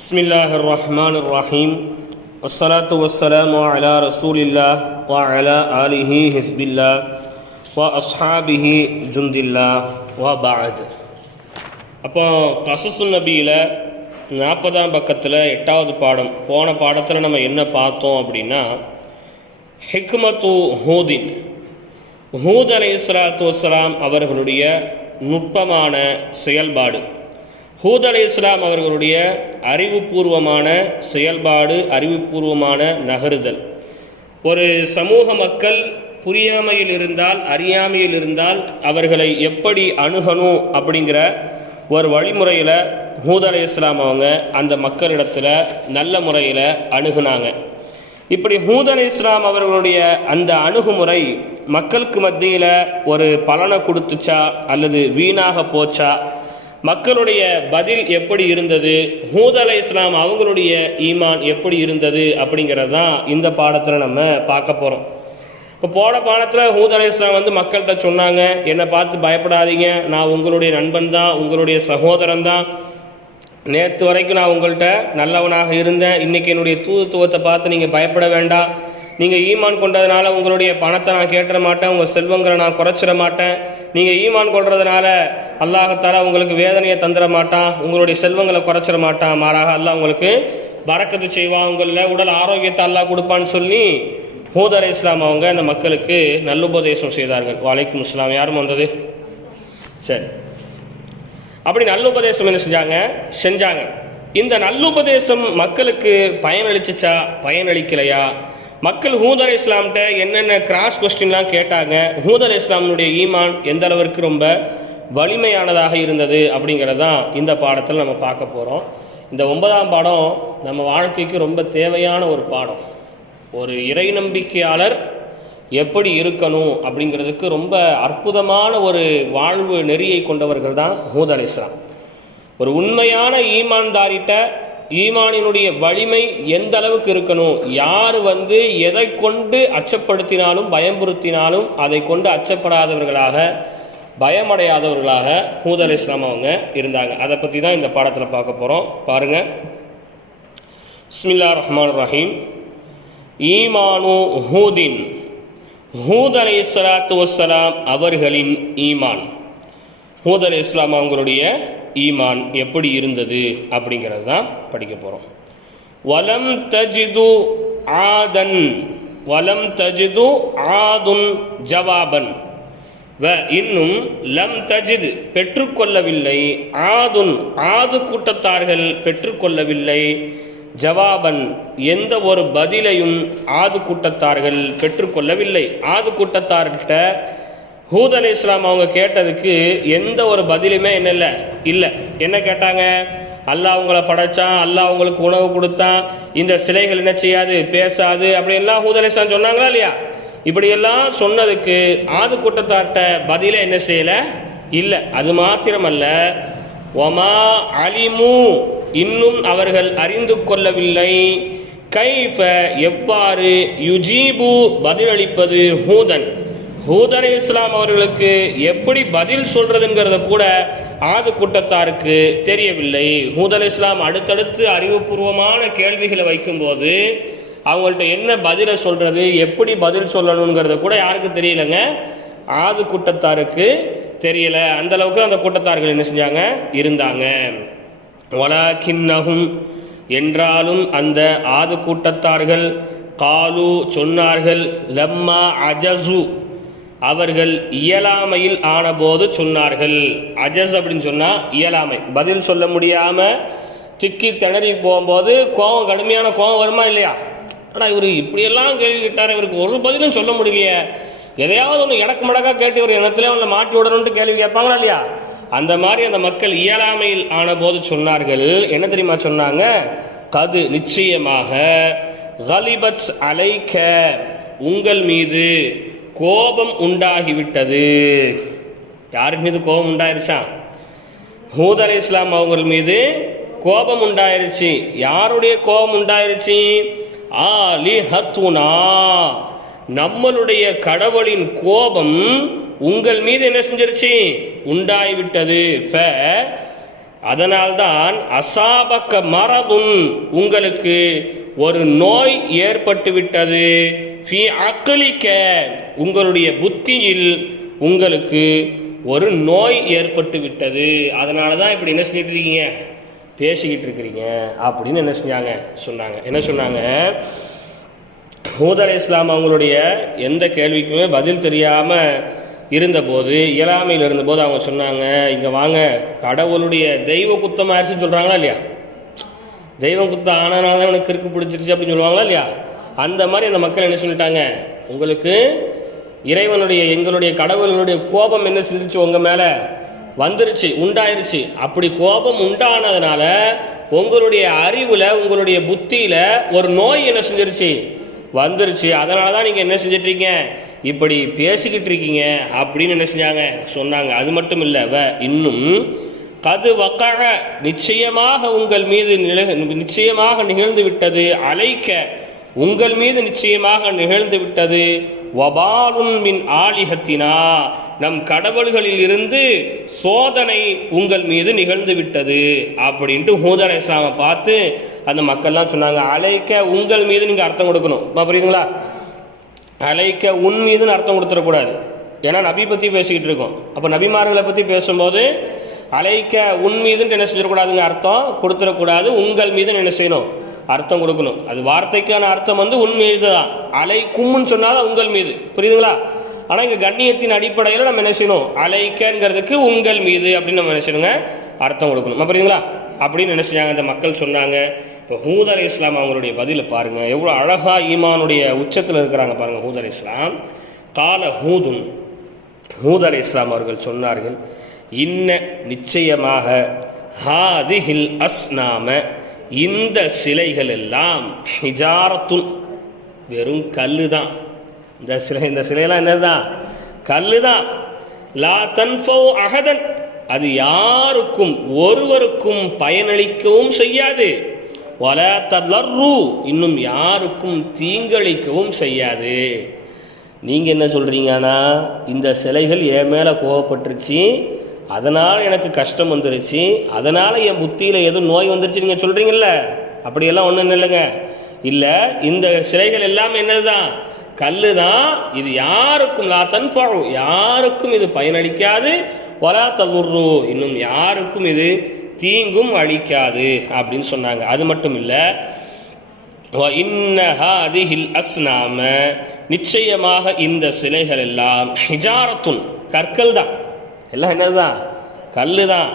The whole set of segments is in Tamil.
بسم الله الرحمن الرحيم والصلاة والسلام على رسول الله وعلى آله حزب الله وأصحابه جند الله وبعد. அப்போ கசசு நபியில் 40ஆம் பக்கத்தில் 8வது பாடம். போன பாடத்தில் நம்ம என்ன பார்த்தோம் அப்படின்னா, ஹிக்மத்து ஹூதின், ஹூத் அலைஹிஸ்ஸலாத்து வஸ்ஸலாம் அவர்களுடைய நுட்பமான செயல்பாடு, ஹூத் அலைஹிஸ்ஸலாம் அவர்களுடைய அறிவுபூர்வமான செயல்பாடு, அறிவுபூர்வமான நகருதல். ஒரு சமூக மக்கள் புரியாமையில் இருந்தால், அறியாமையில் இருந்தால் அவர்களை எப்படி அணுகணும் அப்படிங்கிற ஒரு வழிமுறையில் ஹூத் அலைஹிஸ்ஸலாம் அவங்க அந்த மக்களிடத்தில் நல்ல முறையில் அணுகுனாங்க. இப்படி ஹூத் அலைஹிஸ்ஸலாம் அவர்களுடைய அந்த அணுகுமுறை மக்களுக்கு மத்தியில் ஒரு பலனை கொடுத்துச்சா அல்லது வீணாக போச்சா, மக்களுடைய பதில் எப்படி இருந்தது, ஹூத் அலைஹிஸ்ஸலாம் அவங்களுடைய ஈமான் எப்படி இருந்தது அப்படிங்கிறது தான் இந்த பாடத்தில் நம்ம பார்க்க போகிறோம். இப்போ போன பாடத்தில் ஹூத் அலைஹிஸ்ஸலாம் மக்கள்கிட்ட சொன்னாங்க, என்னை பார்த்து பயப்படாதீங்க, நான் உங்களுடைய நண்பன் தான், உங்களுடைய சகோதரன் தான். நேற்று வரைக்கும் நான் உங்கள்கிட்ட நல்லவனாக இருந்தேன், இன்றைக்கி என்னுடைய தூதுத்துவத்தை பார்த்து நீங்கள் பயப்பட வேண்டாம். நீங்கள் ஈமான் கொண்டதுனால உங்களுடைய பணத்தை நான் கேட்டுற மாட்டேன், உங்கள் செல்வங்களை நான் குறைச்சிட மாட்டேன். நீங்கள் ஈமான் கொள்றதுனால அல்லாஹ்தாலா உங்களுக்கு வேதனையை தந்துட மாட்டான், உங்களுடைய செல்வங்களை குறைச்சிட மாட்டான், மாறாக அல்லாஹ் உங்களுக்கு பரக்கத்து செய்வான், உங்களில் உடல் ஆரோக்கியத்தை அல்லாஹ் கொடுப்பான்னு சொல்லி ஹூத் அலைஹிஸ்ஸலாம் அவங்க அந்த மக்களுக்கு நல்லுபதேசம் செய்தார்கள். வலைக்கும் அஸ்ஸலாம். யாரும் வந்தது? சரி, அப்படி நல்லுபதேசம் என்ன செஞ்சாங்க. இந்த நல்லுபதேசம் மக்களுக்கு பயனளிச்சிச்சா பயனளிக்கலையா? மக்கள் ஹூத் அலைஹிஸ்ஸலாம்கிட்ட என்னென்ன கிராஸ் கொஸ்டின்லாம் கேட்டாங்க, ஹூத் அலைஹிஸ்ஸலாமுடைய ஈமான் எந்த அளவிற்கு ரொம்ப வலிமையானதாக இருந்தது அப்படிங்கிறது தான் இந்த பாடத்தில் நம்ம பார்க்க போகிறோம். இந்த 9ஆம் பாடம் நம்ம வாழ்க்கைக்கு ரொம்ப தேவையான ஒரு பாடம். ஒரு இறை நம்பிக்கையாளர் எப்படி இருக்கணும் அப்படிங்கிறதுக்கு ரொம்ப அற்புதமான ஒரு வாழ்வு நெறியை கொண்டவர்கள் தான் ஹூத் அலைஹிஸ்ஸலாம். ஒரு உண்மையான ஈமான்தாரிட்ட ஈமானினுடைய வலிமை எந்த அளவுக்கு இருக்கணும், யார் எதை கொண்டு அச்சப்படுத்தினாலும் பயம்புறுத்தினாலும் அதை கொண்டு அச்சப்படாதவர்களாக, பயமடையாதவர்களாக ஹூத் அலைஹிஸ்ஸலாம் அவங்க இருந்தாங்க. அதை பற்றி தான் இந்த பாடத்தில் பார்க்க போகிறோம். பாருங்கள். பிஸ்மில்லாஹிர் ரஹ்மானிர் ரஹீம். ஈமானு ஹூதின், ஹூத் அலைஹிஸ்ஸலாத்து வஸ்ஸலாம் அவர்களின் ஈமான். ஹூத் அலைஹிஸ்ஸலாம் அவங்களுடைய ஈமான் எப்படி இருந்தது அப்படிங்கிறது தான் படிக்க போகிறோம். வலம் தஜிது ஆதன், வலம் தஜிது ஆதுன் ஜவாபன், இன்னும் லம் தஜிது பெற்றுக்கொள்ளவில்லை, ஆதுன் ஆது கூட்டத்தார்கள் பெற்றுக்கொள்ளவில்லை, ஜவாபன் எந்த ஒரு பதிலையும் ஆது கூட்டத்தார்கள் பெற்றுக்கொள்ளவில்லை. ஆது கூட்டத்தார்கிட்ட ஹூத் அலைஹிஸ்ஸலாம் அவங்க கேட்டதுக்கு எந்த ஒரு பதிலுமே இல்லை. என்ன கேட்டாங்க? அல்லாஹ் அவங்கள படைச்சான், அல்லாஹ் அவங்களுக்கு உணவு கொடுத்தான், இந்த சிலைகள் என்ன செய்யாது, பேசாது, அப்படியெல்லாம் ஹூத் அலைஹிஸ்ஸலாம் சொன்னாங்களா இல்லையா? இப்படியெல்லாம் சொன்னதுக்கு ஆது கூட்டத்தார்கிட்ட பதிலே என்ன செய்யலை, இல்லை. அது மாத்திரமல்ல, ஒமா அலிமு இன்னும் அவர்கள் அறிந்து கொள்ளவில்லை, கைஃப எவ்வாறு, யுஜீபு பதிலளிப்பது, ஹூத் அலைஹிஸ்ஸலாம் அவர்களுக்கு எப்படி பதில் சொல்றதுங்கிறத கூட ஆது கூட்டத்தாருக்கு தெரியவில்லை. ஹூத் அலைஹிஸ்ஸலாம் அடுத்தடுத்து அறிவுபூர்வமான கேள்விகளை வைக்கும்போது அவங்கள்ட்ட என்ன பதிலை சொல்றது, எப்படி பதில் சொல்லணுங்கிறத கூட யாருக்கு தெரியலைங்க, ஆது கூட்டத்தாருக்கு தெரியல. அந்த அளவுக்கு அந்த கூட்டத்தார்கள் என்ன செஞ்சாங்க, இருந்தாங்க. வலாக்கின்னஹும் என்றாலும் அந்த ஆது கூட்டத்தார்கள், காலு சொன்னார்கள், லம்மா அஜசு அவர்கள் இயலாமையில் ஆனபோது சொன்னார்கள். அஜஸ் அப்படின்னு சொன்னால் இயலாமை, பதில் சொல்ல முடியாமல் திக்கி திணறி போகும்போது கோபம், கடுமையான கோபம் வருமா இல்லையா? ஆனால் இவர் இப்படியெல்லாம் கேள்வி கேட்டார், இவருக்கு ஒரு பதிலும் சொல்ல முடியலையே, எதையாவது ஒன்று இடக்கு மடக்காக கேட்டு ஒரு இனத்திலே அவங்களை மாட்டி விடணுன்ட்டு கேள்வி கேட்பாங்களா இல்லையா? அந்த மாதிரி அந்த மக்கள் இயலாமையில் ஆனபோது சொன்னார்கள். என்ன தெரியுமா சொன்னாங்க? கது நிச்சயமாக, கலிபத் அலைக்க உங்கள் மீது கோபம் உண்டாகிவிட்டது. யார் மீது கோபம் உண்டாயிருச்சா? ஹூத் அலைஹிஸ்ஸலாம் அவங்க மீது கோபம் உண்டாயிருச்சு. யாருடைய கோபம் உண்டாயிருச்சு? ஆலிஹத்துனா நம்மளுடைய கடவுளின் கோபம் உங்கள் மீது என்ன செஞ்சிருச்சு, உண்டாகிவிட்டது. அதனால்தான் அசாபக்க மரதுன், உங்களுக்கு ஒரு நோய் ஏற்பட்டு விட்டது, ஃபி அக்லிக்க, உங்களுடைய புத்தியில் உங்களுக்கு ஒரு நோய் ஏற்பட்டு விட்டது, அதனால தான் இப்படி என்ன செஞ்சிட்டு இருக்கீங்க, பேசிக்கிட்டு இருக்கிறீங்க அப்படின்னு என்ன செஞ்சாங்க சொன்னாங்க. என்ன சொன்னாங்க, ஹூத் அலைஹிஸ்ஸலாம் அவங்களுடைய எந்த கேள்விக்குமே பதில் தெரியாமல் இருந்தபோது, இயலாமையில் இருந்தபோது அவங்க சொன்னாங்க, இங்கே வாங்க, கடவுளுடைய தெய்வ குத்தம் ஆயிடுச்சுன்னு சொல்கிறாங்களா இல்லையா, தெய்வம் குத்தம் ஆனானால தான் எனக்கு கிறுக்கு பிடிச்சிருச்சு அப்படின்னு சொல்லுவாங்களா இல்லையா, அந்த மாதிரி அந்த மக்கள் என்ன சொல்லிட்டாங்க, உங்களுக்கு இறைவனுடைய எங்களுடைய கடவுளுடைய கோபம் என்ன செஞ்சிருச்சு, உங்கள் மேலே வந்துருச்சு, உண்டாயிருச்சு. அப்படி கோபம் உண்டானதுனால உங்களுடைய அறிவில் உங்களுடைய புத்தியில் ஒரு நோய் என்ன செஞ்சிருச்சு, வந்துருச்சு. அதனால தான் நீங்கள் என்ன செஞ்சிட்ருக்கீங்க, இப்படி பேசிக்கிட்டு இருக்கீங்க அப்படின்னு என்ன செஞ்சாங்க சொன்னாங்க. அது மட்டும் இல்லை, இன்னும் கது வக்கழ, நிச்சயமாக உங்கள் மீது நிச்சயமாக நிகழ்ந்து விட்டது, அலைக்க, உங்கள் மீது நிச்சயமாக நிகழ்ந்து விட்டது, வபாலுன் மின் ஆலிஹத்தினா, நம் கடவுள்களில் இருந்து சோதனை உங்கள் மீது நிகழ்ந்து விட்டது அப்படின்ட்டு ஹூத் அலைஹிஸ்ஸலாமை பார்த்து அந்த மக்கள்லாம் சொன்னாங்க. அலைக்க, உங்கள் மீது நீங்கள் அர்த்தம் கொடுக்கணும், புரியுதுங்களா, அலைக்க உன் மீதுன்னு அர்த்தம் கொடுத்துடக்கூடாது. ஏன்னா நபி பற்றி பேசிக்கிட்டு இருக்கோம். அப்போ நபிமார்களை பற்றி பேசும்போது அலைக்க உன் மீதுன்னு என்ன செஞ்சிடக்கூடாதுங்க, அர்த்தம் கொடுத்துடக்கூடாது. உங்கள் மீதுன்னு என்ன செய்யணும், அர்த்தம் கொடுக்கணும். அது வார்த்தைக்கான அர்த்தம் உன் மீது தான். அலை கும்முன்னு சொன்னால் உங்கள் மீது, புரியுதுங்களா. ஆனால் இங்கே கண்ணியத்தின் அடிப்படையில் நம்ம என்ன செய்யணும், அலைக்கங்கிறதுக்கு உங்கள் மீது அப்படின்னு நம்ம என்ன செய்யணுங்க, அர்த்தம் கொடுக்கணும், புரியுதுங்களா. அப்படின்னு என்ன செஞ்சாங்க அந்த மக்கள் சொன்னாங்க. இப்போ ஹூத் அலைஹிஸ்ஸலாம் அவங்களுடைய பதிலை பாருங்கள், எவ்வளோ அழகாக ஈமானுடைய உச்சத்தில் இருக்கிறாங்க பாருங்கள் ஹூத் அலைஹிஸ்ஸலாம். கால ஹூதுன், ஹூத் அலைஹிஸ்ஸலாம் அவர்கள் சொன்னார்கள், இன்ன நிச்சயமாக, ஹாதிஹில் அஸ்நாம, இந்த சிலைகள் எல்லாம், ஹிஜாரத்துன், வெறும் கல்லு தான். இந்த சிலையெல்லாம் என்னதுதான், கல்லு தான். லா தன்ஃபௌ அஹதன், அது யாருக்கும் ஒருவருக்கும் பயனளிக்கவும் செய்யாது. வலா தலர்ரு, இன்னும் யாருக்கும் தீங்களிக்கவும் செய்யாது. நீங்கள் என்ன சொல்கிறீங்கன்னா, இந்த சிலைகள் என் மேலே கோவப்பட்டுருச்சு, அதனால் எனக்கு கஷ்டம் வந்துருச்சு, அதனால் என் புத்தியில் எதுவும் நோய் வந்துருச்சு நீங்கள் சொல்கிறீங்கல்ல, அப்படியெல்லாம் ஒன்றும் இல்லைங்க. இல்லை, இந்த சிலைகள் எல்லாமே என்னதுதான், கல்லு தான். இது யாருக்கும் லா தன்ஃபஉ, யாருக்கும் இது பயனளிக்காது. வலா ததுர்ரு, இன்னும் யாருக்கும் இது தீங்கும் அளிக்காது அப்படின்னு சொன்னாங்க. அது மட்டும் இல்லை, இன்ன ஹாதிஹில் அஸ்நாம, நிச்சயமாக இந்த சிலைகள் எல்லாம், ஹிஜாரத்துன், கற்கள் தான், எல்லாம் என்னதுதான், கல்லு தான்.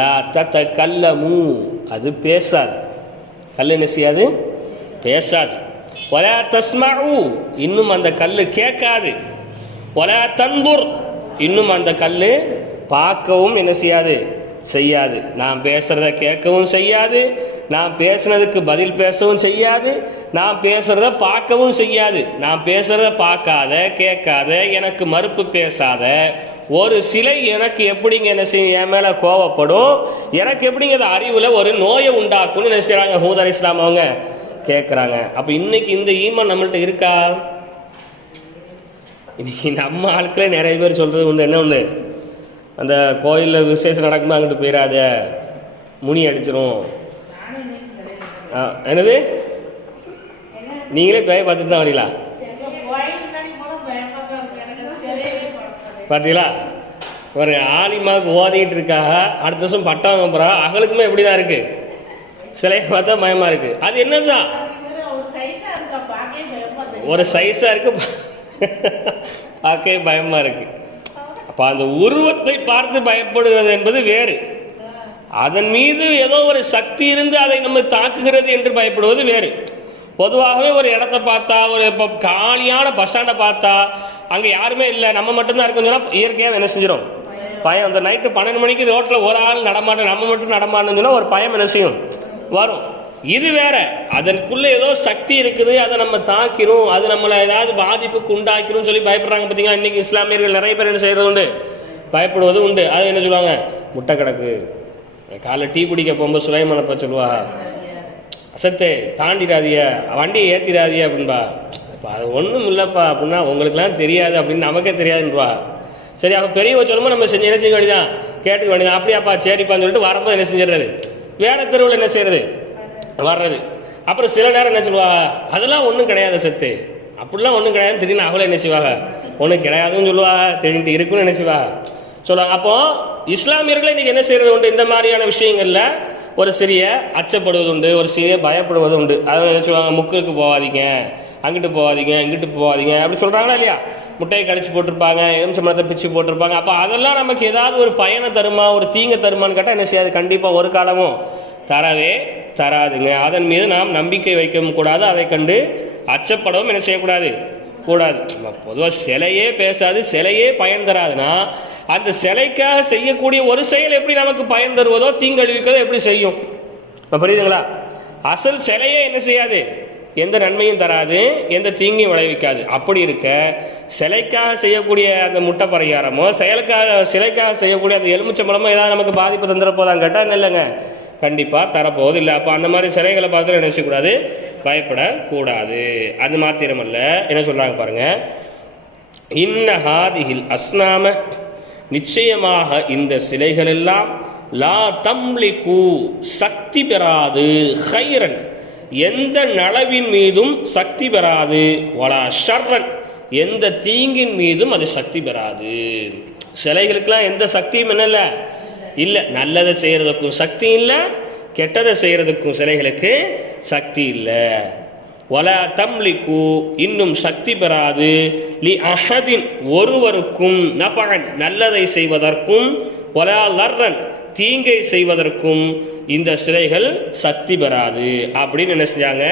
லா ததகல்லமு, அது பேசாது, கல் என்ன செய்யாது, பேசாது. வலா தஸ்மஉ, இன்னும் அந்த கல்லு கேட்காது. வலா தன்துர், இன்னும் அந்த கல்லு பார்க்கவும் என்ன செய்யாது, செய்யாது. நான் பேசுகிறத கேட்கவும் செய்யாது, நான் பேசுனதுக்கு பதில் பேசவும் செய்யாது, நான் பேசுகிறத பார்க்கவும் செய்யாது. நான் பேசுகிறத பார்க்காத, கேட்காத, எனக்கு மறுப்பு பேசாத ஒரு சிலை எனக்கு எப்படிங்க என்ன செய்யும், என் மேலே கோவப்படும், எனக்கு எப்படிங்க அந்த அறிவில் ஒரு நோயை உண்டாக்கும்னு என்ன செய்கிறாங்க ஹூத் அலைஹிஸ்ஸலாம் அவங்க கேட்குறாங்க. அப்போ இன்னைக்கு இந்த ஈமான் நம்மள்கிட்ட இருக்கா? இன்னைக்கு நம்ம ஆட்களே நிறைய பேர் சொல்கிறது உண்டு, என்ன உண்டு, அந்த கோயிலில் விசேஷம் நடக்குமா அங்கிட்டு போயிடாத, முனி அடிச்சிடும். என்னது, நீங்களே பேய பார்த்துட்டு தான் வரீங்களா, பார்த்தீங்களா, ஒரு ஆலிமாவுக்கு ஓதிக்கிட்டு இருக்காக, அடுத்த வருஷம் பட்டம் வாங்க போகிறா, அவளுக்குமே எப்படி தான் இருக்குது, சிலையை பார்த்தா பயமாக இருக்குது. அது என்னதுதான், ஒரு சைஸாக இருக்கு, பார்க்கவே பயமாக இருக்குது. அப்போ அந்த உருவத்தை பார்த்து பயப்படுவது என்பது வேறு, அதன் மீது ஏதோ ஒரு சக்தி இருந்து அதை நம்ம தாக்குகிறது என்று பயப்படுவது வேறு. பொதுவாகவே ஒரு இடத்த பார்த்தா, ஒரு இப்போ காலியான பஸ் ஸ்டாண்டை பார்த்தா, அங்கே யாருமே இல்லை, நம்ம மட்டும்தான் இருக்குன்னு சொன்னால் இயற்கையாக என்ன செஞ்சிடும், பயம். அந்த நைட்டு 12 மணிக்கு ரோட்டில் ஒரு ஆள் நடமாட்டோம், நம்ம மட்டும் நடமாட்டோம்னு சொன்னால் ஒரு பயம் என்ன செய்யும், வரும். இது வேற, அதற்குள்ளே ஏதோ சக்தி இருக்குது, அதை நம்ம தாக்கிறோம், அது நம்மளை ஏதாவது பாதிப்புக்கு உண்டாக்கிறோம் சொல்லி பயப்படுறாங்க. பார்த்தீங்களா, இன்றைக்கி இஸ்லாமியர்கள் நிறைய பேர் என்ன செய்கிறது உண்டு, பயப்படுவது உண்டு. அது என்ன சொல்லுவாங்க, முட்டை கிடக்கு, காலைல டீ குடிக்க போகும்போது சுலைமானப்பா சொல்லுவா, அசத்தே தாண்டிடாதிய, வண்டியை ஏற்றிடாதிய அப்படின்பா. இப்போ அது ஒன்றும் இல்லைப்பா அப்படின்னா, உங்களுக்குலாம் தெரியாது அப்படின்னு நமக்கே தெரியாதுன்றா. சரி, அப்போ பெரியவ சொல்லும்போது நம்ம என்ன செய்ய வேண்டியதான், கேட்டுக்க வேண்டியதான். அப்படியாப்பா சரிப்பான்னு சொல்லிட்டு வரும்போது என்ன செஞ்சிடறது, வேற தெருவில் என்ன செய்யறது, வர்றது. அப்புறம் சில நேரம் என்ன சொல்லுவா, அதெல்லாம் ஒன்றும் கிடையாது சத்து, அப்படிலாம் ஒன்றும் கிடையாதுன்னு திடீர்னு அவளை என்ன செய்வாங்க, ஒன்றும் கிடையாதுன்னு சொல்லுவாங்க, திடீர்னு இருக்குன்னு என்ன செய்வாங்க சொல்லுவாங்க. அப்போ இஸ்லாமியர்களை இன்னைக்கு என்ன செய்யறது உண்டு, இந்த மாதிரியான விஷயங்கள்ல ஒரு சிறிய அச்சப்படுவது உண்டு, ஒரு சிறிய பயப்படுவது உண்டு. அதை என்ன சொல்லுவாங்க, முக்குக்கு போகாதீங்க, அங்கிட்டு போகாதீங்க, இங்கிட்டு போகாதீங்க அப்படி சொல்றாங்களா இல்லையா. முட்டையை கழிச்சு போட்டிருப்பாங்க, எலுமிச்சம்பழத்தை பிச்சு போட்டிருப்பாங்க. அப்போ அதெல்லாம் நமக்கு ஏதாவது ஒரு பயனை தருமா, ஒரு தீங்க தருமான்னு கேட்டால் என்ன செய்யாது, கண்டிப்பாக ஒரு காலமும் தரவே தராதுங்க. அதன் மீது நாம் நம்பிக்கை வைக்கவும் கூடாது, அதை கண்டு அச்சப்படவும் என்ன செய்யக்கூடாது, கூடாது. பொதுவாக சிலையே பேசாது, சிலையே பயன் தராதுன்னா அந்த சிலைக்காக செய்யக்கூடிய ஒரு செயல் எப்படி நமக்கு பயன் தருவதோ தீங்கழிவிக்கிறதோ எப்படி செய்யும், புரியுதுங்களா. அசல் சிலையே என்ன செய்யாது, எந்த நன்மையும் தராது, எந்த தீங்கையும் விளைவிக்காது. அப்படி இருக்க சிலைக்காக செய்யக்கூடிய அந்த முட்டை பரிகாரமோ சிலைக்காக செய்யக்கூடிய அந்த எலுமிச்சம்பழமோ ஏதாவது நமக்கு பாதிப்பு தந்துட போதான்னு கேட்டால் இல்லைங்க, கண்டிப்பாக தரப்போவது இல்லை. அப்போ அந்த மாதிரி சிலைகளை பார்த்து என்ன செய்யக்கூடாது, பயப்படக்கூடாது. அது மாத்திரமல்ல, என்ன சொல்கிறாங்க பாருங்க, இன்ன ஹாதிஹில் அஸ்னாம, நிச்சயமாக இந்த சிலைகள் எல்லாம் லா தம்லிகு, சக்தி பெறாது, ஹைரன், எந்த நலவின் மீதும் சக்தி பெறாது, வலா ஷர்ரன், எந்த தீங்கின் மீதும் அது சக்தி பெறாது. சிலைகளுக்கெல்லாம் எந்த சக்தியும் என்னல்ல இல்லை, நல்லதை செய்யறதுக்கும் சக்தி இல்லை, கெட்டதை செய்யறதுக்கும் சிலைகளுக்கு சக்தி இல்லை. வலா தம்லிகு, இன்னும் சக்தி பெறாது, லி அஹதின், ஒருவருக்கும், நஃபஅன், நல்லதை செய்வதற்கும், வலா லர்ரன், தீங்கை செய்வதற்கும் இந்த சிலைகள் சக்தி பெறாது அப்படின்னு என்ன செஞ்சாங்க,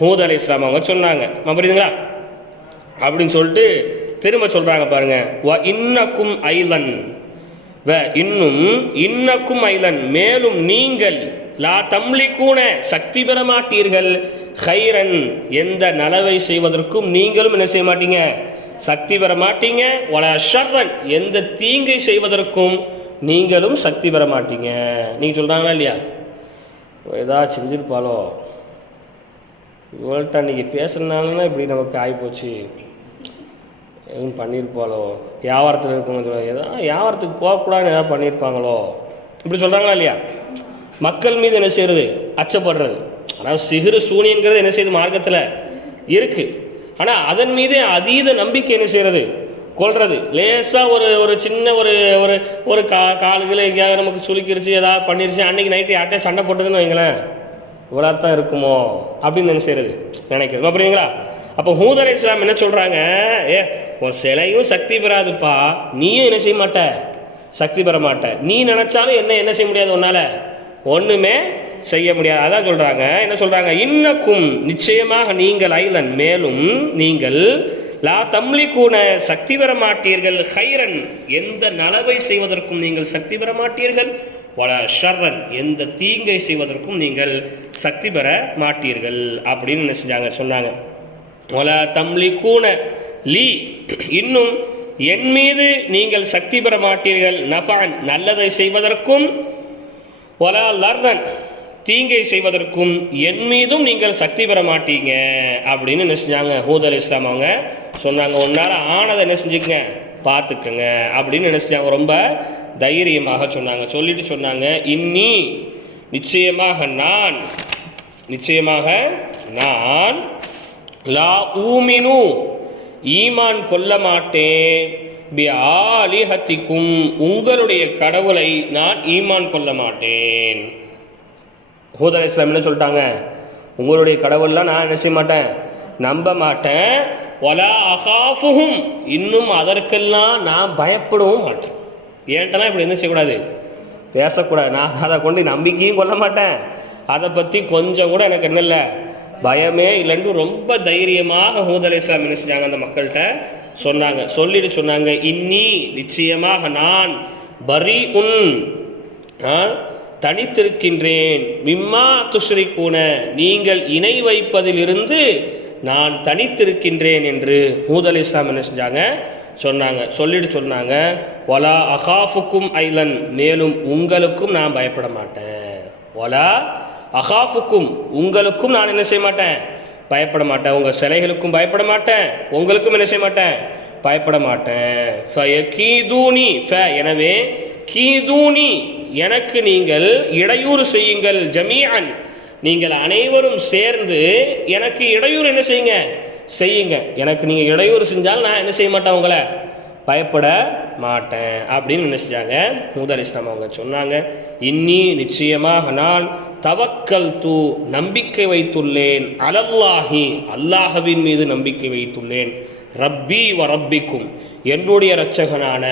ஹூத் அலைஹிஸ்ஸலாம் அவங்க சொன்னாங்க. புரியுதுங்களா. அப்படின்னு சொல்லிட்டு திரும்ப சொல்றாங்க பாருங்க, வ இன்னக்கும் ஐலன், இன்னும் இன்னக்கும் ஐலன், மேலும் நீங்கள், லா தம்லிகூன, சக்தி பெற மாட்டீர்கள், ஹைரன், எந்த நலவை செய்வதற்கும் நீங்களும் என்ன செய்ய மாட்டீங்க, சக்தி பெற மாட்டீங்க, வலா ஷர்ரன், எந்த தீங்கை செய்வதற்கும் நீங்களும் சக்தி பெற மாட்டீங்க. நீங்கள் சொல்கிறாங்களா இல்லையா, ஏதாவது செஞ்சிருப்பாளோ, இவள்கிட்ட அன்றைக்கி பேசுகிறனாலன்னா இப்படி நமக்கு ஆகிப்போச்சு, எதுவும் பண்ணியிருப்பாளோ, வியாபாரத்தில் இருக்கவங்க ஏதாவது வியாபாரத்துக்கு போகக்கூடாதுன்னு ஏதாவது பண்ணியிருப்பாங்களோ, இப்படி சொல்கிறாங்களா இல்லையா. மக்கள் மீது என்ன செய்கிறது, அச்சப்படுறது. ஆனால் சிகிறு சூனியங்கிறது என்ன செய்யுது, மார்க்கத்தில் இருக்குது. ஆனால் அதன் மீதே அதீத நம்பிக்கை என்ன செய்கிறது, கொள்வது. லேசாக ஒரு சின்ன ஒரு காலுகளை எங்கேயாவது நமக்கு சுலுக்கிடுச்சு, ஏதாவது பண்ணிருச்சு, அன்றைக்கி நைட்டு யார்கிட்டே சண்டை போட்டதுன்னு வைங்களேன், இவ்வளோ தான் இருக்குமோ அப்படின்னு என்ன செய்கிறது, நினைக்கிறது. அப்படிங்களா. அப்போ ஹூத் அலைஹிஸ்ஸலாம் என்ன சொல்கிறாங்க, உன் சிலையும் சக்தி பெறாதுப்பா, நீயும் என்ன செய்ய மாட்ட, சக்தி பெற மாட்ட, நீ நினச்சாலும் என்ன செய்ய முடியாது, உன்னால் ஒன்றுமே செய்ய முடியாது. அதான் சொல்கிறாங்க, என்ன சொல்கிறாங்க, இன்னக்கும், நிச்சயமாக நீங்கள், ஐலன், மேலும் நீங்கள், லா தம்லிகூன, சக்தி பெற மாட்டீர்கள், ஹைரன், எந்த நலவை செய்வதற்கும் நீங்கள் சக்தி பெற மாட்டீர்கள், வலா ஷர்ரன், எந்த தீங்கை செய்வதற்கும் நீங்கள் சக்தி பெற மாட்டீர்கள் அப்படின்னு என்ன செஞ்சாங்க, சொன்னாங்க. வலா தம்லிகூன லீ, இன்னும் என் மீது நீங்கள் சக்தி பெற மாட்டீர்கள், நஃபஅன், நல்லதை செய்வதற்கும், வலா லர்ரன், தீங்கை செய்வதற்கும் என் மீதும் நீங்கள் சக்தி பெற மாட்டீங்க அப்படின்னு என்ன செஞ்சாங்க, ஹூத் அலைஹிஸ்ஸலாம் அவங்க சொன்னாங்க. உன்னால ஆனதை என்ன செஞ்சுக்கங்க, பார்த்துக்குங்க அப்படின்னு என்ன செஞ்சாங்க, ரொம்ப தைரியமாக சொன்னாங்க. சொல்லிட்டு சொன்னாங்க, இன்னி, நிச்சயமாக நான் லா ஊமினு, ஈமான் கொள்ள மாட்டேன், பி ஆலிஹத்திக்கும், உங்களுடைய கடவுளை நான் ஈமான் கொள்ள மாட்டேன். ஹூத் அலைஹிஸ்ஸலாம் என்ன சொல்லிட்டாங்க, உங்களுடைய கடவுள்லாம் நான் என்ன செய்ய மாட்டேன், நம்ப மாட்டேன், வலா அகாஃபுஹும், இன்னும் அதற்கெல்லாம் நான் பயப்படவும் மாட்டேன். ஏன்ட்டெல்லாம் இப்படி என்ன செய்யக்கூடாது, பேசக்கூடாது. நான் அதை கொண்டு நம்பிக்கையும் கொள்ள மாட்டேன், அதை பற்றி கொஞ்சம் கூட எனக்கு என்ன இல்லை, பயமே இல்லைன்னு ரொம்ப தைரியமாக ஹூத் அலைஹிஸ்ஸலாம் என்ன செஞ்சாங்க, அந்த மக்கள்கிட்ட சொன்னாங்க. சொல்லிட்டு சொன்னாங்க, இன்னி, நிச்சயமாக நான், பரி உன், தனித்திருக்கின்றேன், மிம்மா துஷ்ரிகூன, நீங்கள் இணை வைப்பதிலிருந்து நான் தனித்திருக்கின்றேன் என்று ஹூத் அலைஹிஸ்ஸலாம் என்ன செஞ்சாங்க, சொன்னாங்க. சொல்லிட்டு சொன்னாங்க, வலா அகாஃபுக்கும் ஐலன், மேலும் உங்களுக்கும் நான் பயப்பட மாட்டேன். வலா அகாஃபுக்கும், உங்களுக்கும் நான் என்ன செய்ய மாட்டேன், பயப்பட மாட்டேன். உங்கள் சிலைகளுக்கும் பயப்பட மாட்டேன், உங்களுக்கும் என்ன செய்ய மாட்டேன், பயப்பட மாட்டேன். ஃபயகீதூனி, எனவே கீதூனி, எனக்கு நீங்கள் இடையூறு செய்யுங்கள், ஜமீஅன், நீங்கள் அனைவரும் சேர்ந்து எனக்கு இடையூறு என்ன செய்யுங்க. எனக்கு நீங்கள் இடையூறு செஞ்சால் நான் என்ன செய்ய மாட்டேன், உங்களை பயப்பட மாட்டேன் அப்படின்னு என்ன செஞ்சாங்க, ஹூத் அலைஹிஸ்ஸலாம் அவங்க சொன்னாங்க. இன்னி, நிச்சயமாக நான், தவக்கல் தூ, நம்பிக்கை வைத்துள்ளேன், அலல்லாஹி, அல்லாஹ்வின் மீது நம்பிக்கை வைத்துள்ளேன், ரப்பி வ ரப்பிக்கும், என்னுடைய இரட்சகனான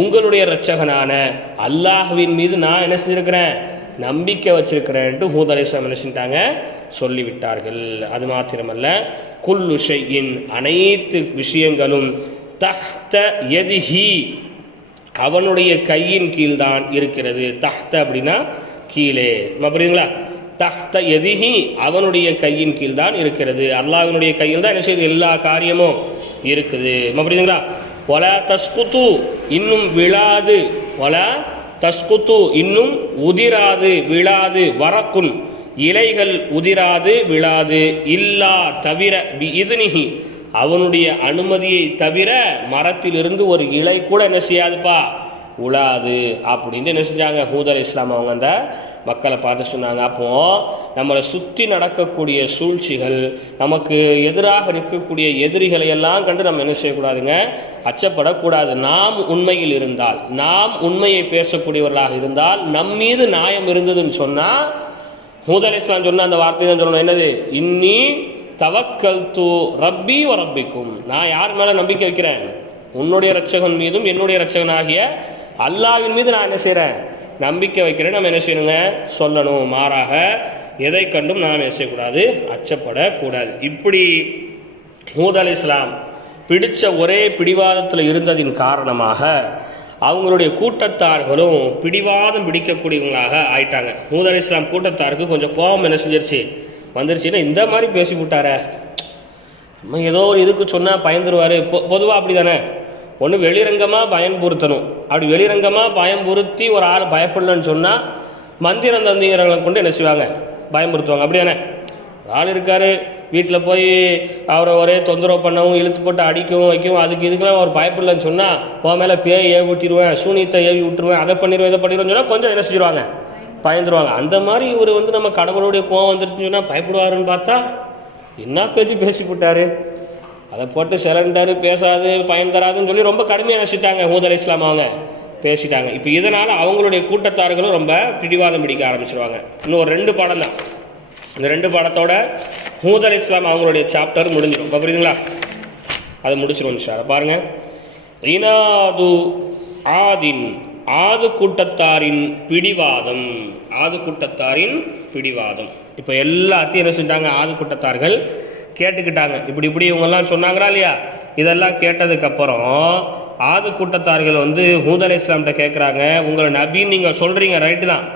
உங்களுடைய இரட்சகனான அல்லாஹ்வின் மீது நான் என்ன செஞ்சிருக்கிறேன், நம்பிக்கை வச்சிருக்கிறேன்ட்டு ஹூத் அலைஹிஸ்ஸலாம் என்ன செஞ்சிட்டாங்க, சொல்லிவிட்டார்கள். அது மாத்திரமல்ல, குல்லு ஷைஇன், அனைத்து விஷயங்களும், தஹ்த யதிஹி, அவனுடைய கையின் கீழ்தான் இருக்கிறது. தஹ்த அப்படின்னா கீழே, புரியுதுங்களா? தஹ்த யதிஹி, அவனுடைய கையின் கீழ் தான் இருக்கிறது. அல்லாஹ்வினுடைய கையில் தான் என்ன செய்யுது, எல்லா காரியமும் இருக்குது. புரியுதுங்களா? வலா தஸ்குத்து, இன்னும் விழாது, வலா தஸ்குத்து, இன்னும் உதிராது, விழாது, வரக்குன், இலைகள் உதிராது விழாது, இல்லா, தவிர, பி இதுனிஹி, அவனுடைய அனுமதியை தவிர மரத்திலிருந்து ஒரு இலை கூட என்ன செய்யாதுப்பா, உழாது அப்படின்னு என்ன செஞ்சாங்க, ஹூத் அலைஹிஸ்ஸலாம் அவங்க அந்த மக்களை பார்த்து சொன்னாங்க. அப்போ நம்மளை சுற்றி நடக்கக்கூடிய சூழ்ச்சிகள், நமக்கு எதிராக நிற்கக்கூடிய எதிரிகளை எல்லாம் கண்டு நம்ம என்ன செய்யக்கூடாதுங்க, அச்சப்படக்கூடாது. நாம் உண்மையில் இருந்தால், நாம் உண்மையை பேசக்கூடியவர்களாக இருந்தால், நம் மீது நியாயம் இருந்ததுன்னு சொன்னால், ஹூத் அலைஹிஸ்ஸலாம் சொன்ன அந்த வார்த்தை தான் சொல்லணும். என்னது? இன்னி தவக்கல் தூ ரப்பி வ ரப்பிக்கும், நான் யார் மேலே நம்பிக்கை வைக்கிறேன், உன்னுடைய இரட்சகன் மீதும் என்னுடைய இரட்சகன் ஆகிய அல்லாஹ்வின் மீது நான் என்ன செய்கிறேன், நம்பிக்கை வைக்கிறேன். நம்ம என்ன செய்யணுங்க, சொல்லணும். மாறாக எதை கண்டும் நாம் என்ன செய்யக்கூடாது, அச்சப்படக்கூடாது. இப்படி ஹூத் அலைஹிஸ்ஸலாம் பிடிச்ச ஒரே பிடிவாதத்தில் இருந்ததின் காரணமாக அவங்களுடைய கூட்டத்தார்களும் பிடிவாதம் பிடிக்கக்கூடியவங்களாக ஆயிட்டாங்க. ஹூத் அலைஹிஸ்ஸலாம் கூட்டத்தாருக்கு கொஞ்சம் கோபம் என்ன செஞ்சிருச்சு, வந்துருச்சுன்னா, இந்த மாதிரி பேசி விட்டார, நம்ம ஏதோ ஒரு இதுக்கு சொன்னால் பயந்துருவார். பொதுவாக அப்படி தானே, ஒன்று வெளிரங்கமாக பயன்புறுத்தணும். அப்படி வெளிரங்கமாக பயம்புறுத்தி ஒரு ஆள் பயப்படலன்னு சொன்னால் மந்திரம் தந்திரங்களை கொண்டு என்ன செய்வாங்க, பயம்புறுத்துவாங்க. அப்படி தானே? ஒரு ஆள் இருக்கார், வீட்டில் போய் அவரை ஒரே தொந்தரவு பண்ணவும், இழுத்து போட்டு அடிக்கவும் வைக்கவும், இதுக்கெல்லாம் அவர் பயப்படலன்னு சொன்னால், உன் மேலே பேய் ஏவி விட்டுருவேன், சூனியத்தை ஏவி விட்டுருவேன், அதை பண்ணிடுவேன், இதை பண்ணிடுவேன்னு சொன்னால் கொஞ்சம் என்ன செஞ்சிருவாங்க, பயந்துருவாங்க. அந்த மாதிரி இவர் நம்ம கடவுளுடைய கோவம் வந்துருச்சுன்னு சொன்னால் பயப்படுவாருன்னு பார்த்தா என்ன பேசி போட்டார், அதை போட்டு சிலண்டாரு, பேசாது, பயன் தராதுன்னு சொல்லி ரொம்ப கடுமையாக நினச்சிட்டாங்க ஹூத் அலைஹிஸ்ஸலாம் அவங்க பேசிட்டாங்க. இப்போ இதனால் அவங்களுடைய கூட்டத்தார்களும் ரொம்ப பிடிவாதம் பிடிக்க ஆரம்பிச்சிருவாங்க. இன்னும் ஒரு 2 பாடம் தான், இந்த 2 பாடத்தோட ஹூத் அலைஹிஸ்ஸலாம் அவங்களுடைய சாப்டர் முடிஞ்சிடும். புரியுதுங்களா? அதை முடிச்சிடும் சார். பாருங்கள், இனாது ஆதின், ஆது கூட்டத்தாரின் பிடிவாதம், ஆது கூட்டத்தாரின் பிடிவாதம். இப்போ எல்லாத்தையும் என்ன செஞ்சாங்க, ஆது கூட்டத்தார்கள் கேட்டுக்கிட்டாங்க. இப்படி இவங்கெல்லாம் சொன்னாங்களா இல்லையா, இதெல்லாம் கேட்டதுக்கப்புறம் ஆது கூட்டத்தார்கள் ஹூத் அலைஹிஸ்ஸலாம்கிட்ட கேட்குறாங்க, உங்களை நபின்னு நீங்கள் சொல்கிறீங்க, ரைட்டு தான்,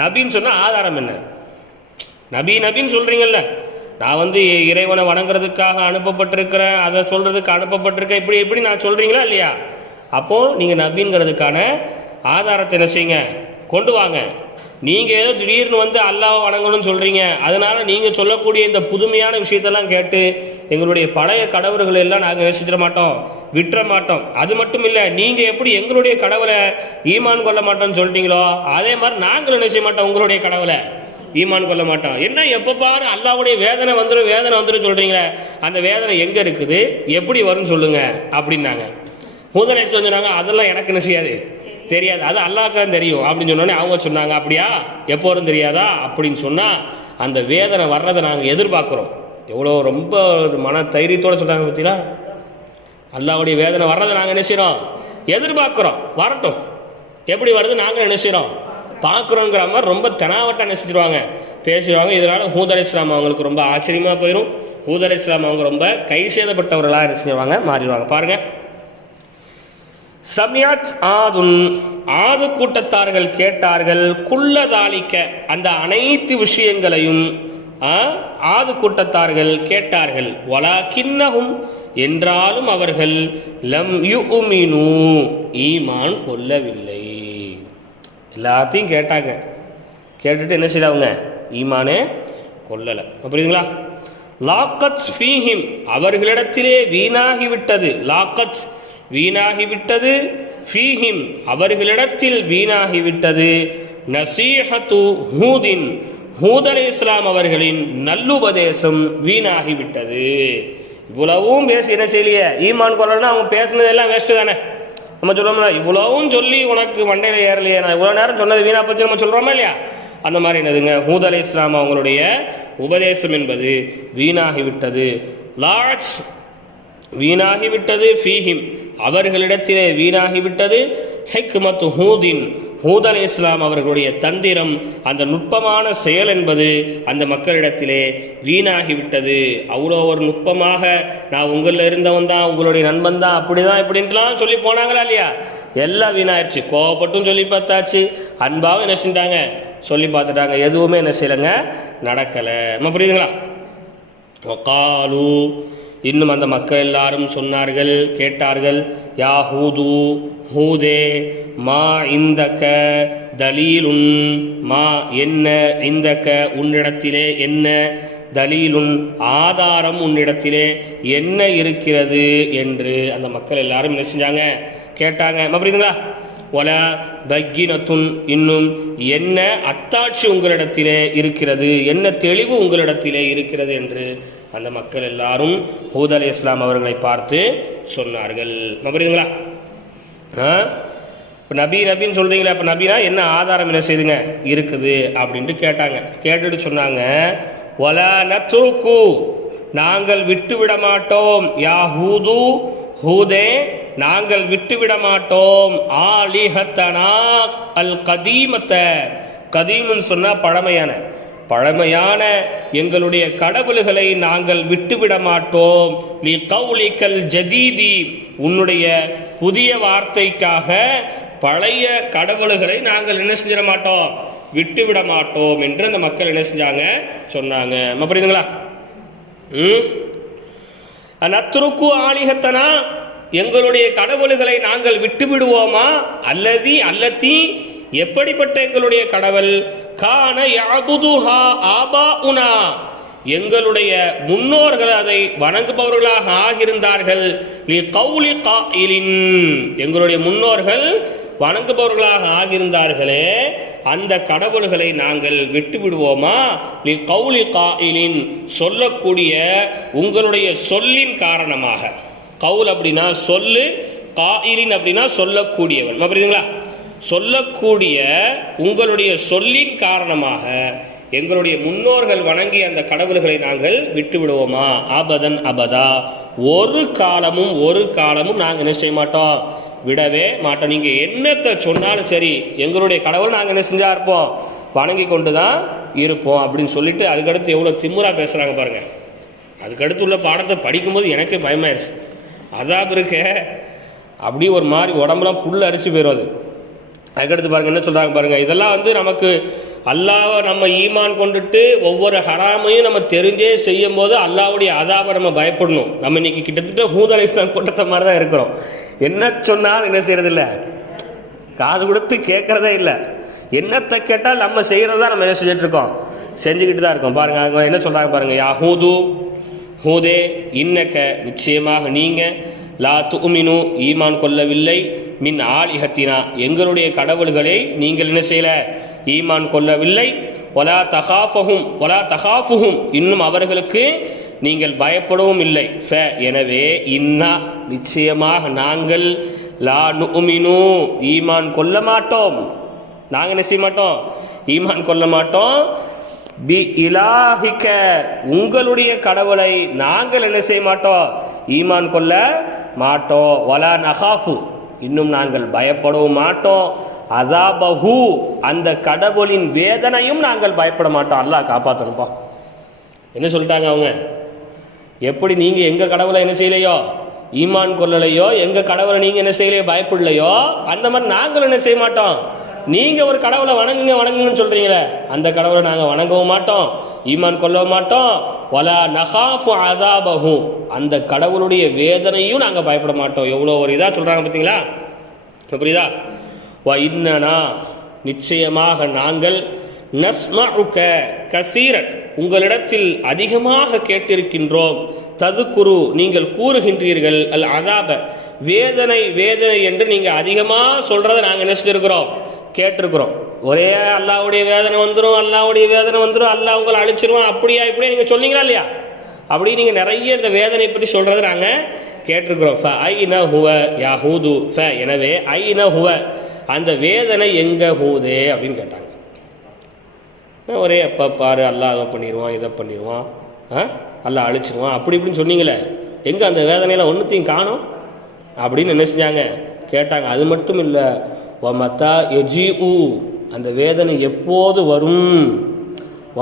நபின்னு சொன்னால் ஆதாரம் என்ன? நபின்னு சொல்கிறீங்கல்ல, நான் இறைவனை வணங்குறதுக்காக அனுப்பப்பட்டிருக்கிறேன், அதை சொல்கிறதுக்கு அனுப்பப்பட்டிருக்கேன், இப்படி நான் சொல்கிறீங்களா இல்லையா? அப்போது நீங்கள் நபிங்கிறதுக்கான ஆதாரத்தை என்ன செய்யுங்க, கொண்டு வாங்க. நீங்கள் ஏதோ திடீர்னு அல்லாஹ்வை வணங்கணும்னு சொல்கிறீங்க, அதனால் நீங்கள் சொல்லக்கூடிய இந்த புதுமையான விஷயத்தெல்லாம் கேட்டு எங்களுடைய பழைய கடவுள்களை எல்லாம் நாங்கள் நேசிச்சிட மாட்டோம், விட்டுற மாட்டோம். அது மட்டும் இல்லை, நீங்கள் எப்படி எங்களுடைய கடவுளை ஈமான் கொள்ள மாட்டோம்னு சொல்லிட்டீங்களோ, அதே மாதிரி நாங்களும் நினைச்ச மாட்டோம், உங்களுடைய கடவுளை ஈமான் கொள்ள மாட்டோம். என்ன எப்போ பாரு அல்லாஹ்வுடைய வேதனை வந்துடும் சொல்கிறீங்களே, அந்த வேதனை எங்கே இருக்குது, எப்படி வரும்னு சொல்லுங்கள் அப்படின்னாங்க. ஹூத் அலைஹிஸ்ஸலாம் சொன்னாங்க, அதெல்லாம் எனக்கு என்ன செய்யாது, தெரியாது, அது அல்லாஹ்க்கு தான் தெரியும் அப்படின்னு சொன்னோடனே அவங்க சொன்னாங்க, அப்படியா, எப்போ வரும் தெரியாதா அப்படின்னு சொன்னால், அந்த வேதனை வர்றதை நாங்கள் எதிர்பார்க்குறோம். எவ்வளோ ரொம்ப மன தைரியத்தோடு சொல்கிறாங்க பார்த்தீங்களா, அல்லாஹ்வுடைய வேதனை வர்றதை நாங்கள் என்ன செய்கிறோம், எதிர்பார்க்குறோம், வரட்டும், எப்படி வருது நாங்கள் என்ன செய்கிறோம், பார்க்குறோங்கிற மாதிரி ரொம்ப தெனாவட்டாக என்ன செஞ்சிருவாங்க, பேசிடுவாங்க. இதனால் ஹூத் அலைஹிஸ்ஸலாம் அவங்களுக்கு ரொம்ப ஆச்சரியமாக போயிடும். ஹூத் அலைஹிஸ்ஸலாம் அவங்க ரொம்ப கை சேதப்பட்டவர்களாக என்ன செய்வாங்க, மாறிடுவாங்க. பாருங்கள், சமியாத் ஆதுன், ஆது கூட்டத்தார்கள் கேட்டார்கள், குல்லதாலிக்க, அந்த அனைத்து விஷயங்களையும் ஆது கூட்டத்தார்கள் கேட்டார்கள், வலாக்கின்னஹும், என்றாலும் அவர்கள் லம் யுமினு, ஈமான் கொள்ளவில்லை. எல்லாத்தையும் கேட்டாங்க, கேட்டுட்டு என்ன செய்யறவங்க, ஈமானே கொள்ளலை. புரியுதுங்களா? லாக்கத் ஃபீஹிம் அவர்களிடத்திலே வீணாகிவிட்டது, லாக்கத் வீணாகிவிட்டது, ஃபீஹிம் அவர்களிடத்தில் வீணாகிவிட்டது, நசீஹத்து ஹூதின் ஹூத் அலைஹிஸ்ஸலாம் அவர்களின் நல்லுபதேசம் வீணாகிவிட்டது. இவ்வளவும் பேசி என்ன செய்யலையே, ஈமான் கொள்ளணும் அவங்க பேசுனதெல்லாம் வேஸ்ட்டு தானே. நம்ம சொல்லுவோம்ல, இவ்வளவும் சொல்லி உனக்கு மண்டையில் ஏறலையே, நான் இவ்வளோ நேரம் சொன்னது வீணா பற்றி நம்ம சொல்கிறோமா இல்லையா? அந்த மாதிரி என்னதுங்க, ஹூத் அலைஹிஸ்ஸலாம் அவங்களுடைய உபதேசம் என்பது வீணாகிவிட்டது. லாட்ஸ் வீணாகிவிட்டது, ஃபீஹிம் அவர்களிடத்திலே வீணாகிவிட்டது, ஹிக்மத்து ஹூதின் ஹூத் அலைஹிஸ்ஸலாம் அவர்களுடைய தந்திரம், அந்த நுட்பமான செயல் என்பது அந்த மக்களிடத்திலே வீணாகிவிட்டது. அவ்வளோ ஒரு நுட்பமாக நான் உங்களில் இருந்தவன் தான், உங்களுடைய நண்பன் தான், அப்படிதான் இப்படின்ட்டுலாம் சொல்லி போனாங்களா இல்லையா? எல்லாம் வீணாயிடுச்சு. கோவப்பட்டும் சொல்லி பார்த்தாச்சு, அன்பாவும் என்ன செஞ்சிட்டாங்க சொல்லி பார்த்துட்டாங்க, எதுவுமே என்ன செய்யலைங்க, நடக்கலை. நம்ம புரியுதுங்களா? வகாலு இன்னும் அந்த மக்கள் எல்லாரும் சொன்னார்கள், கேட்டார்கள், யா ஹூது ஹூதே மா இந்தக்க தலீலுன், மா என்ன, இந்தக்க உன்னிடத்திலே என்ன, தலீலுன் ஆதாரம் உன்னிடத்திலே என்ன இருக்கிறது என்று அந்த மக்கள் எல்லாரும் என்ன செஞ்சாங்க, கேட்டாங்க. புரியுதுங்களா? ஒல பக்கினத்துன் இன்னும் என்ன அத்தாட்சி உங்களிடத்திலே இருக்கிறது, என்ன தெளிவு உங்களிடத்திலே இருக்கிறது என்று அந்த மக்கள் எல்லாரும் ஹூத் அலைஹிஸ்ஸலாம் அவர்களை பார்த்து சொன்னார்கள். புரியுதுங்களா? இப்போ நபின்னு சொல்கிறீங்களா, இப்போ நபினா என்ன ஆதாரம் என்ன செய்துங்க இருக்குது அப்படின்ட்டு கேட்டாங்க. கேட்டுட்டு சொன்னாங்க, ஒல நத்ருக்கு நாங்கள் விட்டுவிட மாட்டோம், யா ஹூது ஹூதே நாங்கள் விட்டுவிட மாட்டோம், ஆலிஹத்தனா அல் கதீமத்த, கதீம்னு சொன்னால் பழமையான எங்களுடைய கடவுள்களை நாங்கள் விட்டுவிட மாட்டோம், லி கௌலிக்கல் ஜதீதி உன்னுடைய புதிய வார்த்தைக்காக பழைய கடவுள்களை நாங்கள் என்ன செஞ்சிட மாட்டோம், விட்டுவிட மாட்டோம் என்று அந்த மக்கள் என்ன செஞ்சாங்க சொன்னாங்க. புரியுதுங்களா? நத்ருக்கு ஆலிஹத்தனா எங்களுடைய கடவுள்களை நாங்கள் விட்டு விடுவோமா, அல்லதி எப்படிப்பட்ட எங்களுடைய கடவுள், கான யஅபுதுஹா ஆபாஉனா எங்களுடைய முன்னோர்கள் அதை வணங்குபவர்களாக ஆகியிருந்தார்கள், லி கௌலி காயிலின் எங்களுடைய முன்னோர்கள் வணங்குபவர்களாக ஆகியிருந்தார்களே அந்த கடவுள்களை நாங்கள் விட்டு விடுவோமா, லி கௌலி காயிலின் சொல்லக்கூடிய உங்களுடைய சொல்லின் காரணமாக. கவுல் அப்படின்னா சொல்லு, காயிலின் அப்படின்னா சொல்லக்கூடியவன். புரியுதுங்களா? சொல்லக்கூடிய உங்களுடைய சொல்லின் காரணமாக எங்களுடைய முன்னோர்கள் வணங்கிய அந்த கடவுள்களை நாங்கள் விட்டு விடுவோமா, அபதன் அபதா ஒரு காலமும் நாங்கள் என்ன செய்ய மாட்டோம், விடவே மாட்டோம். நீங்கள் என்னத்தை சொன்னாலும் சரி எங்களுடைய கடவுள் நாங்கள் என்ன செஞ்சா இருப்போம், வணங்கி கொண்டு தான் இருப்போம் அப்படின்னு சொல்லிட்டு அதுக்கடுத்து எவ்வளோ திமுறா பேசுகிறாங்க பாருங்கள். அதுக்கடுத்து உள்ள பாடத்தை படிக்கும்போது எனக்கே பயமாயிருச்சு. அதாப் இருக்க அப்படி ஒரு மாதிரி உடம்புலாம் புல் அரிச்சு போயிடும். அது அதுக்கடுத்து பாருங்கள் என்ன சொல்கிறாங்க பாருங்கள். இதெல்லாம் நமக்கு அல்லாவை நம்ம ஈமான் கொண்டுட்டு ஒவ்வொரு ஹராமையும் நம்ம தெரிஞ்சே செய்யும் போது அல்லாவுடைய அதாபை நம்ம பயப்படணும். நம்ம இன்னைக்கு கிட்டத்தட்ட ஹூத் அலைஹிஸ்ஸலாம் கொட்டத்த மாதிரி தான் இருக்கிறோம். என்ன சொன்னால் என்ன செய்யறதில்ல, காது கொடுத்து கேட்கறதே இல்லை. என்னத்தை கேட்டால் நம்ம செய்கிறதா நம்ம என்ன செஞ்சுட்டு இருக்கோம், செஞ்சுக்கிட்டு தான் இருக்கோம். பாருங்க அவங்க என்ன சொல்கிறாங்க பாருங்கள். யா ஹூது ஹூதே இன்னக்க நிச்சயமாக நீங்கள், லா துமினு ஈமான் கொள்ளவில்லை, மின் ஆலிஹத்தினா எங்களுடைய கடவுள்களை நீங்கள் என்ன செய்யல, ஈமான் கொள்ளவில்லை, ஒலா தகாஃபுஹும் இன்னும் அவர்களுக்கு நீங்கள் பயப்படவும் இல்லை. எனவே இன்னா நிச்சயமாக நாங்கள், லா நுமினு ஈமான் கொள்ள மாட்டோம், நாங்கள் என்ன செய்ய மாட்டோம், ஈமான் கொள்ள மாட்டோம், பி இலாஹிக்க உங்களுடைய கடவுளை நாங்கள் என்ன செய்ய மாட்டோம், ஈமான் கொள்ள மாட்டோம், வலா நகாஃபு இன்னும் நாங்கள் பயப்படவும் மாட்டோம், அதாபஹு அந்த கடவுளின் வேதனையும் நாங்கள் பயப்பட மாட்டோம். அல்லாஹ் காப்பாற்றணுப்பா. என்ன சொல்லிட்டாங்க அவங்க, எப்படி நீங்கள் எங்கள் கடவுளை என்ன செய்யலையோ ஈமான் கொள்ளலையோ, எங்கள் கடவுளை நீங்கள் என்ன செய்யலையோ பயப்படலையோ, அந்த மாதிரி நாங்கள் என்ன செய்ய மாட்டோம். நீங்கள் ஒரு கடவுளை வணங்குங்கன்னு சொல்கிறீங்களே, அந்த கடவுளை நாங்கள் வணங்கவும் மாட்டோம், ஈமான் கொள்ளவும் மாட்டோம், வலா நகாஃபு அதாபஹு அந்த கடவுளுடைய வேதனையும் நாங்கள் பயப்பட மாட்டோம். எவ்வளோ ஒரு இதாக சொல்கிறாங்க பார்த்தீங்களா, புரியுதா? வ இன்னனா நிச்சயமாக நாங்கள், நஸ்மஉக கசீரன் உங்களிடத்தில் அதிகமாக கேட்டிருக்கின்றோம். ததுக்குரு நீங்கள் கூறுகின்றீர்கள், அல் அதாப வேதனை வேதனை என்று நீங்கள் அதிகமாக சொல்கிறத நாங்கள் என்ன செஞ்சுருக்கிறோம், கேட்டிருக்கிறோம். ஒரே அல்லாவுடைய வேதனை வந்துடும், அல்லாவுடைய வேதனை வந்துடும், அல்லாஹ் உங்களை அழிச்சிருவோம், அப்படியா இப்படியே நீங்கள் சொன்னீங்களா இல்லையா? அப்படி நீங்கள் நிறைய இந்த வேதனை பற்றி சொல்கிறத நாங்கள் கேட்டிருக்கிறோம். ஃப ஐன ஹுவ யாஹூது ஃப எனவே ஐன ஹுவ அந்த வேதனை எங்கே ஹூதே அப்படின்னு கேட்டாங்க. ஒரே எப்போ பாரு அல்லாஹ் அதை பண்ணிடுவான், இதை பண்ணிடுவான், அல்லாஹ் அழிச்சிடுவான், அப்படி இப்படின்னு சொன்னீங்களே, எங்கே அந்த வேதனையில் ஒன்றுத்தையும் காணும் அப்படின்னு என்ன செஞ்சாங்க கேட்டாங்க. அது மட்டும் இல்லை, ஒமத்தா எஜி ஊ அந்த வேதனை எப்போது வரும்,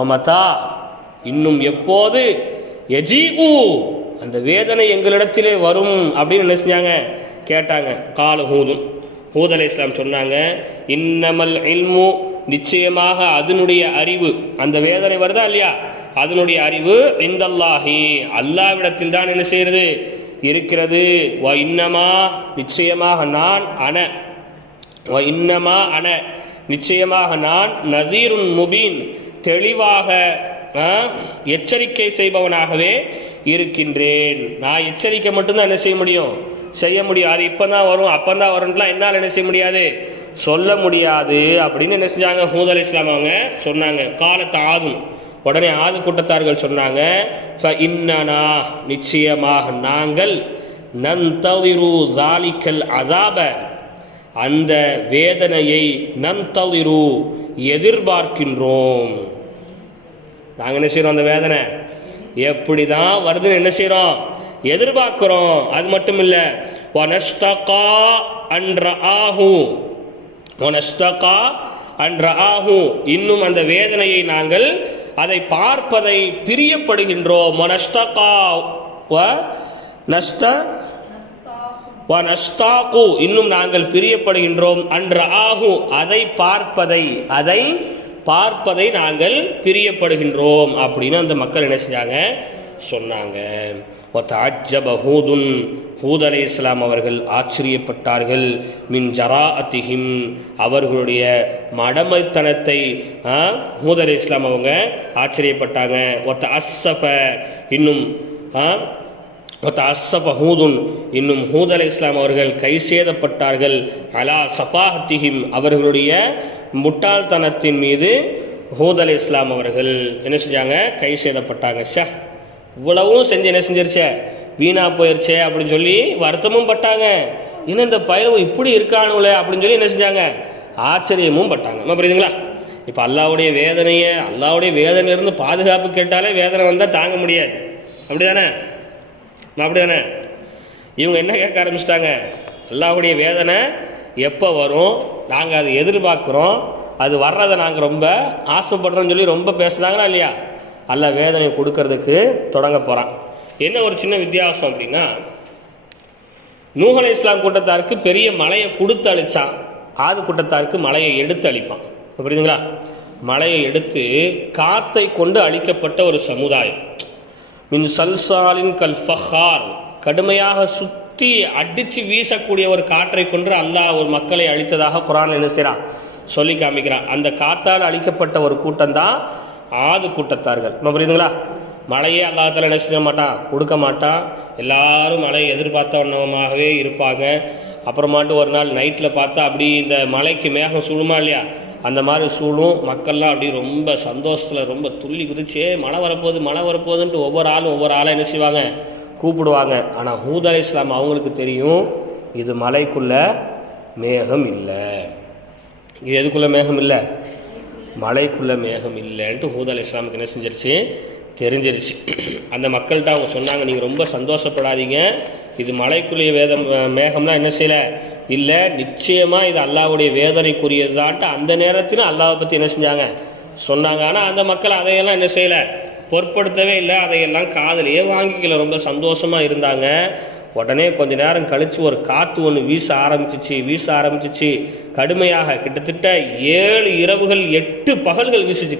ஒமத்தா இன்னும் எப்போது, எஜி ஊ அந்த வேதனை எங்களிடத்திலே வரும் அப்படின்னு என்ன செஞ்சாங்க கேட்டாங்க. கால ஹூதும் ஹூத் அலைஹிஸ்ஸலாம் சொன்னாங்க, இன்னமல் இல்மு நிச்சயமாக அதனுடைய அறிவு, அந்த வேதனை வருதா இல்லையா, அதனுடைய அறிவு இந்தல்லாஹி அல்லாஹ்விடத்தில் தான் என்ன செய்கிறது இருக்கிறது. வ இன்னமா நிச்சயமாக நான் அன வ இன்னமா அன நிச்சயமாக நான் நதீருன் முபீன் தெளிவாக எச்சரிக்கை செய்பவனாகவே இருக்கின்றேன். நான் எச்சரிக்கை மட்டும்தான் என்ன செய்ய முடியும், செய்ய முடியும். அது இப்போ தான் வரும் அப்போ தான் வரும்லாம் என்னால் என்ன செய்ய முடியாது, சொல்ல முடியாது அப்படின்னு என்ன செஞ்சாங்க ஹூத் அலைஹிஸ்ஸலாம் அவங்க சொன்னாங்க. காலத்து ஆதும் உடனே ஆது கூட்டத்தார்கள் சொன்னாங்க, ஃப இன்னனா நிச்சயமாக நாங்கள் நன்தலிரு ஜாலிக்கல் அஸாப அந்த வேதனையை நன்தலிரு எதிர்பார்க்கின்றோம். நாங்கள் என்ன செய்கிறோம், அந்த வேதனை எப்படி தான் வருதுன்னு என்ன செய்கிறோம், எதிர்பார்க்கிறோம். அது மட்டும் இல்லை, வனஷ்தகா அன்ற ஆஹு வனஷ்தகா அன்ற ஆஹு இன்னும் அந்த வேதனையை நாங்கள் அதை பார்ப்பதை பிரியப்படுகின்றோம். வனஷ்தகா வ நஷ்ட வ நஷ்தாகு இன்னும் நாங்கள் பிரியப்படுகின்றோம். அன்ற ஆஹு அதை பார்ப்பதை நாங்கள் பிரியப்படுகின்றோம் அப்படின்னு அந்த மக்கள் என்ன செஞ்சாங்க சொன்னாங்க. ஹூத் அலைஹிஸ்ஸலாம் அவர்கள் ஆச்சரியப்பட்டார்கள். மின் ஜராஅத்திஹிம் அவர்களுடைய மடமைத்தனத்தை ஹூத் அலைஹிஸ்ஸலாம் அவங்க ஆச்சரியப்பட்டாங்க. அஸ்ஸப இன்னும் ஹூதுன் இன்னும் ஹூத் அலைஹிஸ்ஸலாம் அவர்கள் கை சேதப்பட்டார்கள். அலா சஃபாஹத்திஹிம் அவர்களுடைய முட்டாள்தனத்தின் மீது ஹூத் அலைஹிஸ்ஸலாம் அவர்கள் என்ன செஞ்சாங்க கை சேதப்பட்டாங்க. இவ்வளவும் செஞ்சு என்ன செஞ்சிருச்சே வீணா போயிருச்சே அப்படின்னு சொல்லி வருத்தமும் பட்டாங்க. இன்னும் இந்த பயிரவு இப்படி இருக்கானுல அப்படின்னு சொல்லி என்ன செஞ்சாங்க ஆச்சரியமும் பட்டாங்க. புரியுதுங்களா? இப்போ அல்லாவுடைய வேதனையிலிருந்து பாதுகாப்பு கேட்டாலே வேதனை வந்தால் தாங்க முடியாது. அப்படிதானே? இவங்க என்ன கேட்க ஆரம்பிச்சிட்டாங்க, அல்லாஹ்வுடைய வேதனை எப்போ வரும், நாங்கள் அதை எதிர்பார்க்குறோம், அது வர்றதை நாங்கள் ரொம்ப ஆசைப்படுறோன்னு சொல்லி ரொம்ப பேசுனாங்களா இல்லையா? அல்லாஹ் வேதனை கொடுக்கறதுக்கு தொடங்க போகிறான். என்ன ஒரு சின்ன வித்தியாசம் அப்படின்னா, நூஹ் அலைஹிஸ்ஸலாம் கூட்டத்தாருக்கு பெரிய மலையை கொடுத்து அழிச்சான், ஆது கூட்டத்தாருக்கு மலையை எடுத்து அழிப்பான். புரியுதுங்களா? மலையை எடுத்து காத்தை கொண்டு அழிக்கப்பட்ட ஒரு சமுதாயம். மின் சல்சாலின் கல் ஃபஹார் கடுமையாக சுற்றி அடித்து வீசக்கூடிய ஒரு காற்றை கொண்டு அல்லாஹ் ஒரு மக்களை அழித்ததாக குர்ஆன்ல என்ன செய்கிறான் சொல்லி காமிக்கிறான். அந்த காத்தால் அழிக்கப்பட்ட ஒரு கூட்டம் தான் ஆது கூட்டத்தார்கள். புரியுதுங்களா? மழையே அல்லாஹ்தால என்ன செய்ய மாட்டான், கொடுக்க மாட்டான். எல்லாரும் மழையை எதிர்பார்த்தவனமாகவே இருப்பாங்க. அப்புறமாட்டு ஒரு நாள் நைட்டில் பார்த்தா அப்படி இந்த மலைக்கு மேகம் சூழுமா இல்லையா, அந்த மாதிரி சூழும். மக்கள்லாம் அப்படி ரொம்ப சந்தோஷத்தில் ரொம்ப துள்ளி குதிச்சே மழை வரப்போகுதுன்ட்டு ஒவ்வொரு ஆளை என்ன செய்வாங்க கூப்பிடுவாங்க. ஆனால் ஹூத் அலைஹிஸ்ஸலாம் அவங்களுக்கு தெரியும் இது மலைக்குள்ள மேகம் இல்லை. இது எதுக்குள்ள மேகம் இல்லை, மலைக்குள்ள மேகம் இல்லைன்ட்டு ஹூத் அலைஹிஸ்ஸலாமுக்கு என்ன செஞ்சிருச்சு தெரிஞ்சிருச்சு. அந்த மக்கள்கிட்ட அவங்க சொன்னாங்க, நீங்கள் ரொம்ப சந்தோஷப்படாதீங்க, இது மலைக்குரிய மேகம்லாம் என்ன செய்யலை இல்லை, நிச்சயமாக இது அல்லாஹ்வுடைய வேதனைக்குரியது தான்ட்டு அந்த நேரத்திலும் அல்லாஹை பற்றி என்ன செஞ்சாங்க சொன்னாங்க. ஆனால் அந்த மக்கள் அதையெல்லாம் என்ன செய்யலை பொருட்படுத்தவே இல்லை, அதையெல்லாம் காதலையே வாங்கிக்கல, ரொம்ப சந்தோஷமாக இருந்தாங்க. உடனே கொஞ்ச நேரம் கழித்து ஒரு காற்று ஒன்று வீச ஆரம்பிச்சிச்சு கடுமையாக. கிட்டத்தட்ட 7 இரவுகள் 8 பகல்கள் வீசிச்சு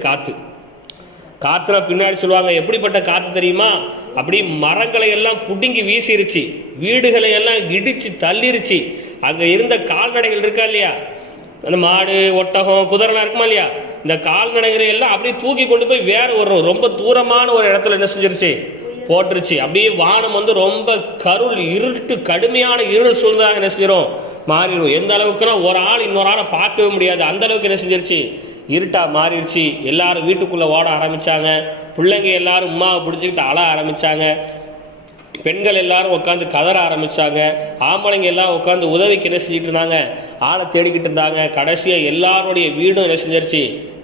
காற்றுனா பின்னாடி சொல்லுவாங்க எப்படிப்பட்ட காற்று தெரியுமா, அப்படி மரங்களை எல்லாம் புடுங்கி வீசிருச்சு, வீடுகளை எல்லாம் இடிச்சு தள்ளிருச்சு. அங்கே இருந்த கால்நடைகள் இருக்கா இல்லையா, அந்த மாடு ஒட்டகம் குதிரைலாம் இருக்குமா இல்லையா, இந்த கால்நடைகளை எல்லாம் அப்படியே தூக்கி கொண்டு போய் வேற ஒரு ரொம்ப தூரமான ஒரு இடத்துல என்ன செஞ்சிருச்சு, போட்டுருச்சு. அப்படியே வானம் வந்து ரொம்ப இருட்டு, கடுமையான இருள் சூழ்ந்ததாக என்ன செஞ்சிடும், மாறிடும். எந்த அளவுக்குன்னா ஒரு ஆள் இன்னொரு ஆளை பார்க்கவே முடியாது, அந்த அளவுக்கு என்ன செஞ்சிருச்சு, இருட்டா மாறிடுச்சு. எல்லாரும் வீட்டுக்குள்ள ஓட ஆரம்பிச்சாங்க. பிள்ளைங்க எல்லாரும் உமாவை பிடிச்சிக்கிட்டு அழ ஆரம்பிச்சாங்க. பெண்கள் எல்லாரும் உட்காந்து கதற ஆரம்பிச்சாங்க. ஆம்பளைங்க எல்லாம் உட்காந்து உதவிக்கு என்ன செஞ்சுட்டு இருந்தாங்க, ஆளை தேடிக்கிட்டு இருந்தாங்க. கடைசியாக எல்லாருடைய வீடும் என்ன செஞ்சிருச்சு,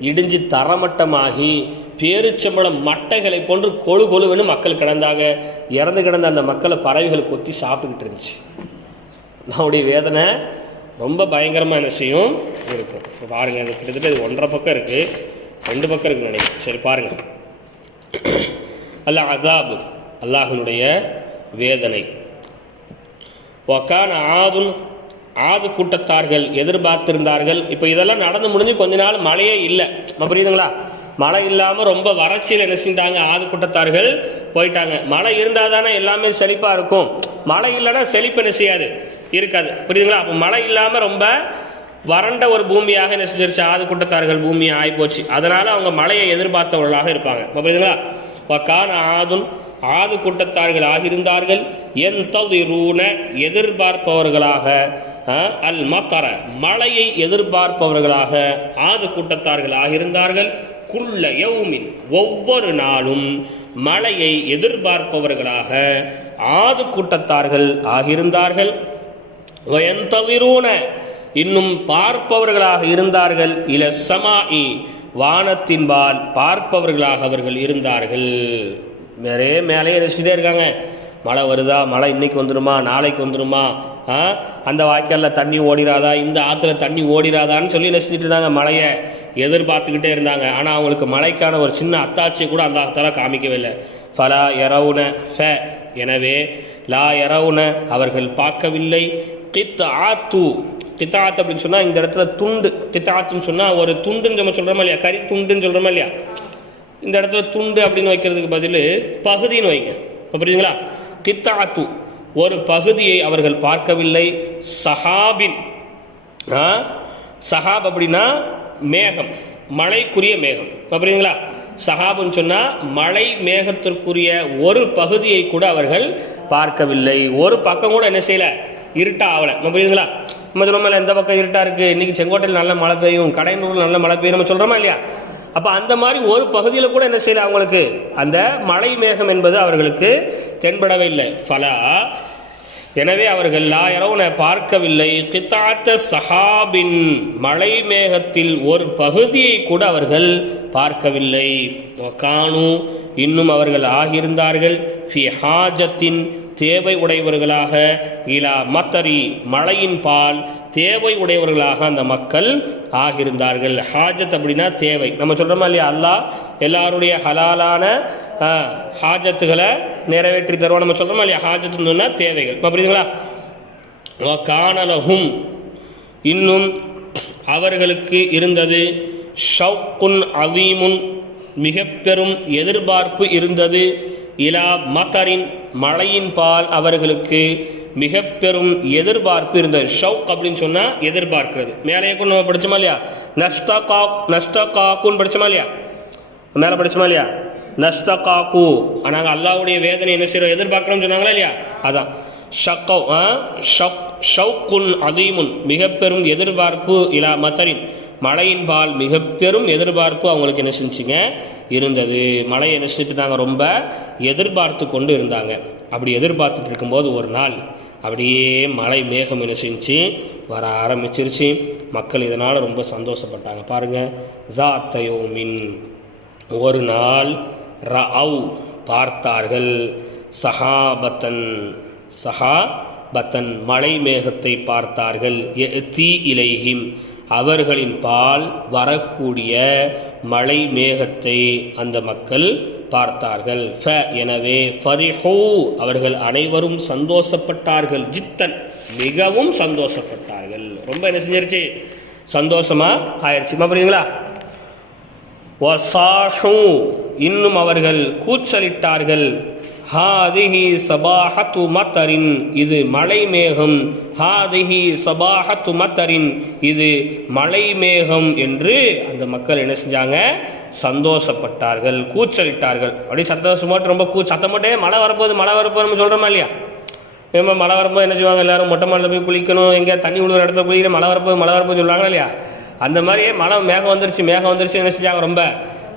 இடிஞ்சு தரமட்டமாகி பேரிச்சம்பளம் மட்டைகளை போன்று கொழு கொழுவென்னு மக்கள் கிடந்தாங்க. இறந்து கிடந்த அந்த மக்களை பறவைகள் கொத்தி சாப்பிட்டுக்கிட்டு இருந்துச்சு. நம்முடைய வேதனை ரொம்ப பயங்கரமாக என்ன செய்யும் இருக்கும். இப்போ பாருங்கள், அது கிட்டத்தட்ட இது 1.5 பக்கம் இருக்குது, 2 பக்கம் இருக்குன்னு நினைக்கிறேன். சரி பாருங்கள், அஸாபு அல்லாஹ்வினுடைய வேதனை. வகான ஆது கூட்டத்தார்கள் எதிர்பார்த்திருந்தார்கள். இப்போ இதெல்லாம் நடந்து முடிஞ்சு கொஞ்ச நாள் மழையே இல்லை, புரியுதுங்களா? மழை இல்லாமல் ரொம்ப வறட்சியில் என்ன செஞ்சிட்டாங்க, ஆது கூட்டத்தார்கள் போயிட்டாங்க. மழை இருந்தால் தானே எல்லாமே செழிப்பாக இருக்கும். மழை இல்லைன்னா செழிப்பு என்ன செய்யாது, இருக்காது, புரியுதுங்களா? அப்போ மழை இல்லாமல் ரொம்ப வறண்ட ஒரு பூமியாக என்ன செஞ்சிருச்சு, ஆது கூட்டத்தார்கள் பூமியை ஆகிப்போச்சு. அதனால் அவங்க மழையை எதிர்பார்த்தவர்களாக இருப்பாங்க, புரியுதுங்களா? வகான ஆது கூட்டத்தார்கள் ஆகியிருந்தார்கள். எதிர்பார்ப்பவர்களாக, அல் மத்தர மழையை எதிர்பார்ப்பவர்களாக ஆது கூட்டத்தார்கள் ஆகியிருந்தார்கள். குல்ல யௌமின் ஒவ்வொரு நாளும் மழையை எதிர்பார்ப்பவர்களாக ஆது கூட்டத்தார்கள் ஆகியிருந்தார்கள். வயந்தவிரூன இன்னும் பார்ப்பவர்களாக இருந்தார்கள். இல சமாஇ வானத்தின்பால் பார்ப்பவர்களாக அவர்கள் இருந்தார்கள். மேலே ரசிச்சிட்டே இருக்காங்க. மழை வருதா, மழை இன்னைக்கு வந்துடுமா, நாளைக்கு வந்துடுமா, அந்த வாய்க்காலில் தண்ணி ஓடிராதா, இந்த ஆற்றுல தண்ணி ஓடிராதான்னு சொல்லி ரசிச்சுட்டு இருந்தாங்க. மழையை எதிர்பார்த்துக்கிட்டே இருந்தாங்க. ஆனால் அவங்களுக்கு மழைக்கான ஒரு சின்ன அத்தாட்சியை கூட அல்லாஹ் தஆலா காமிக்கவே இல்லை. ஃபலா யரவுன ஃப எனவே லா யரவுன அவர்கள் பார்க்கவில்லை. கித்தாத் அப்படின்னு சொன்னால் இந்த இடத்துல துண்டு. கித்தாத்துன்னு சொன்னால் ஒரு துண்டுன்னு நம்ம சொல்கிறோமா இல்லையா, கறி துண்டுன்னு சொல்கிறோமா இல்லையா. இந்த இடத்துல துண்டு அப்படின்னு வைக்கிறதுக்கு பதில் பகுதின்னு வைங்க, புரியுதுங்களா? கித்தாத்து ஒரு பகுதியை அவர்கள் பார்க்கவில்லை. சஹாபின் சஹாப் அப்படின்னா மேகம், மழைக்குரிய மேகம், புரியுதுங்களா? சஹாபுன்னு சொன்னால் மழை மேகத்திற்குரிய ஒரு பகுதியை கூட அவர்கள் பார்க்கவில்லை. ஒரு பக்கம் கூட என்ன செய்யலை, இருட்டா ஆகலை, புரியுதுங்களா? நம்ம சொல்லுவோம் எந்த பக்கம் இருட்டாக இருக்குது, இன்றைக்கி செங்கோட்டையில் நல்ல மழை பெய்யும், கடையனூரில் நல்ல மழை பெய்யும் நம்ம சொல்கிறோமா இல்லையா? அப்போ அந்த மாதிரி ஒரு பகுதியில் கூட என்ன செய்யலை, அவங்களுக்கு அந்த மழை மேகம் என்பது அவர்களுக்கு தென்படவே இல்லை. ஃபலா எனவே அவர்கள் லா யரவுன பார்க்கவில்லை. கித்தாத்த சஹாபின் மழை மேகத்தில் ஒரு பகுதியை கூட அவர்கள் பார்க்கவில்லை. கானு இன்னும் அவர்கள் ஆகியிருந்தார்கள். ஃபி ஹாஜத்தின் தேவை உடையவர்களாக, இலா மத்தரி மழையின் பால் தேவை உடையவர்களாக அந்த மக்கள் ஆகியிருந்தார்கள். ஹாஜத் அப்படின்னா தேவை. நம்ம சொல்கிறோமா இல்லையா, அல்லாஹ் எல்லாருடைய ஹலாலான ஹாஜத்துகளை நிறைவேற்றி தருவோம் நம்ம சொல்கிறோமா இல்லையா. ஹாஜத்துன்னு சொன்னால் தேவைகள், புரியுதுங்களா? கானலஹும் இன்னும் அவர்களுக்கு இருந்தது. ஷௌக்குன் அதீமுன் மிக பெரும் எதிர்பார்ப்பு இருந்தது. இலா மத்தரின் மழையின் பால் அவர்களுக்கு மிக பெரும் எதிர்பார்ப்பு இருந்தது. ஷவுக் அப்படின்னு சொன்னால் எதிர்பார்க்கிறது. மேலே கூட நம்ம படித்தோமா இல்லையா, நஷ்டகாக்குன்னு படித்தோமா இல்லையா, மேலே படித்தோமா இல்லையா, நஷ்டகாக்கு. நாங்கள் அல்லாஹ்வுடைய வேதனை என்ன செய்கிறோம், எதிர்பார்க்குறோம்னு சொன்னாங்களா இல்லையா, அதான் ஷவுக்குன் அதீமுன் மிக பெரும் எதிர்பார்ப்பு. இலா மத்தரின் மழையின் பால் மிக பெரும் எதிர்பார்ப்பு அவங்களுக்கு என்ன செஞ்சுங்க இருந்தது. மழையை என்ன செஞ்சுட்டாங்க, ரொம்ப எதிர்பார்த்து கொண்டு இருந்தாங்க. அப்படி எதிர்பார்த்துட்டு இருக்கும்போது ஒரு நாள் அப்படியே மழை மேகம் என்ன செஞ்சு வர ஆரம்பிச்சிருச்சு. மக்கள் இதனால் ரொம்ப சந்தோஷப்பட்டாங்க. பாருங்கள், ஜாத்தயோமின் ஒரு நாள் ரஅவ் பார்த்தார்கள். சஹாபத்தன் மழை மேகத்தை பார்த்தார்கள். யஅதி இலைஹிம் அவர்களின் பால் வரக்கூடிய மழை மேகத்தை அந்த மக்கள் பார்த்தார்கள். எனவே ஃபரிஹூ அவர்கள் அனைவரும் சந்தோஷப்பட்டார்கள். ஜித்தன் மிகவும் சந்தோஷப்பட்டார்கள். ரொம்ப என்ன செஞ்சிருச்சு, சந்தோஷமா ஆயிடுச்சு, புரியுதுங்களா? வசாஹூ இன்னும் அவர்கள் கூச்சலிட்டார்கள். ஹாதிஹி சபாஹத்து மத்தரின், இது மலை மேகம். ஹாதிஹி சபாஹத்து மத்தரின், இது மலை மேகம் என்று அந்த மக்கள் என்ன செஞ்சாங்க, சந்தோஷப்பட்டார்கள், கூச்சலிட்டார்கள். அப்படி சந்தோஷமாட்டு ரொம்ப சத்தம் போட்டே மழை வரப்போகுது மழை வரப்போது நம்ம சொல்கிறோமா இல்லையா? நம்ம மழை வரப்போது என்ன செய்வாங்க, எல்லோரும் மொட்டை மாடியில் போய் குளிக்கணும், எங்கே தண்ணி விழுகிற இடத்துல குளிக்கிற, மழை வரப்போது சொல்லுவாங்களா இல்லையா? அந்த மாதிரியே மேகம் வந்துருச்சு என்ன செஞ்சாங்க, ரொம்ப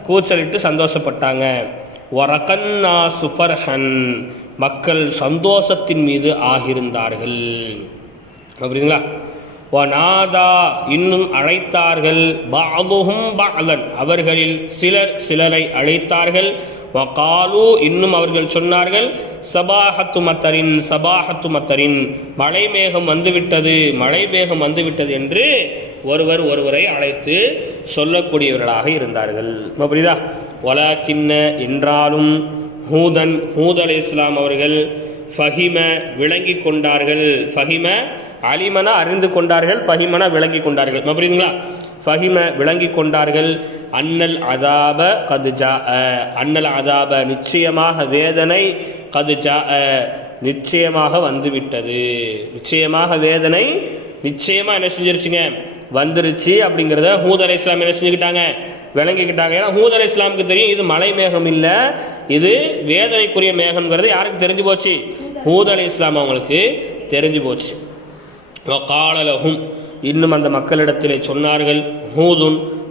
கூச்சலிட்டு சந்தோஷப்பட்டாங்க. வரகன்னா சுஃபர்ஹன், மக்கள் சந்தோஷத்தின் மீது ஆகியிருந்தார்கள். அப்படிங்களா? வநாதா, இன்னும் அழைத்தார்கள். பஅதுஹும் பஅதன், அவர்களில் சிலர் சிலரை அழைத்தார்கள். வகாலு, இன்னும் அவர்கள் சொன்னார்கள். சபாஹத்து மத்தரின், சபாஹத்து மத்தரின், மழை மேகம் வந்துவிட்டது, மழை மேகம் வந்துவிட்டது என்று ஒருவரை அழைத்து சொல்லக்கூடியவர்களாக இருந்தார்கள். புரியுதா? வலாக்கின்ன, என்றாலும் ஹூத் அலைஹிஸ்ஸலாம் அவர்கள் ஃபஹிம, விளங்கி கொண்டார்கள். ஃபஹிம அலிமனா அறிந்து கொண்டார்கள், ஃபஹிமனா விளங்கி கொண்டார்கள். புரியுதுங்களா? ஃபஹிம விளங்கி கொண்டார்கள். அன்னல் அதாப கது ஜா, அன்னல் அதாப நிச்சயமாக வேதனை, கது ஜா நிச்சயமாக வந்துவிட்டது, நிச்சயமாக வேதனை நிச்சயமாக என்ன செஞ்சிருச்சுங்க, வந்துருச்சு. அப்படிங்கிறத ஹூத் அலைஹிஸ்ஸலாம் என்ன செஞ்சுக்கிட்டாங்க, விளங்கிக்கிட்டாங்க. ஏன்னா ஹூத் அலைஹிஸ்ஸலாமுக்கு தெரியும் இது மலை மேகம் இல்லை, இது வேதனைக்குரிய மேகம்ங்கிறது யாருக்கு தெரிஞ்சு போச்சு, ஹூத் அலைஹிஸ்ஸலாம் அவங்களுக்கு தெரிஞ்சு போச்சு. காலலஹும், இன்னும் அந்த மக்களிடத்திலே சொன்னார்கள்.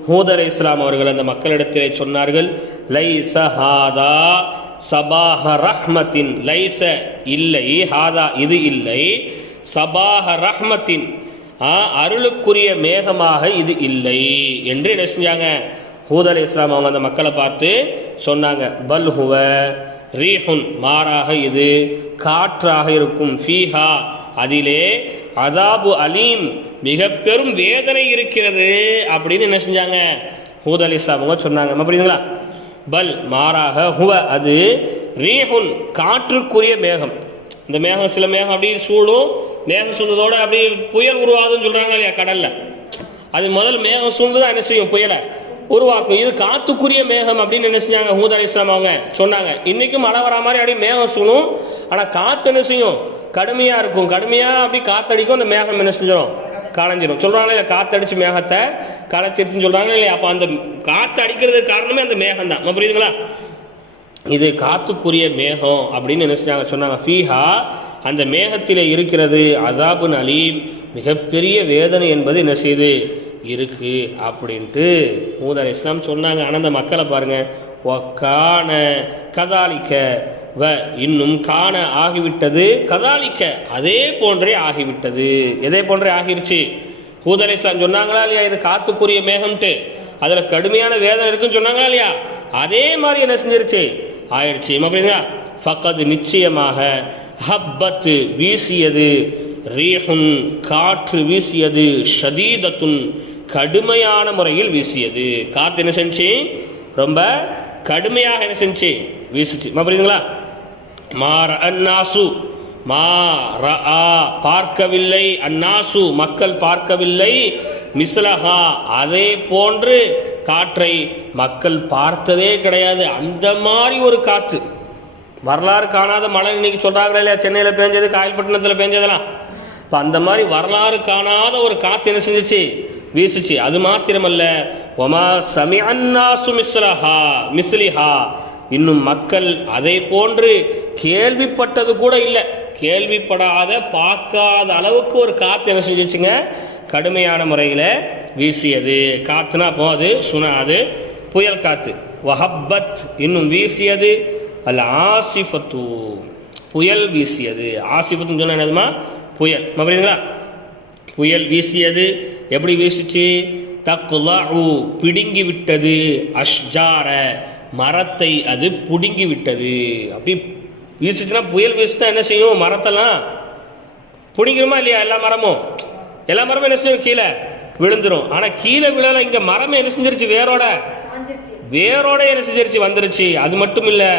ஹூத் அலைஹிஸ்ஸலாம் அவர்கள் அந்த மக்களிடத்திலே சொன்னார்கள். லைஸ ஹாதா சபாஹ ரஹ்மத்தின், லைஸ இல்லை, ஹாதா இது இல்லை, சபாஹ ரஹ்மத்தின் அருளுக்குரிய மேகமாக இது இல்லை என்று என்ன செஞ்சாங்க, ஹூத் அலைஹிஸ்ஸலாம் அவங்க அந்த மக்களை பார்த்து சொன்னாங்க. பல் ஹுவ ரீஹுன், மாறாக இது காற்றாக இருக்கும். ஃபீஹா, அதிலே அதாபு அலீம், மிக பெரும் வேதனை இருக்கிறது அப்படின்னு என்ன செஞ்சாங்க, ஹூத் அலைஹிஸ்ஸலாம் அவங்க சொன்னாங்க. புரியுதுங்களா? பல், மாறாக, ஹுவ அது, ரீஹுன் காற்றுக்குரிய மேகம். இந்த மேகம், சில மேகம் அப்படி சூடும், மேகம் சூழ்ந்ததோட அப்படி புயல் உருவாகுதுன்னு சொல்றாங்க இல்லையா கடல்ல. அது முதல் மேகம் சூழ்ந்துதான் என்ன செய்யும், புயலை உருவாக்கும். இது காத்துக்குரிய மேகம் அப்படின்னு என்ன செஞ்சாங்க, ஹூத் அலைஹிஸ்ஸலாம் அவங்க சொன்னாங்க. இன்னைக்கும் மழை வரா மாதிரி அப்படி மேகம் சூழும், ஆனால் காற்று என்ன செய்யும், கடுமையா இருக்கும். கடுமையா அப்படி காத்தடிக்கும், அந்த மேகம் என்ன செஞ்சிடும், களைஞ்சிடும். சொல்றாங்களே இல்லை, காத்தடிச்சு மேகத்தை களைச்சிருச்சுன்னு சொல்றாங்க இல்லையா? அப்போ அந்த காற்று அடிக்கிறதுக்கு காரணமே அந்த மேகம் தான். புரியுதுங்களா? இது காத்துக்குரிய மேகம் அப்படின்னு என்ன செஞ்சாங்க, சொன்னாங்க. ஃபீஹா, அந்த மேகத்திலே இருக்கிறது, அதாபுன் அலீம், மிகப்பெரிய வேதனை என்பது என்ன செய்து இருக்கு அப்படின்ட்டு ஹூத் அலைஹிஸ்ஸலாம் சொன்னாங்க. ஆனால் அந்த மக்களை பாருங்க, கான கதாலிக்க வ, இன்னும் காண ஆகிவிட்டது, கதாலிக்க அதே போன்றே ஆகிவிட்டது. எதே போன்றே ஆகிருச்சு. ஹூத் அலைஹிஸ்ஸலாம் சொன்னாங்களா இல்லையா, இது காத்துக்குரிய மேகம்ட்டு, அதில் கடுமையான வேதனை இருக்குன்னு சொன்னாங்களா இல்லையா? அதே மாதிரி என்ன செஞ்சிருச்சு, ஆயிடுச்சு. அப்படிங்க ஃபக்கத் நிச்சயமாக, ஹப்பத்து வீசியது, ரீஹுன் காற்று வீசியது, ஷதீதத்துன் கடுமையான முறையில் வீசியது. காற்று என்ன செஞ்சு, ரொம்ப கடுமையாக என்ன செஞ்சு வீசிச்சு. புரியுதுங்களா? மார அன்னாசு, மா ரஆ பார்க்கவில்லை, அன்னாசு மக்கள் பார்க்கவில்லை, மிஸ்லஹா அதே போன்று காற்றை மக்கள் பார்த்ததே கிடையாது. அந்த மாதிரி ஒரு காற்று, வரலாறு காணாத மழை இன்னைக்கு சொல்றாங்களா இல்லையா, சென்னையில் பேஞ்சது, காயல்பட்டினத்தில் பேஞ்சதெல்லாம். இப்போ அந்த மாதிரி வரலாறு காணாத ஒரு காற்று என்ன செஞ்சிச்சு, வீசுச்சு. அது மாத்திரமல்ல, ஒமா சமிஅன்னாசு மிஸ்லிஹா, இன்னும் மக்கள் அதை போன்று கேள்விப்பட்டது கூட இல்லை, கேள்விப்படாத பார்க்காத அளவுக்கு ஒரு காற்று என்ன செஞ்சிச்சுங்க, கடுமையான முறையில் வீசியது. காற்றுனா அப்போ அது அது புயல் காற்று. வஹப்பத், இன்னும் வீசியது. அல் ஆசிஃபத்து, புயல் வீசியது. ஆசிஃபத்துன்னு சொன்னால் என்னதுமா, புயல். புரியுதுங்களா? புயல் வீசியது. எப்படி வீசிச்சு, தக்லஉ பிடுங்கி விட்டது, அஷ்ஜார மரத்தை அது பிடுங்கி விட்டது. அப்படி வீசிச்சுன்னா, புயல் வீசுனா என்ன செய்யும், மரத்தெல்லாம் பிடிக்கிறோமா இல்லையா? எல்லா மரமும் என்ன செய்யும், கீழே விழுந்துரும். ஆனால் கீழே விழல, இங்கே மரமே என்ன செஞ்சிருச்சு, வேரோட என்ன செஞ்சிருச்சு, வந்துருச்சு. அது மட்டும் இல்லை,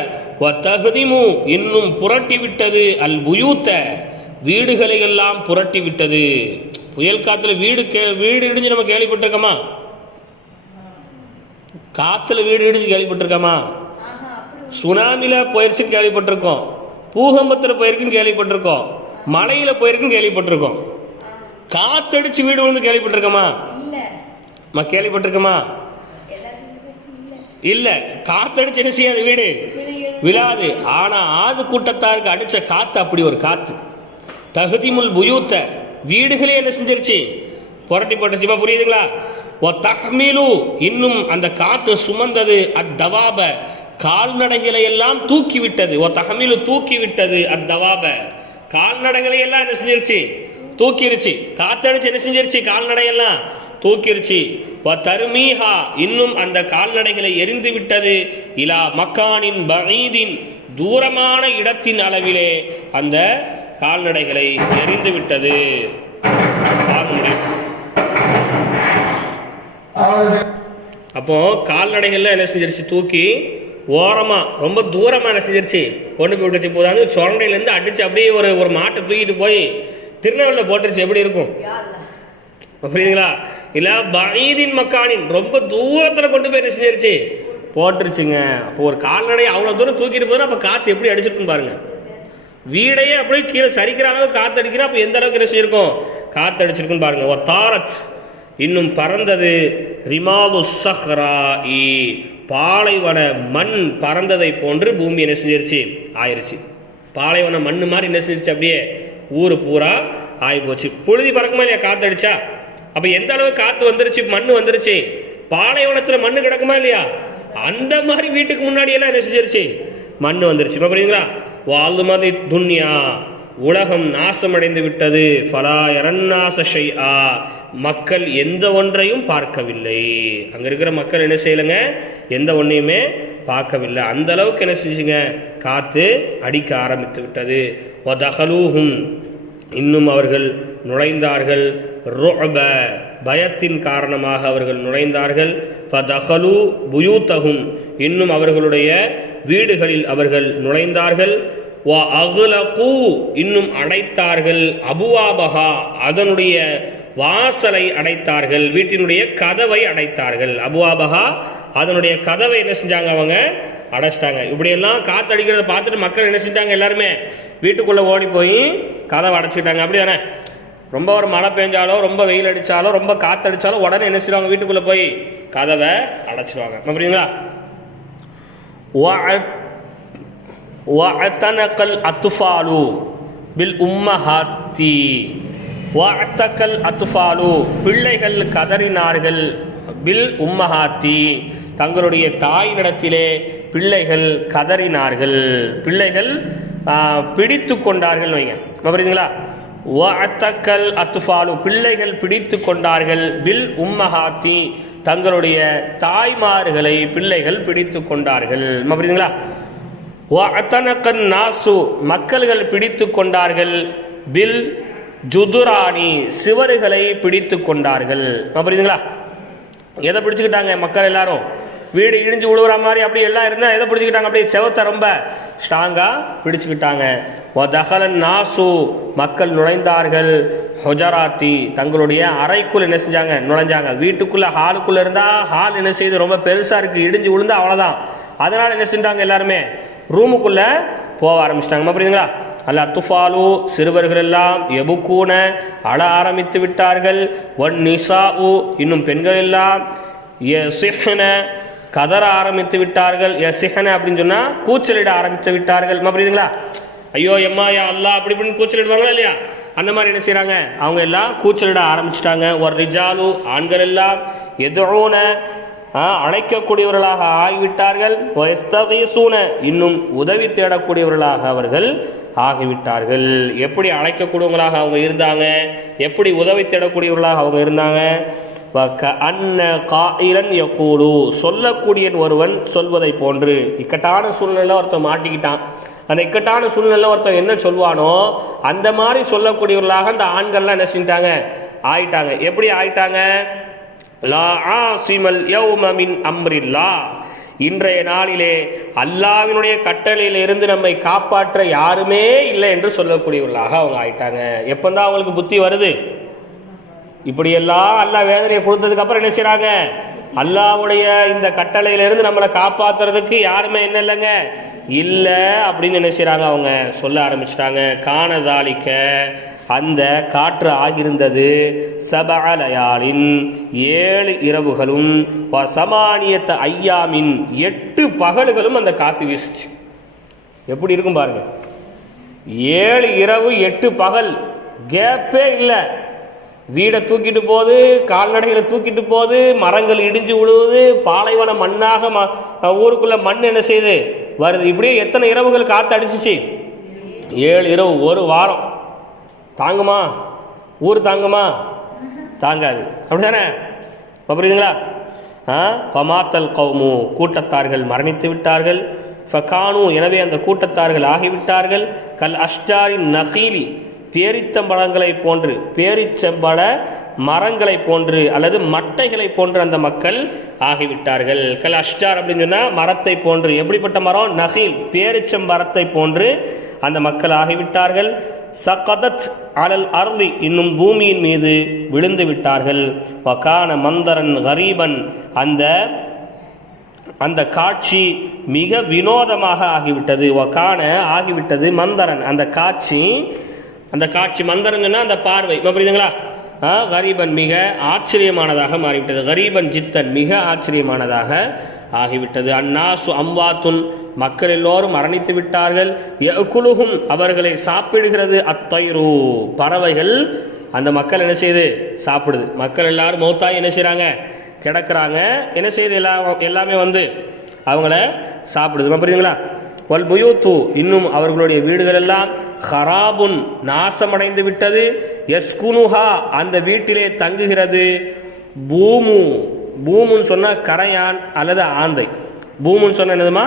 தகுதிமு இன்னும் புரட்டி விட்டது, அல் புயூத்த வீடுகளை எல்லாம் புரட்டி விட்டது. புயல் காத்துல வீடு இடிஞ்சு நம்ம கேள்விப்பட்டிருக்கோமா? காத்துல வீடு இடிஞ்சு கேள்விப்பட்டிருக்கோமா? சுனாமியில் போயிடுச்சுன்னு கேள்விப்பட்டிருக்கோம், பூகம்பத்தில் போயிருக்குன்னு கேள்விப்பட்டிருக்கோம், மழையில் போயிருக்குன்னு கேள்விப்பட்டிருக்கோம். காத்தடிச்சு வீடு விழுந்து கேள்விப்பட்டிருக்கோமா? கேள்விப்பட்டிருக்கோமா? இல்ல. காத்தடிச்சு என்ன செய்யாது, வீடு விழாது. ஆனா ஆது கூட்டத்தாருக்கு அடிச்ச காத்து அப்படி ஒரு காத்து. தகுதிமுல் புயூத்த, வீடுகளே என்ன செஞ்சிருச்சு, புரட்டி போட்டுச்சுமா. புரியுதுங்களா? ஓ தஹ்மிலு, இன்னும் அந்த காத்து சுமந்தது அத்தவாப, கால்நடைகளை எல்லாம் தூக்கி விட்டது. ஓ தஹ்மிலு, தூக்கி விட்டது அத்தவாப, கால்நடைகளை எல்லாம் என்ன செஞ்சிருச்சு, தூக்கிருச்சு. காத்தடிச்சு என்ன செஞ்சிருச்சு, கால்நடையெல்லாம் தூக்கிருச்சு. தருமீஹா, இன்னும் அந்த கால்நடைகளை எரிந்து விட்டது. இலா மக்கானின் பஈதின், தூரமான இடத்தின் அளவிலே அந்த கால்நடைகளை எரிந்து விட்டது. அப்போ கால்நடைகள்ல என்ன செஞ்சிருச்சு, தூக்கி ஓரமா ரொம்ப தூரமா என்ன செஞ்சிருச்சு, கொண்டு போய் விட்டுச்சு. போதாது சொரண்டையிலேருந்து அடிச்சு அப்படியே ஒரு மாட்டை தூக்கிட்டு போய் திருநெல்வேலியில் போட்டுருச்சு. எப்படி இருக்கும் புரியுதுங்களா? இல்ல பஈதின் மக்கானின், ரொம்ப தூரத்துல கொண்டு போய் என்ன செஞ்சிருச்சு, போட்டுருச்சுங்க. அப்போ ஒரு கால்நடை அவ்வளவு தூரம் தூக்கிட்டு போதுன்னா அப்ப காத்து எப்படி அடிச்சிருக்குன்னு பாருங்க. வீடையே அப்படியே கீழே சரிக்கிற அளவு காத்து அடிக்கிறா, அப்ப எந்த அளவுக்கு என்ன செஞ்சிருக்கும், காத்து அடிச்சிருக்குன்னு பாருங்க. ஒரு தாரத், இன்னும் பறந்தது. ரிமாலு சஹ்ராஇ, பாலைவன மண் பறந்ததை போன்று பூமி என்ன செஞ்சிருச்சு, ஆயிருச்சு. பாலைவன மண் மாதிரி என்ன செஞ்சிருச்சு, அப்படியே ஊரு பூரா ஆகி போச்சு. புழுதி பறக்குமா இல்லையா காத்து அடிச்சா? அப்ப எந்த அளவு காத்து வந்துருச்சு, மண்ணு வந்துருச்சு. பாலைவனத்துல மண்ணு கிடக்குமா இல்லையா, அந்த மாதிரி வீட்டுக்கு முன்னாடி எல்லாம் என்ன செஞ்சிருச்சு, மண்ணு வந்துருச்சு. புரியுங்களா? வாழ்ந்து மாதிரி துன்யா, உலகம் நாசமடைந்து விட்டது. ஃபலா யரன்னாஸ ஷைஆ, மக்கள் எந்த ஒன்றையும் பார்க்கவில்லை. அங்க இருக்கிற மக்கள் என்ன செய்யலைங்க, எந்த ஒன்றையுமே பார்க்கவில்லை. அந்த அளவுக்கு என்ன செஞ்சுங்க, காத்து அடிக்க ஆரம்பித்து விட்டது. வதஹலூஹும், இன்னும் அவர்கள் நுழைந்தார்கள். ருஅப, பயத்தின் காரணமாக அவர்கள் நுழைந்தார்கள். ஃபதஹலு புயூத்தஹும், இன்னும் அவர்களுடைய வீடுகளில் அவர்கள் நுழைந்தார்கள். வ அக்லகு, இன்னும் அடைத்தார்கள். அபுவாபஹா, அதனுடைய வாசலை அடைத்தார்கள், வீட்டினுடைய கதவை அடைத்தார்கள். அபுவாபஹா, அதனுடைய கதவை என்ன செஞ்சாங்க, அவங்க அடைச்சிட்டாங்க. இப்படியெல்லாம் காத்து அடிக்கிறத பார்த்துட்டு மக்கள் என்ன செஞ்சாங்க, எல்லாருமே வீட்டுக்குள்ளே ஓடி போய் கதவை அடைச்சிட்டாங்க. அப்படி தானே? ரொம்ப ஒரு மழை பெஞ்சாலோ, ரொம்ப வெயில் அடித்தாலோ, ரொம்ப காற்று அடித்தாலும் உடனே என்ன செய்வாங்க, வீட்டுக்குள்ளே போய் கதவை அடைச்சிடுவாங்க. புரியுங்களா? வஅதனகல் அத்ஃபாலு பில் உம்மஹாத்தி, வஅதகல் அத்ஃபாலு, பிள்ளைகள் கதறினார்கள். பில் உம்மஹாத்தி, தங்களுடைய தாயினிடத்திலே பிள்ளைகள் கதறினார்கள், பிள்ளைகள் பிடித்து கொண்டார்கள். வைங்க, புரியுதுங்களா? வஅதகல் அத்ஃபாலு, பிள்ளைகள் பிடித்து கொண்டார்கள். பில் உம்மஹாத்தி, தங்களுடைய தாய்மார்களை பிள்ளைகள் பிடித்து கொண்டார்கள். புரியுதுங்களா? வஅதனகன் நாசு, மக்கள்கள் பிடித்து கொண்டார்கள். பில் ஜுதுரானி, சிவறுகளை பிடித்து கொண்டார்கள். புரியுதுங்களா? எதை பிடிச்சுக்கிட்டாங்க மக்கள் எல்லாரும்? வீடு இடிஞ்சு விழுவுற மாதிரி அப்படி எல்லாம் இருந்தால் எதை பிடிச்சிக்கிட்டாங்க, அப்படியே செவத்தை ரொம்ப ஸ்ட்ராங்கா பிடிச்சுக்கிட்டாங்க. வதஹலன் நாசு, மக்கள் நுழைந்தார்கள். ஹுஜராத்தி, தங்களுடைய அறைக்குள் என்ன செஞ்சாங்க, நுழைஞ்சாங்க. வீட்டுக்குள்ள ஹாலுக்குள்ள இருந்தா ஹால் என்ன செய்யுது, ரொம்ப பெருசா இருக்கு, இடிஞ்சு விழுந்தா அவ்வளவுதான். அதனால என்ன செஞ்சாங்க, எல்லாருமே ரூமுக்குள்ள போக ஆரம்பிச்சிட்டாங்க. புரியுதுங்களா? அல்ல அத்துஃபாலு, சிறுவர்கள் எல்லாம் எபுக்கூன, அழ ஆரம்பித்து விட்டார்கள். ஒன் நிசாஉ, இன்னும் பெண்கள் எல்லாம் யசிஹ்ன, கதற ஆரம்பித்து விட்டார்கள். யசிஹ்ன அப்படின்னு சொன்னா கூச்சலிட ஆரம்பித்து விட்டார்கள். புரியுதுங்களா? ஐயோ எம்மா யா அல்லாஹ் அப்படி இப்படின்னு கூச்சலிடுவாங்களா இல்லையா, அந்த மாதிரி என்ன செய்யறாங்க, அவங்க எல்லாம் கூச்சலிட ஆரம்பிச்சிட்டாங்க. ஒரு ரிஜாலு, ஆண்கள் எல்லாம் எதுன, அழைக்கக்கூடியவர்களாக ஆகிவிட்டார்கள். இன்னும் உதவி தேடக்கூடியவர்களாக அவர்கள் ஆகிவிட்டார்கள். எப்படி அழைக்கக்கூடியவங்களாக அவங்க இருந்தாங்க, எப்படி உதவி தேடக்கூடியவர்களாக அவங்க இருந்தாங்க. சொல்லக்கூடிய ஒருவன் சொல்வதை போன்று, இக்கட்டான சூழ்நிலை ஒருத்தன் மாட்டிக்கிட்டான், அந்த இக்கட்டான சூழ்நிலை ஒருத்தன் என்ன சொல்வானோ அந்த மாதிரி சொல்லக்கூடியவர்களாக அந்த ஆண்கள்லாம் என்ன செஞ்சிட்டாங்க, ஆயிட்டாங்க. எப்படி ஆயிட்டாங்க? லா ஆசிமல் யௌம மின் அம்ரில்லாஹ், இன்றைய நாளிலே அல்லாஹ்வினுடைய கட்டளையில இருந்து நம்மை காப்பாற்ற யாருமே இல்லை என்று சொல்லக்கூடியவர்களாக அவங்க ஆயிட்டாங்க. எப்பந்தான் அவங்களுக்கு புத்தி வருது? இப்படியெல்லாம் அல்லாஹ் வேதனையை கொடுத்ததுக்கு அப்புறம் என்ன செய்றாங்க, அல்லாஹ்வுடைய இந்த கட்டளையிலிருந்து நம்மளை காப்பாற்றுறதுக்கு யாருமே என்ன இல்லைங்க இல்லை அப்படின்னு என்ன செய்கிறாங்க, அவங்க சொல்ல ஆரம்பிச்சிட்டாங்க. காணதாலிக்க அந்த காற்று ஆகியிருந்தது சபஅலயாலின் 7 இரவுகளும் சமானியத்த ஐயாமின் 8 பகல்களும் அந்த காற்று வீசுச்சு. எப்படி இருக்கும் பாருங்க, 7 இரவு 8 பகல் கேப்பே இல்லை. வீடை தூக்கிட்டு போகுது, கால்நடைகளை தூக்கிட்டு போகுது, மரங்கள் இடிஞ்சு விழுவுது, பாலைவன மண்ணாக ஊருக்குள்ள மண் என்ன செய்யுது வருது. இப்படியே எத்தனை இரவுகள் காற்று அடிச்சிச்சு? 7 இரவு. ஒரு வாரம் தாங்குமா? ஊர் தாங்குமா? தாங்காது. அப்படிதானே? புரியுதுங்களா? பமாத்தல் கௌமு கூட்டத்தார்கள் மரணித்து விட்டார்கள். ஃபகானு எனவே அந்த கூட்டத்தார்கள் ஆகிவிட்டார்கள். கல் அஷ்டாரின் நகீலி பேரிச்சம்பழங்களை போன்று, பேரிச்சம்பழ மரங்களை போன்று அல்லது மட்டைகளை போன்று அந்த மக்கள் ஆகிவிட்டார்கள். கல் அஷ்டார் அப்படின்னு சொன்னால் மரத்தை போன்று. எப்படிப்பட்ட மரம்? நகீல், பேரிச்சம்பரத்தை போன்று அந்த மக்கள் ஆகிவிட்டார்கள். சகதத் அலல் அர்லி இன்னும் பூமியின் மீது விழுந்து விட்டார்கள். வகான மந்தரன் கரீபன் அந்த காட்சி மிக வினோதமாக ஆகிவிட்டது. வகான ஆகிவிட்டது மந்தரன் அந்த காட்சி மந்தரன் அந்த பார்வை புரியுதுங்களா? கரீபன் மிக ஆச்சரியமானதாக மாறிவிட்டது. கரீபன் ஜித்தன் மிக ஆச்சரியமானதாக ஆகிவிட்டது. அன்னாசு அம்வாத்துன் மக்கள் எல்லோரும் மரணித்து விட்டார்கள். யகுலுஹும் அவர்களை சாப்பிடுகிறது. அத்தைரு பறவைகள் அந்த மக்கள் என்ன செய்யுது? சாப்பிடுது. மக்கள் எல்லாரும் மௌத்தாய் என்ன செய்கிறாங்க? கிடக்கிறாங்க. என்ன செய்யுது? எல்லாமே வந்து அவங்கள சாப்பிடுது. புரியுதுங்களா? வல் புயூத்து இன்னும் அவர்களுடைய வீடுகள் எல்லாம் ஹராபுன் நாசமடைந்து விட்டது. யஸ்குனுஹா அந்த வீட்டிலே தங்குகிறது. பூமுன்னு சொன்னால் கரையான் அல்லது ஆந்தை. பூமுன்னு சொன்ன என்னதுமா?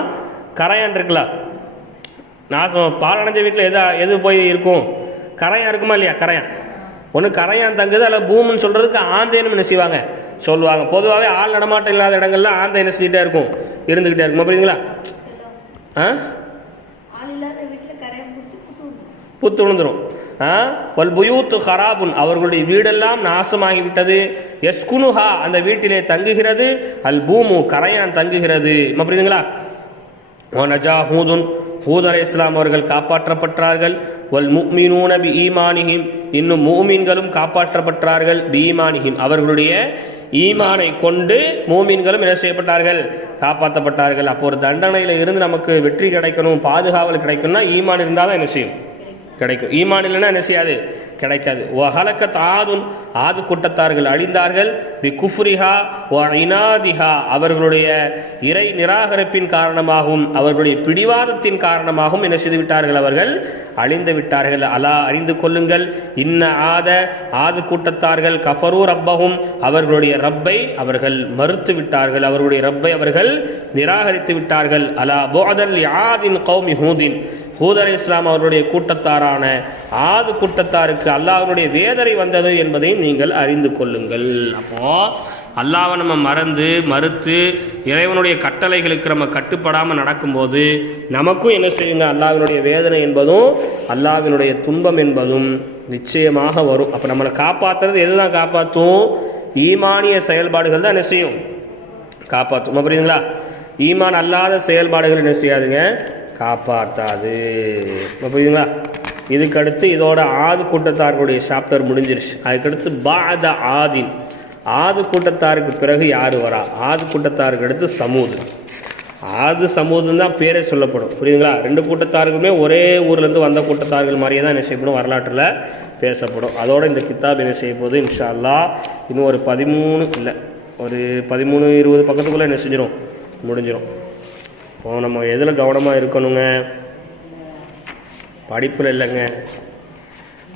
கரையான் இருக்குல்ல, நாசம் பாலடைஞ்ச வீட்டில் எது போய் இருக்கும்? கரையான் இருக்குமா இல்லையா? கரையான் ஒன்று கரையான் தங்குது, அல்ல பூமுன்னு சொல்கிறதுக்கு ஆந்தைன்னு என்ன செய்வாங்க சொல்லுவாங்க. பொதுவாகவே ஆள் நடமாட்டம் இல்லாத இடங்கள்ல ஆந்தை என்ன செஞ்சுட்டே இருக்கும்? இருந்துக்கிட்டே இருக்கும். புரியுதுங்களா? புத்து விழுந்துரும். வல் புயூத்து ஹராபுன் அவர்களுடைய வீடெல்லாம் நாசமாகிவிட்டது. யஸ்குனுஹா அந்த வீட்டிலே தங்குகிறது. அல் பூமு கரையான் தங்குகிறது. புரியுதுங்களா? நஜா ஹூதுன் ஹூத் அலைஹிஸ்ஸலாம் அவர்கள் காப்பாற்றப்பட்டார்கள். வல் முஃமினூன பி ஈமானிஹிம் இன்னும் மூமீன்களும் காப்பாற்றப்பட்டார்கள். பி ஈமானிஹிம் அவர்களுடைய ஈமானை கொண்டு மூமீன்களும் என்ன செய்யப்பட்டார்கள்? காப்பாற்றப்பட்டார்கள். அப்போ ஒரு தண்டனையில் இருந்து நமக்கு வெற்றி கிடைக்கணும், பாதுகாவல் கிடைக்கணும்னா ஈமான் இருந்தால் தான் என்ன செய்யும்? கிடைக்கும். ஈமான் இல்லைன்னா என்ன செய்யாது? கிடைக்காது. வஹலக்கத் ஆதுன் ஆது கூட்டத்தார்கள் அழிந்தார்கள். பி குஃப்ரிஹா வ இனாதிஹா அவர்களுடைய இறை நிராகரிப்பின் காரணமாகவும் அவர்களுடைய பிடிவாதத்தின் காரணமாகவும் என்ன செய்து விட்டார்கள்? அவர்கள் அழிந்து விட்டார்கள். அலா அறிந்து கொள்ளுங்கள், இன்ன ஆது கூட்டத்தார்கள் கஃபரு ரப்பஹும் அவர்களுடைய ரப்பை அவர்கள் மறுத்து விட்டார்கள், அவர்களுடைய ரப்பை அவர்கள் நிராகரித்து விட்டார்கள். அலா புஅதன் லிஆதின் கௌமி ஹூதின் ஹூத் அலைஹிஸ்ஸலாம் அவருடைய கூட்டத்தாரான ஆது கூட்டத்தாருக்கு அல்லாஹ்வுடைய வேதனை வந்தது என்பதையும் நீங்கள் அறிந்து கொள்ளுங்கள். அப்போ அல்லாஹ்வை நம்ம மறுத்து இறைவனுடைய கட்டளைகளுக்கு நம்ம கட்டுப்படாமல் நடக்கும்போது நமக்கும் என்ன செய்யுங்க? அல்லாஹ்வினுடைய வேதனை என்பதும் அல்லாஹ்வினுடைய துன்பம் என்பதும் நிச்சயமாக வரும். அப்போ நம்மளை காப்பாற்றுறது எதுதான் காப்பாற்றும்? ஈமானிய செயல்பாடுகள் தான் என்ன செய்யும்? காப்பாற்றும். புரியுதுங்களா? ஈமான் அல்லாத செயல்பாடுகள் என்ன செய்யாதுங்க? காப்பாற்றாது. புரியுதுங்களா? இதுக்கடுத்து இதோட ஆது கூட்டத்தார்களுடைய சாப்டர் முடிஞ்சிருச்சு. அதுக்கடுத்து பாத ஆதின் ஆது கூட்டத்தாருக்கு பிறகு யார் வரா? ஆது கூட்டத்தாருக்கு அடுத்து சமூது. ஆது சமூதுன்னு தான் பேரே சொல்லப்படும். புரியுதுங்களா? 2 கூட்டத்தாருக்குமே ஒரே ஊர்லேருந்து வந்த கூட்டத்தார்கள் மாதிரியே தான் என்ன செய்யப்படும்? வரலாற்றில் பேசப்படும். அதோட இந்த கித்தாப் என்ன செய்ய போகுது இன்ஷா அல்லாஹ் இன்னும் ஒரு 13-20 பக்கத்துக்குள்ளே என்ன செஞ்சிடும்? முடிஞ்சிடும். நம்ம எதில் கவனமாக இருக்கணுங்க? படிப்பில் இல்லைங்க.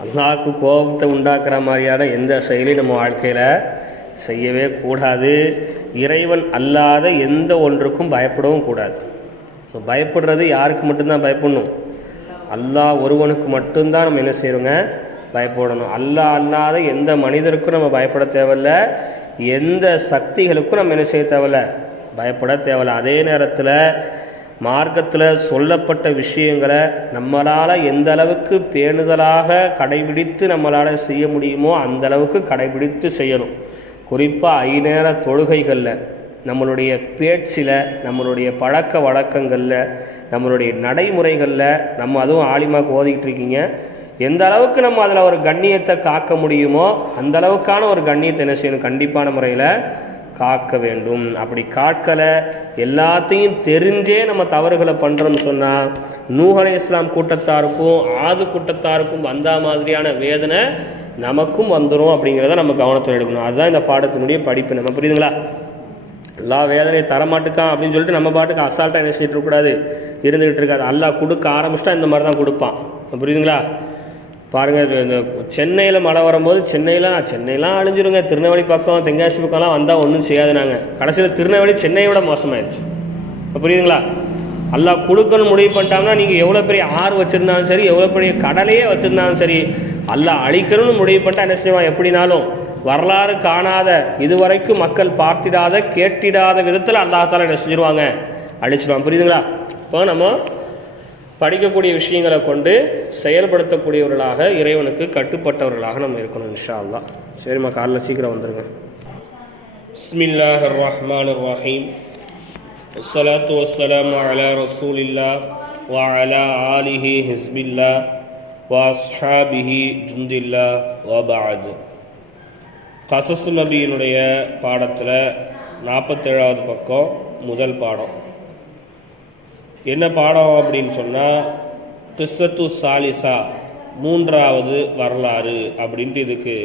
அல்லாஹ்வுக்கு கோபத்தை உண்டாக்குற மாதிரியான எந்த செயலையும் நம்ம வாழ்க்கையில் செய்யவே கூடாது. இறைவன் அல்லாத எந்த ஒன்றுக்கும் பயப்படவும் கூடாது. பயப்படுறது யாருக்கு மட்டும்தான் பயப்படணும்? அல்லாஹ் ஒருவனுக்கு மட்டும்தான் நம்ம என்ன செய்யறோங்க? பயப்படணும். அல்லாஹ் அல்லாத எந்த மனிதருக்கும் நம்ம பயப்பட தேவையில்லை, எந்த சக்திகளுக்கும் நம்ம என்ன செய்ய தேவையில்லை? பயப்பட தேவையில்லை. அதே நேரத்தில் மார்க்கத்தில் சொல்லப்பட்ட விஷயங்களை நம்மளால் எந்த அளவுக்கு பேணுதலாக கடைபிடித்து நம்மளால் செய்ய முடியுமோ அந்த அளவுக்கு கடைபிடித்து செய்யணும். குறிப்பாக 5 நேர தொழுகைகளில் நம்மளுடைய பேச்சில், நம்மளுடைய பழக்க வழக்கங்களில், நம்மளுடைய நடைமுறைகளில், நம்ம அதுவும் ஆலிமாக்கு ஓதிக்கிட்டு இருக்கீங்க, எந்த அளவுக்கு நம்ம அதில் ஒரு கண்ணியத்தை காக்க முடியுமோ அந்த அளவுக்கான ஒரு கண்ணியத்தை என்ன செய்யணும், கண்டிப்பான முறையில் காக்க வேண்டும். அப்படி காக்கலை, எல்லாத்தையும் தெரிஞ்சே நம்ம தவறுகளை பண்ணுறோம்னு சொன்னால் நூஹ் அலைஹிஸ்ஸலாம் கூட்டத்தாருக்கும் ஆது கூட்டத்தாருக்கும் வந்த மாதிரியான வேதனை நமக்கும் வந்துடும் அப்படிங்கிறத நம்ம கவனத்தில் எடுக்கணும். அதுதான் இந்த பாடத்தினுடைய படிப்பு. நம்ம புரியுதுங்களா? எல்லா வேதனையை தரமாட்டுக்கான் அப்படின்னு சொல்லிட்டு நம்ம பாட்டுக்கு அசால்ட்டாக என்ன செய்யிட்டு இருக்கக்கூடாது, இருந்துகிட்டு இருக்காது. அல்லாஹ் கொடுக்க ஆரம்பிச்சிட்டா இந்த மாதிரி தான் கொடுப்பான். புரியுதுங்களா? பாருங்கள், இந்த சென்னையில் மழை வரும்போது சென்னையெலாம் அழிஞ்சிருங்க. திருநெல்வேலி பக்கம், தென்காசி பக்கம்லாம் வந்தால் ஒன்றும் செய்யாது. நாங்கள் கடைசியில் திருநெல்வேலி சென்னையை விட மோசமாயிருச்சு. புரியுதுங்களா? அல்லாஹ் கொடுக்கணும்னு முடிவு பண்ணிட்டாங்கன்னா நீங்கள் எவ்வளோ பெரிய ஆறு வச்சுருந்தாலும் சரி, எவ்வளோ பெரிய கடலையே வச்சுருந்தாலும் சரி, அல்லாஹ் அழிக்கணும்னு முடிவு பண்ணிட்டா என்ன செய்வான், எப்படினாலும் வரலாறு காணாத, இதுவரைக்கும் மக்கள் பார்த்திடாத, கேட்டிடாத விதத்தில் அல்லாஹ்தால என்ன செஞ்சிருவாங்க, அழிச்சிடுவான். புரியுதுங்களா? இப்போ நம்ம படிக்கக்கூடிய விஷயங்களை கொண்டு செயல்படுத்தக்கூடியவர்களாக, இறைவனுக்கு கட்டுப்பட்டவர்களாக நம்ம இருக்கணும் இன்ஷா அல்லாஹ். சரிம்மா, காலைல சீக்கிரம் வந்துடுங்க. பிஸ்மில்லாஹிர் ரஹ்மானிர் ரஹீம். வஸ்ஸலாத்து வஸ்ஸலாமு அலா ரசூலில்லாஹ் வ அலா ஆலிஹி ஹிஸ்பில்லாஹ் வ அஸ்ஹாபிஹி ஜுந்தில்லாஹ் வ பஅத். கஸஸ் நபியினுடைய பாடத்தில் 47வது பக்கம், முதல் பாடம். என்ன பாடம் அப்படின்னு சொன்னால், கிஸ்ஸத்து சாலிசா, மூன்றாவது வரலாறு அப்படின்ட்டு இதுக்கு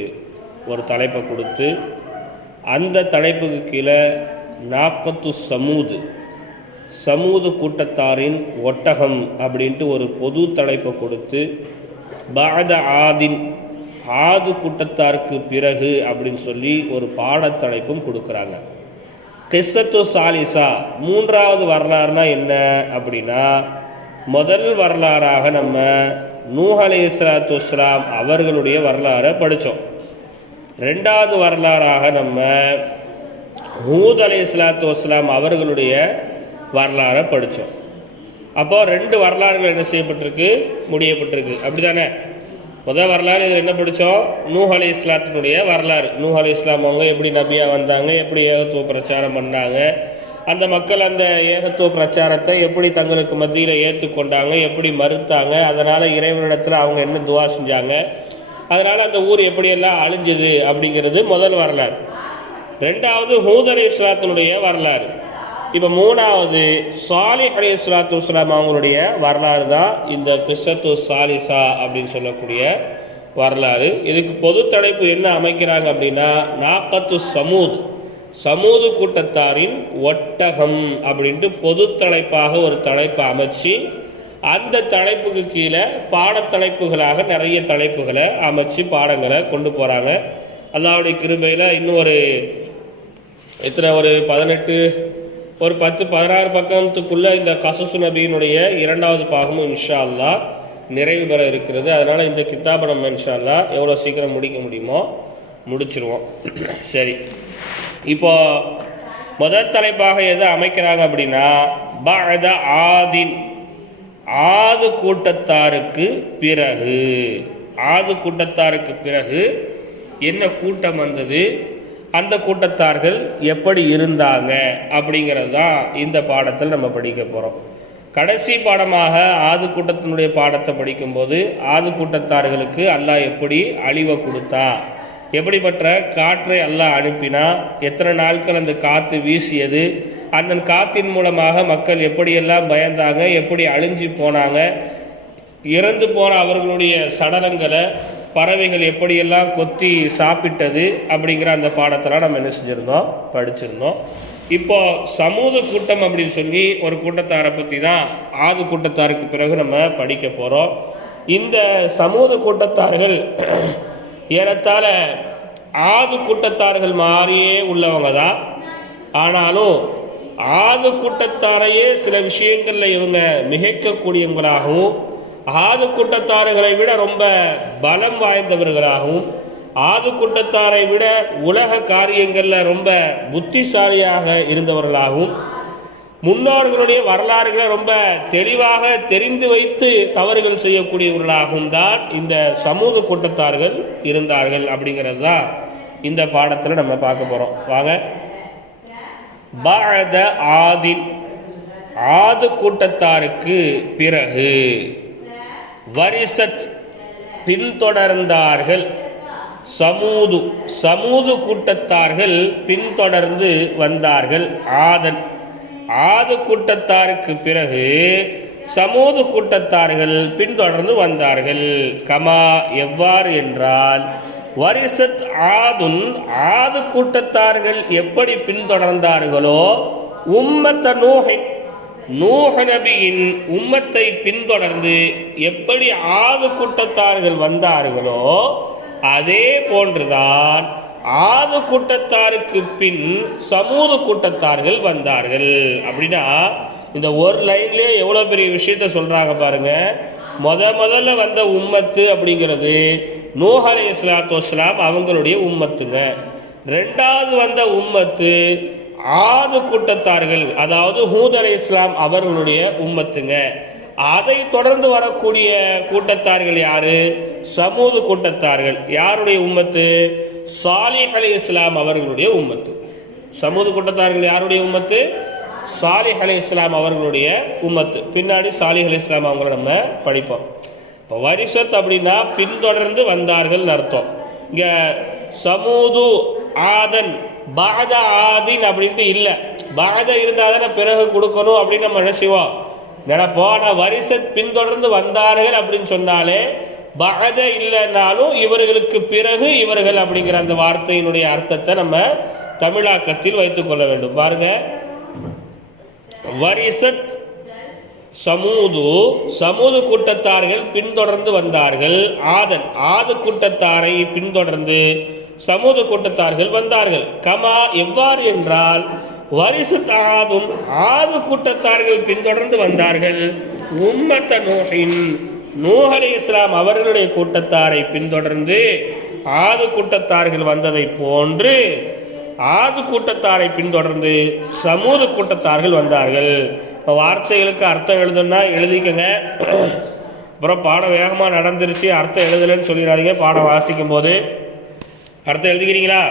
ஒரு தலைப்பை கொடுத்து, அந்த தலைப்புக்கு கீழே நாக்கத்து சமூது கூட்டத்தாரின் ஒட்டகம் அப்படின்ட்டு ஒரு பொது தலைப்பை கொடுத்து, பாத ஆது கூட்டத்தாருக்கு பிறகு அப்படின்னு சொல்லி ஒரு பாடத்தலைப்பும் கொடுக்குறாங்க. கிஸ்ஸத்து சாலிசா, மூன்றாவது வரலாறுனா என்ன அப்படின்னா, முதல் வரலாறாக நம்ம நூஹ் அலைஹிஸ்ஸலாத்து வஸ்ஸலாம் அவர்களுடைய வரலாறை படித்தோம். ரெண்டாவது வரலாறாக நம்ம ஹூத் அலைஹிஸ்ஸலாத்து வஸ்ஸலாம் அவர்களுடைய வரலாறை படித்தோம். அப்போது 2 வரலாறுகள் என்ன செய்யப்பட்டிருக்கு, முடியப்பட்டிருக்கு. அப்படி தானே? முதல் வரலாறு இது என்ன படித்தோம், நூஹ் அலைஹிஸ்ஸலாத்தினுடைய வரலாறு. நூஹ் அலைஹிஸ்ஸலாம் அவங்க எப்படி நபியாக வந்தாங்க, எப்படி ஏகத்துவ பிரச்சாரம் பண்ணாங்க, அந்த மக்கள் அந்த ஏகத்துவ பிரச்சாரத்தை எப்படி தங்களுக்கு மத்தியில் ஏற்றுக்கொண்டாங்க, எப்படி மறுத்தாங்க, அதனால் இறைவனிடத்தில் அவங்க என்ன துவா செஞ்சாங்க, அதனால் அந்த ஊர் எப்படியெல்லாம் அழிஞ்சுது அப்படிங்கிறது முதல் வரலாறு. ரெண்டாவது ஹூத் அலைஹிஸ்ஸலாத்தினுடைய வரலாறு. இப்போ மூணாவது சாலிஹ் அலைஹிஸ்ஸலாத்து வஸ்ஸலாம் அவங்களுடைய வரலாறு தான் இந்த கிஸ்ஸத்து சாலிசா அப்படின்னு சொல்லக்கூடிய வரலாறு. இதுக்கு பொது தலைப்பு என்ன அமைக்கிறாங்க அப்படின்னா, நாக்கத்து சமூது கூட்டத்தாரின் ஒட்டகம் அப்படின்ட்டு பொது தலைப்பாக ஒரு தலைப்பை அமைச்சு, அந்த தலைப்புக்கு கீழே பாடத்தலைப்புகளாக நிறைய தலைப்புகளை அமைச்சு பாடங்களை கொண்டு போகிறாங்க. அல்லாஹ்வுடைய கிருபையில் இன்னும் ஒரு 10-16 பக்கத்துக்குள்ளே இந்த கஸஸ் நபியினுடைய 2வது பாகமும் இன்ஷா அல்லாஹ் நிறைவு பெற இருக்கிறது. அதனால் இந்த கித்தாபை நம்ம இன்ஷா அல்லாஹ் எவ்வளோ சீக்கிரம் முடிக்க முடியுமோ முடிச்சிருவோம். சரி, இப்போ முதல் தலைப்பாக எதை அமைக்கிறாங்க அப்படின்னா, பஅத ஆது கூட்டத்தாருக்கு பிறகு. ஆது கூட்டத்தாருக்கு பிறகு என்ன கூட்டம் வந்தது, அந்த கூட்டத்தார்கள் எப்படி இருந்தாங்க அப்படிங்கிறது தான் இந்த பாடத்தில் நம்ம படிக்க போகிறோம். கடைசி பாடமாக ஆது கூட்டத்தினுடைய பாடத்தை படிக்கும்போது, ஆது கூட்டத்தார்களுக்கு அல்லாஹ் எப்படி அழிவை கொடுத்தா, எப்படிப்பட்ட காற்றை அல்லாஹ் அனுப்பினா, எத்தனை நாட்கள் அந்த காற்று வீசியது, அந்த காற்றின் மூலமாக மக்கள் எப்படியெல்லாம் பயந்தாங்க, எப்படி அழிஞ்சு போனாங்க, இறந்து போன அவர்களுடைய சடலங்களை பறவைகள் எப்படியெல்லாம் கொத்தி சாப்பிட்டது அப்படிங்கிற அந்த பாடத்தெல்லாம் நம்ம என்ன செஞ்சுருந்தோம், படிச்சிருந்தோம். இப்போ சமூக கூட்டம் அப்படின்னு சொல்லி ஒரு கூட்டத்தாரை பற்றி தான் ஆது கூட்டத்தாருக்கு பிறகு நம்ம படிக்க போகிறோம். இந்த சமூக கூட்டத்தார்கள் ஏறத்தாழ ஆது கூட்டத்தார்கள் மாதிரியே உள்ளவங்க தான். ஆனாலும் ஆது கூட்டத்தாரையே சில விஷயங்களில் இவங்க மிகைக்கக்கூடியவங்களாகவும், ஆது கூட்டத்தார்களை விட ரொம்ப பலம் வாய்ந்தவர்களாகவும், ஆது கூட்டத்தாரை விட உலக காரியங்களில் ரொம்ப புத்திசாலியாக இருந்தவர்களாகவும், முன்னோர்களுடைய வரலாறுகளை ரொம்ப தெளிவாக தெரிந்து வைத்து தவறுகள் செய்யக்கூடியவர்களாகவும் தான் இந்த சமூக கூட்டத்தார்கள் இருந்தார்கள் அப்படிங்கிறது தான் இந்த பாடத்தில் நம்ம பார்க்க போகிறோம். வாங்க, பஅத ஆதின், ஆது கூட்டத்தாருக்கு பிறகு, வரிசத் பின்தொடர்ந்தார்கள், சமூது சமூது கூட்டத்தார்கள் பின்தொடர்ந்து வந்தார்கள், ஆதன் ஆது கூட்டத்தாருக்கு பிறகு சமூது கூட்டத்தார்கள் பின்தொடர்ந்து வந்தார்கள். கமா எவ்வாறு என்றால், வரிசத் ஆதுன் ஆது கூட்டத்தார்கள் எப்படி பின்தொடர்ந்தார்களோ, உம்மத்த நூஹின் நூஹ் நபியின் உம்மத்தை பின்தொடர்ந்து எப்படி ஆது கூட்டத்தார்கள் வந்தார்களோ அதே போன்றுதான் ஆது கூட்டத்தாருக்கு பின் சமூது கூட்டத்தார்கள் வந்தார்கள். அப்படின்னா இந்த ஒரு லைன்லயே எவ்வளவு பெரிய விஷயத்த சொல்றாங்க பாருங்க. முதல்ல வந்த உம்மத்து அப்படிங்கிறது நூஹ் அலைஹிஸ்ஸலாத்து வஸ்ஸலாம் அவங்களுடைய உம்மத்துங்க. ரெண்டாவது வந்த உம்மத்து ஆது கூட்டத்தார்கள், அதாவது ஹூத் அலைஹிஸ்ஸலாம் அவர்களுடைய உம்மத்துங்க. அதை தொடர்ந்து வரக்கூடிய கூட்டத்தார்கள் யாரு? சமூது கூட்டத்தார்கள். யாருடைய உம்மத்து? சாலிஹ் அலைஹிஸ்ஸலாம் அவர்களுடைய உம்மத்து. சமூது கூட்டத்தார்கள் யாருடைய உம்மத்து? சாலிஹ் அலைஹிஸ்ஸலாம் அவர்களுடைய உம்மத்து. பின்னாடி சாலிஹ் அலைஹிஸ்ஸலாம் அவங்கள நம்ம படிப்போம். இப்போ வரிசத் அப்படின்னா பின்தொடர்ந்து வந்தார்கள் அர்த்தம். இங்க சமூது ஆதன் பாத ஆதின் அப்படின்ட்டு இல்லை. பாத இருந்தால் தானே பிறகு கொடுக்கணும் அப்படின்னு நம்ம நினைச்சுவோம், நினைப்போம். ஆனால் வரிசத் பின்தொடர்ந்து வந்தார்கள் அப்படின்னு சொன்னாலே பாத இல்லைன்னாலும் இவர்களுக்கு பிறகு இவர்கள் அப்படிங்கிற அந்த வார்த்தையினுடைய அர்த்தத்தை நம்ம தமிழாக்கத்தில் வைத்துக் கொள்ள வேண்டும். பாருங்க, வரிசத் சமூது சமூது கூட்டத்தார்கள் பின்தொடர்ந்து வந்தார்கள், ஆதன் ஆது கூட்டத்தாரை பின்தொடர்ந்து சமூது கூட்டத்தார்கள் வந்தார்கள். கமா எவ்வாறு என்றால், வரிசத் ஆதும் ஆது கூட்டத்தார்கள் பின்தொடர்ந்து வந்தார்கள், உம்மத்த நூஹின் நூஹ் அலைஹிஸ்ஸலாம் அவர்களுடைய கூட்டத்தாரை பின்தொடர்ந்து ஆது கூட்டத்தார்கள் வந்ததை போன்று ஆது கூட்டத்தாரை பின்தொடர்ந்து சமூது கூட்டத்தார்கள் வந்தார்கள். இப்போ வார்த்தைகளுக்கு அர்த்தம் எழுதுன்னா எழுதிக்கங்க. அப்புறம் பாடம் வேகமாக நடந்துருச்சு அர்த்தம் எழுதலைன்னு சொல்லிடாதீங்க. பாடம் வாசிக்கும் போது அர்த்தம் எழுதிக்கிறீங்களா?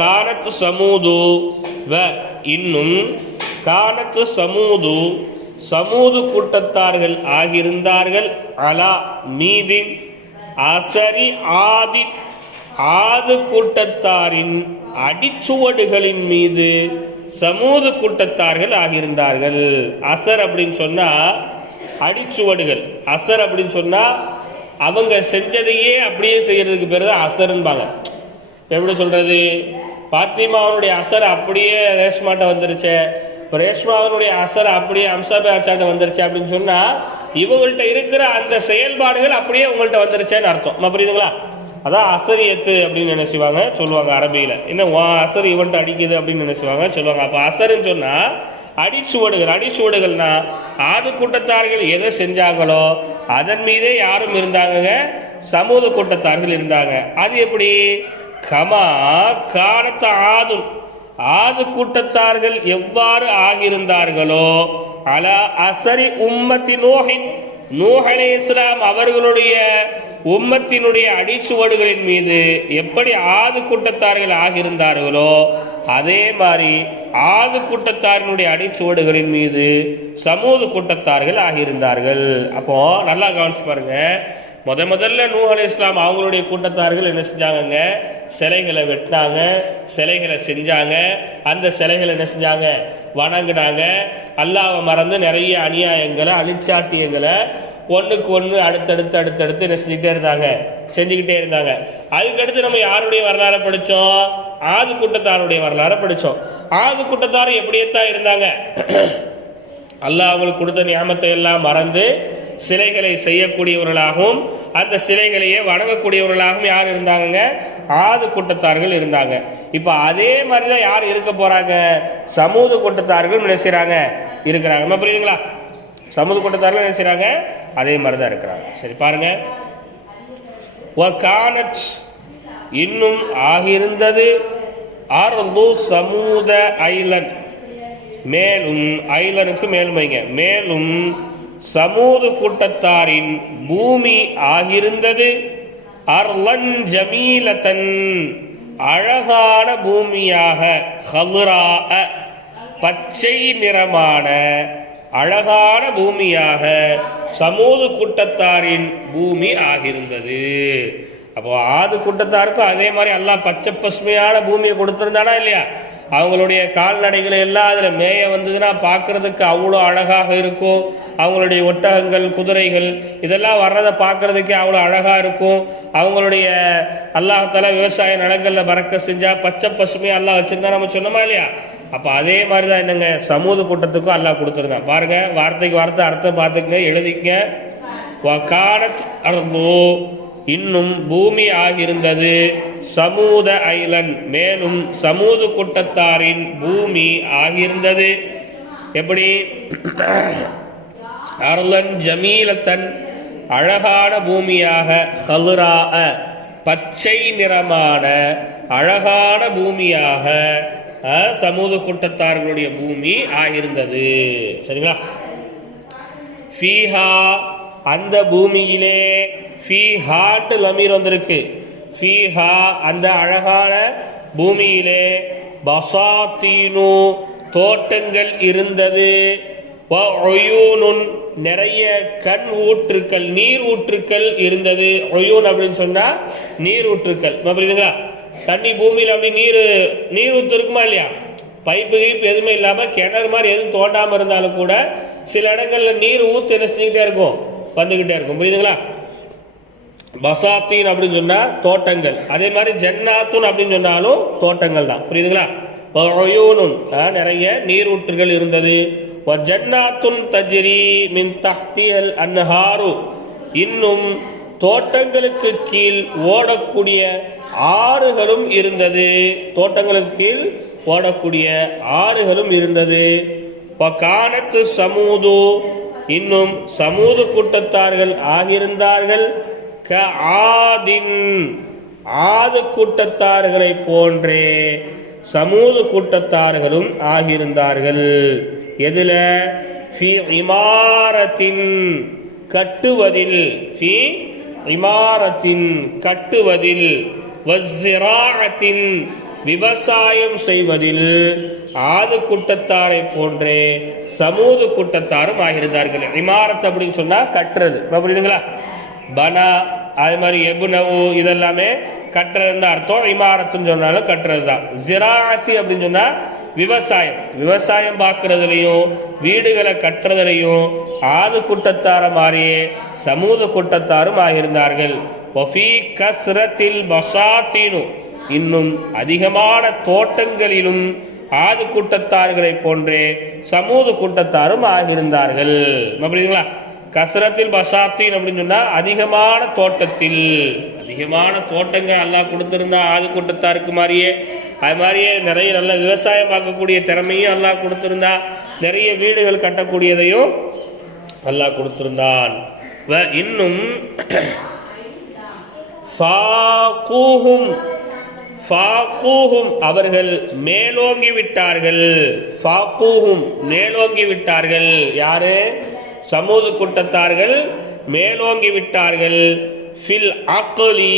கானத்து சமூது வ இன்னும் கானத்து சமூது சமூது கூட்டத்தார்கள் ஆகியிருந்தார்கள், அலா மீதின் அசரி ஆதி ஆது கூட்டத்தாரின் அடிச்சுவடுகளின் மீது சமூது கூட்டத்தார்கள் ஆகியிருந்தார்கள். அசர் அப்படின்னு சொன்னா அடிச்சுவடுகள். அசர் அப்படின்னு சொன்னா அவங்க செஞ்சதையே அப்படியே செய்யறதுக்கு பேர் தான் அசருன்பாங்க. எப்படி சொல்றது? பாத்திமாவனுடைய அசர் அப்படியே ரேஷ்மாட்ட வந்துருச்சு, இப்போ ரேஷ்மாவனுடைய அசர் அப்படியே அம்சாபே ஆச்சாட்ட வந்துருச்சு அப்படின்னு சொன்னா இவங்கள்ட்ட இருக்கிற அந்த செயல்பாடுகள் அப்படியே உங்கள்கிட்ட வந்துருச்சேன்னு அர்த்தம். புரியுதுங்களா? அதான் அசரியத்து அப்படின்னு நினைச்சுவாங்க சொல்லுவாங்க அரபியில். என்ன அசர் இவன்ட்டு அடிக்குது அப்படின்னு நினைச்சுவாங்க சொல்லுவாங்க. அப்போ அசருன்னு சொன்னா அடிச்சுவடுகள். அடிச்சுவடுகள்னா ஆது கூட்டத்தார்கள் எதை செஞ்சாங்களோ அதன் மீதே யாரும் இருந்தாங்க, சமூக கூட்டத்தார்கள் இருந்தாங்க. அது எப்படி? கமா கானத்த ஆதும் ஆது கூட்டத்தார்கள் எவ்வாறு ஆகியிருந்தார்களோ, அலா அசரி உம்மத்தி நூஹின் நூஹ் அலைஹிஸ்ஸலாம் அவர்களுடைய உம்மத்தினுடைய அடிச்சுவடுகளின் மீது எப்படி ஆது கூட்டத்தார்கள் ஆகியிருந்தார்களோ அதே மாதிரி ஆது கூட்டத்தாரினுடைய அடிச்சுவடுகளின் மீது சமூக கூட்டத்தார்கள் ஆகியிருந்தார்கள். அப்போ நல்லா கவனிச்சு பாருங்க. முதல்ல நூஹ் அலைஹிஸ்ஸலாம் அவங்களுடைய கூட்டத்தார்கள் என்ன செஞ்சாங்க? சிலைகளை வெட்டினாங்க, சிலைகளை செஞ்சாங்க. அந்த சிலைகளை என்ன செஞ்சாங்க? வணங்கினாங்க. அல்லாஹ்வை மறந்து நிறைய அநியாயங்களை அழிச்சாட்டியங்களை ஒன்றுக்கு ஒன்று அடுத்தடுத்து என்ன செஞ்சுக்கிட்டே இருந்தாங்க. அதுக்கடுத்து நம்ம யாருடைய வரலாறு படித்தோம்? ஆது கூட்டத்தாருடைய வரலாறு படித்தோம். ஆது கூட்டத்தார் எப்படியத்தான் இருந்தாங்க? அல்லாஹ் அவங்களுக்கு கொடுத்த நியாமத்தை எல்லாம் மறந்து சிலைகளை செய்யக்கூடியவர்களாகவும் அந்த சிலைகளையே வணங்கக்கூடியவர்களாகவும் யார் இருந்தாங்க? ஆது கூட்டத்தார்கள் இருந்தாங்க. இப்போ அதே மாதிரி தான் யார் இருக்க போறாங்க? சமூக கூட்டத்தார்கள் என்ன செய்றாங்க? இருக்கிறாங்க. புரியுதுங்களா? சமூக கூட்டத்தார்கள் என்ன செய்றாங்க? அதே மாதிரி தான் இருக்கிறாங்க. சரி பாருங்க. வகானத் இன்னும் ஆகியிருந்தது அர்து சமூத ஐலன் மேலும் ஐலனுக்கு மேல்மைங்க மேலும் சமூக கூட்டத்தாரின் பூமி ஆகியிருந்தது அர்லன் ஜமீலத்தன் அழகான பூமியாக, ஹதுரா பச்சை நிறமான அழகான பூமியாக சமூது கூட்டத்தாரின் பூமி ஆகியிருந்தது. அப்போ ஆது கூட்டத்தாருக்கும் அதே மாதிரி அல்லாஹ் பச்சை பசுமையான பூமியை கொடுத்துருந்தானா இல்லையா? அவங்களுடைய கால்நடைகளை எல்லாம் அதில் மேய வந்ததுன்னா பார்க்கறதுக்கு அவ்வளோ அழகாக இருக்கும். அவங்களுடைய ஒட்டகங்கள், குதிரைகள் இதெல்லாம் வர்றதை பார்க்கறதுக்கே அவ்வளோ அழகாக இருக்கும். அவங்களுடைய அல்லாஹால விவசாய நிலங்களில் பறக்க செஞ்சால் பச்சை பசுமையாக அல்லாஹ் வச்சுருந்தா நம்ம சொன்னோமா இல்லையா? அப்போ அதே மாதிரி தான் என்னங்க சமூக கூட்டத்துக்கும் அல்லாஹ் கொடுத்துருந்தான். பாருங்க, வார்த்தைக்கு வார்த்தை அர்த்தம் பார்த்துக்கங்க, எழுதிக்க. வகானத் அர்தோ இன்னும் பூமி ஆகியிருந்தது, சமூத ஐலன் மேலும் சமூது கூட்டத்தாரின் பூமி ஆகியிருந்தது. எப்படி? அர்லன் ஜமீலத்தன் அழகான பூமியாக, ஹலுரா பச்சை நிறமான அழகான பூமியாக சமூக கூட்டத்தார்களுடைய பூமி ஆகியிருந்தது. சரிங்களா? ஃபீஹா அந்த பூமியிலே, ஃபீஹாட்டு லமீர் வந்திருக்கு. ஃபீஹா அந்த அழகான பூமியிலே, பசாத்தீனு தோட்டங்கள் இருந்தது, நிறைய கண் ஊற்றுக்கள், நீர் ஊற்றுக்கள் இருந்தது. ஒயூன் அப்படின்னு சொன்னா நீர் ஊற்றுக்கள். புரியுதுங்களா? தண்ணி பூமியில் அப்படி நீர் ஊற்று இருக்குமா இல்லையா? பைப்பு கீப்பு எதுவுமே இல்லாமல் கிணறு மாதிரி எதுவும் தோண்டாமல் இருந்தாலும் கூட சில இடங்களில் நீர் ஊற்று என்ன செஞ்சுக்கிட்டே இருக்கும், வந்துக்கிட்டே இருக்கும். புரியுதுங்களா? பசாத்தீன் அப்படின்னு சொன்னால் தோட்டங்கள், அதே மாதிரி ஜன்னாத்துன் அப்படின்னு சொன்னாலும் தோட்டங்கள் தான். புரியுதுங்களா? நிறைய நீரூற்றுகள் இருந்தது. ஜன்னாத்துன் தஜ்ரி மின் தஹ்திஹல் அன்ஹாரு இன்னும் தோட்டங்களுக்கு கீழ் ஓடக்கூடிய ஆறுகளும் இருந்தது. தோட்டங்களுக்கு கீழ் ஓடக்கூடிய ஆறுகளும் இருந்தது. வகானத்து சமூது இன்னும் சமூது கூட்டத்தார்கள் ஆகியிருந்தார்கள். க ஆதின் ஆது கூட்டத்தார்களை போன்றே சமூது கூட்டத்தார்களும் ஆகியிருந்தார்கள். எதுல? ஃபி இமாரத்தின் கட்டுவதில், ஃபி இமாரத்தின் கட்டுவதில், வஸ்ஸிராஅத்தின் விவசாயம் செய்வதில் ஆது கூட்டத்தாரை போன்றே சமூது கூட்டத்தாரும் ஆகியிருந்தார்கள். இமாரத் அப்படின்னு சொன்னா கட்டுறது. புரியுதுங்களா? பனா அது மாதிரி எபுனவு இதெல்லாமே கட்டுறது அர்த்தம். இமாரத்துன்னு சொன்னாலும் கட்டுறது தான். ஜிராஅத்தி அப்படின்னு சொன்னா விவசாயம் பார்க்கறதுலையும் வீடுகளை கட்டுறதுலையும் ஆது கூட்டத்தார மாதிரியே சமூக கூட்டத்தாரும் ஆகியிருந்தார்கள். வஃபீ கஸ்ரத்தில் பசாத்தீனு இன்னும் அதிகமான தோட்டங்களிலும் ஆது கூட்டத்தார்களை போன்றே சமூக கூட்டத்தாரும் ஆகியிருந்தார்கள். புரியுதுங்களா? கஸ்ரத்தில் பசாத்தீன் அப்படின்னு சொன்னா அதிகமான தோட்டத்தில், அதிகமான தோட்டங்கள் அல்லாஹ் கொடுத்திருந்தா ஆது கூட்டத்தாருக்கு மாதிரியே, அது மாதிரியே நிறைய நல்ல விவசாயம் பார்க்கக்கூடிய திறமையும் அல்லாஹ் கொடுத்திருந்தா, நிறைய வீடுகள் கட்டக்கூடியதையும் அல்லாஹ் கொடுத்திருந்தான். இன்னும் அவர்கள் மேலோங்கி விட்டார்கள். மேலோங்கி விட்டார்கள். யாரு? சமூக கூட்டத்தார்கள் மேலோங்கி விட்டார்கள். ஃபில் அக்லி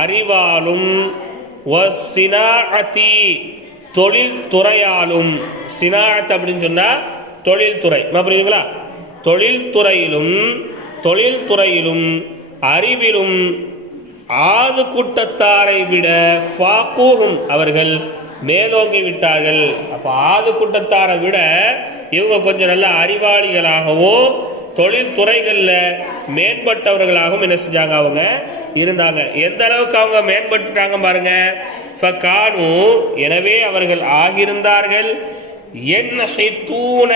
அறிவாலும், வஸ்ஸினாஅதி தொழில் துறையாலும். சினாஅத் அப்படின்னு சொன்னா தொழில்துறை. புரியுதுங்களா? தொழில்துறையிலும் அறிவிலும் ஆது கூட்டத்தாரை விட ஃபாக்கூஹும் அவர்கள் மேலோங்கி விட்டார்கள். அப்ப ஆது கூட்டத்தாரை விட இவங்க கொஞ்சம் நல்ல அறிவாளிகளாகவும் தொழில்துறைகளில் மேம்பட்டவர்களாகவும் என்ன செஞ்சாங்க, அவங்க இருந்தாங்க. எந்த அளவுக்கு அவங்க மேம்பட்டுட்டாங்க பாருங்க. ஃபகானு எனவே அவர்கள் ஆகியிருந்தார்கள். யன்ஹிதூன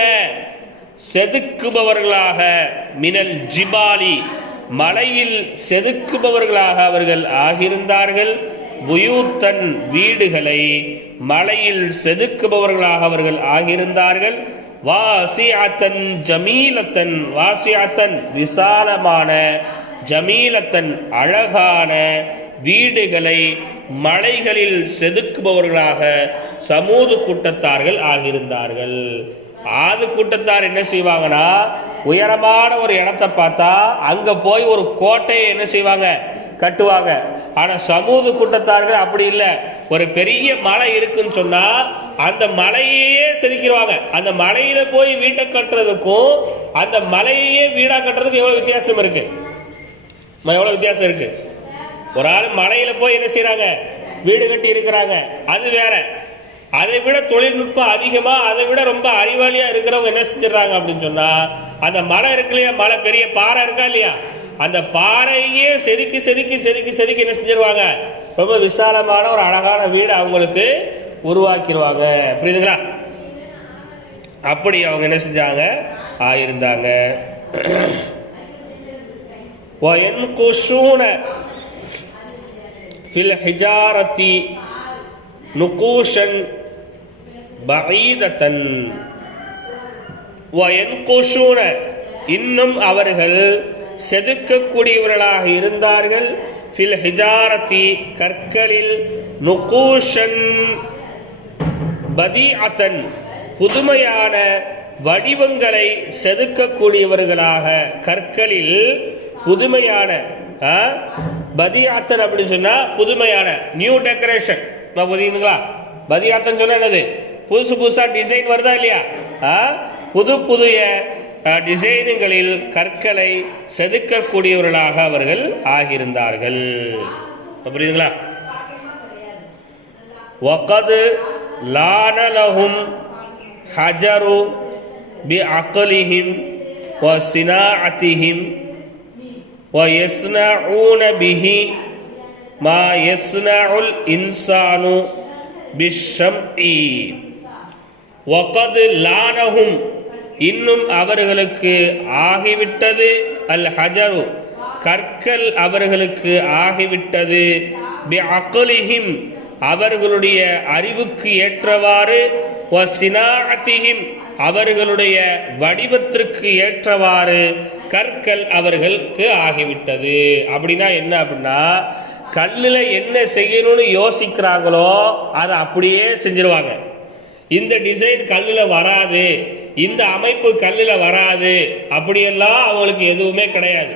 செதுக்குபவர்களாக, மினல் ஜிபாலி மலையில் செதுக்குபவர்களாக அவர்கள் ஆகியிருந்தார்கள். புயூத்தன் வீடுகளை மலையில் செதுக்குபவர்களாக அவர்கள் ஆகியிருந்தார்கள். வாசிஅத்தன் ஜமீலத்தன், வாசிஅத்தன் விசாலமான, ஜமீலத்தன் அழகான வீடுகளை மலைகளில் செதுக்குபவர்களாக சமூக கூட்டத்தார்கள் ஆகியிருந்தார்கள். ஆது கூட்டத்தார் என்ன செய்வாங்கன்னா, உயரமான ஒரு இடத்தை பார்த்தா அங்க போய் ஒரு கோட்டையை என்ன செய்வாங்க, கட்டுவாங்க. ஆனால் சமூது கூட்டத்தார்கள் அப்படி இல்லை. ஒரு பெரிய மலை இருக்குன்னு சொன்னா அந்த மலையே செதுக்கிடுவாங்க. அந்த மலையில போய் வீட்டை கட்டுறதுக்கும் அந்த மலையே வீடா கட்டுறதுக்கும் எவ்வளவு வித்தியாசம் இருக்கு, எவ்வளவு வித்தியாசம் இருக்கு. ஒரு ஆள் மலையில போய் என்ன செய்யறாங்க, வீடு கட்டி இருக்கிறாங்க, அது வேற. அதை விட தொழில்நுட்பம் அதிகமா, அதை விட ரொம்ப அறிவாளியா இருக்கிறவங்க என்ன செஞ்சிடறாங்க அப்படின்னு சொன்னா, அந்த மலை இருக்கு இல்லையா, மலை பெரிய பாறை இருக்கா இல்லையா, அந்த பாறையே செதுக்கி செதுக்கி செதுக்கி செதுக்கி என்ன செஞ்சிருவாங்க, ரொம்ப விசாலமான ஒரு அழகான வீடு அவங்களுக்கு உருவாக்கிடுவாங்க. புரியுதுங்களா? அப்படி அவங்க என்ன செஞ்சாங்க, ஆயிருந்தாங்க. وَيَنْقُشُونَ فِي الْحِجَارَةِ نُقُوشًا بَعِيدَةً وَيَنْقُشُونَ இன்னும் அவர்கள் செதுக்கக்கூடியவர்களாக இருந்தார்கள். ஃபில் ஹிஜாரத்தி கற்களில், நுகூஷன் பதீஅத்தன் புதுமையான வடிவங்களை செதுக்கக்கூடியவர்களாக, கற்களில் புதுமையான, பதீஅத்தன் அப்படின்னு சொன்னா புதுமையான, நியூ டெக்கரேஷன். புரியுதுங்களா? பதீஅத்தன் சொன்னா என்னது, புதுசு புதுசா டிசைன் வருதா இல்லையா, புது புதிய டிசைனுகளில் கற்களை செதுக்கக்கூடியவர்களாக அவர்கள் ஆகியிருந்தார்கள். புரியுதுங்களா? வகது லான லஹும் ஹஜரு பி அக்லிஹிம் வ சினாஅத்திஹிம் வ யஸ்னஊன பிஹி மா யஸ்னஉல் இன்சானு பிஷ்ஷம்இ. வகது லானஹும் இன்னும் அவர்களுக்கு ஆகிவிட்டது, அல் ஹஜரு கற்கள் அவர்களுக்கு ஆகிவிட்டது, பி அக்லிஹிம் அவர்களுடைய அறிவுக்கு ஏற்றவாறு, வ சினாஅத்திஹிம் அவர்களுடைய வடிவத்திற்கு ஏற்றவாறு கற்கள் அவர்களுக்கு ஆகிவிட்டது. அப்படின்னா என்ன அப்படின்னா, கல்லில் என்ன செய்யணும்னு யோசிக்கிறாங்களோ அதை அப்படியே செஞ்சிருவாங்க. இந்த டிசைன் கல்லில் வராது, இந்த அமைப்பு கல்லில் வராது, அப்படியெல்லாம் அவங்களுக்கு எதுவுமே கிடையாது.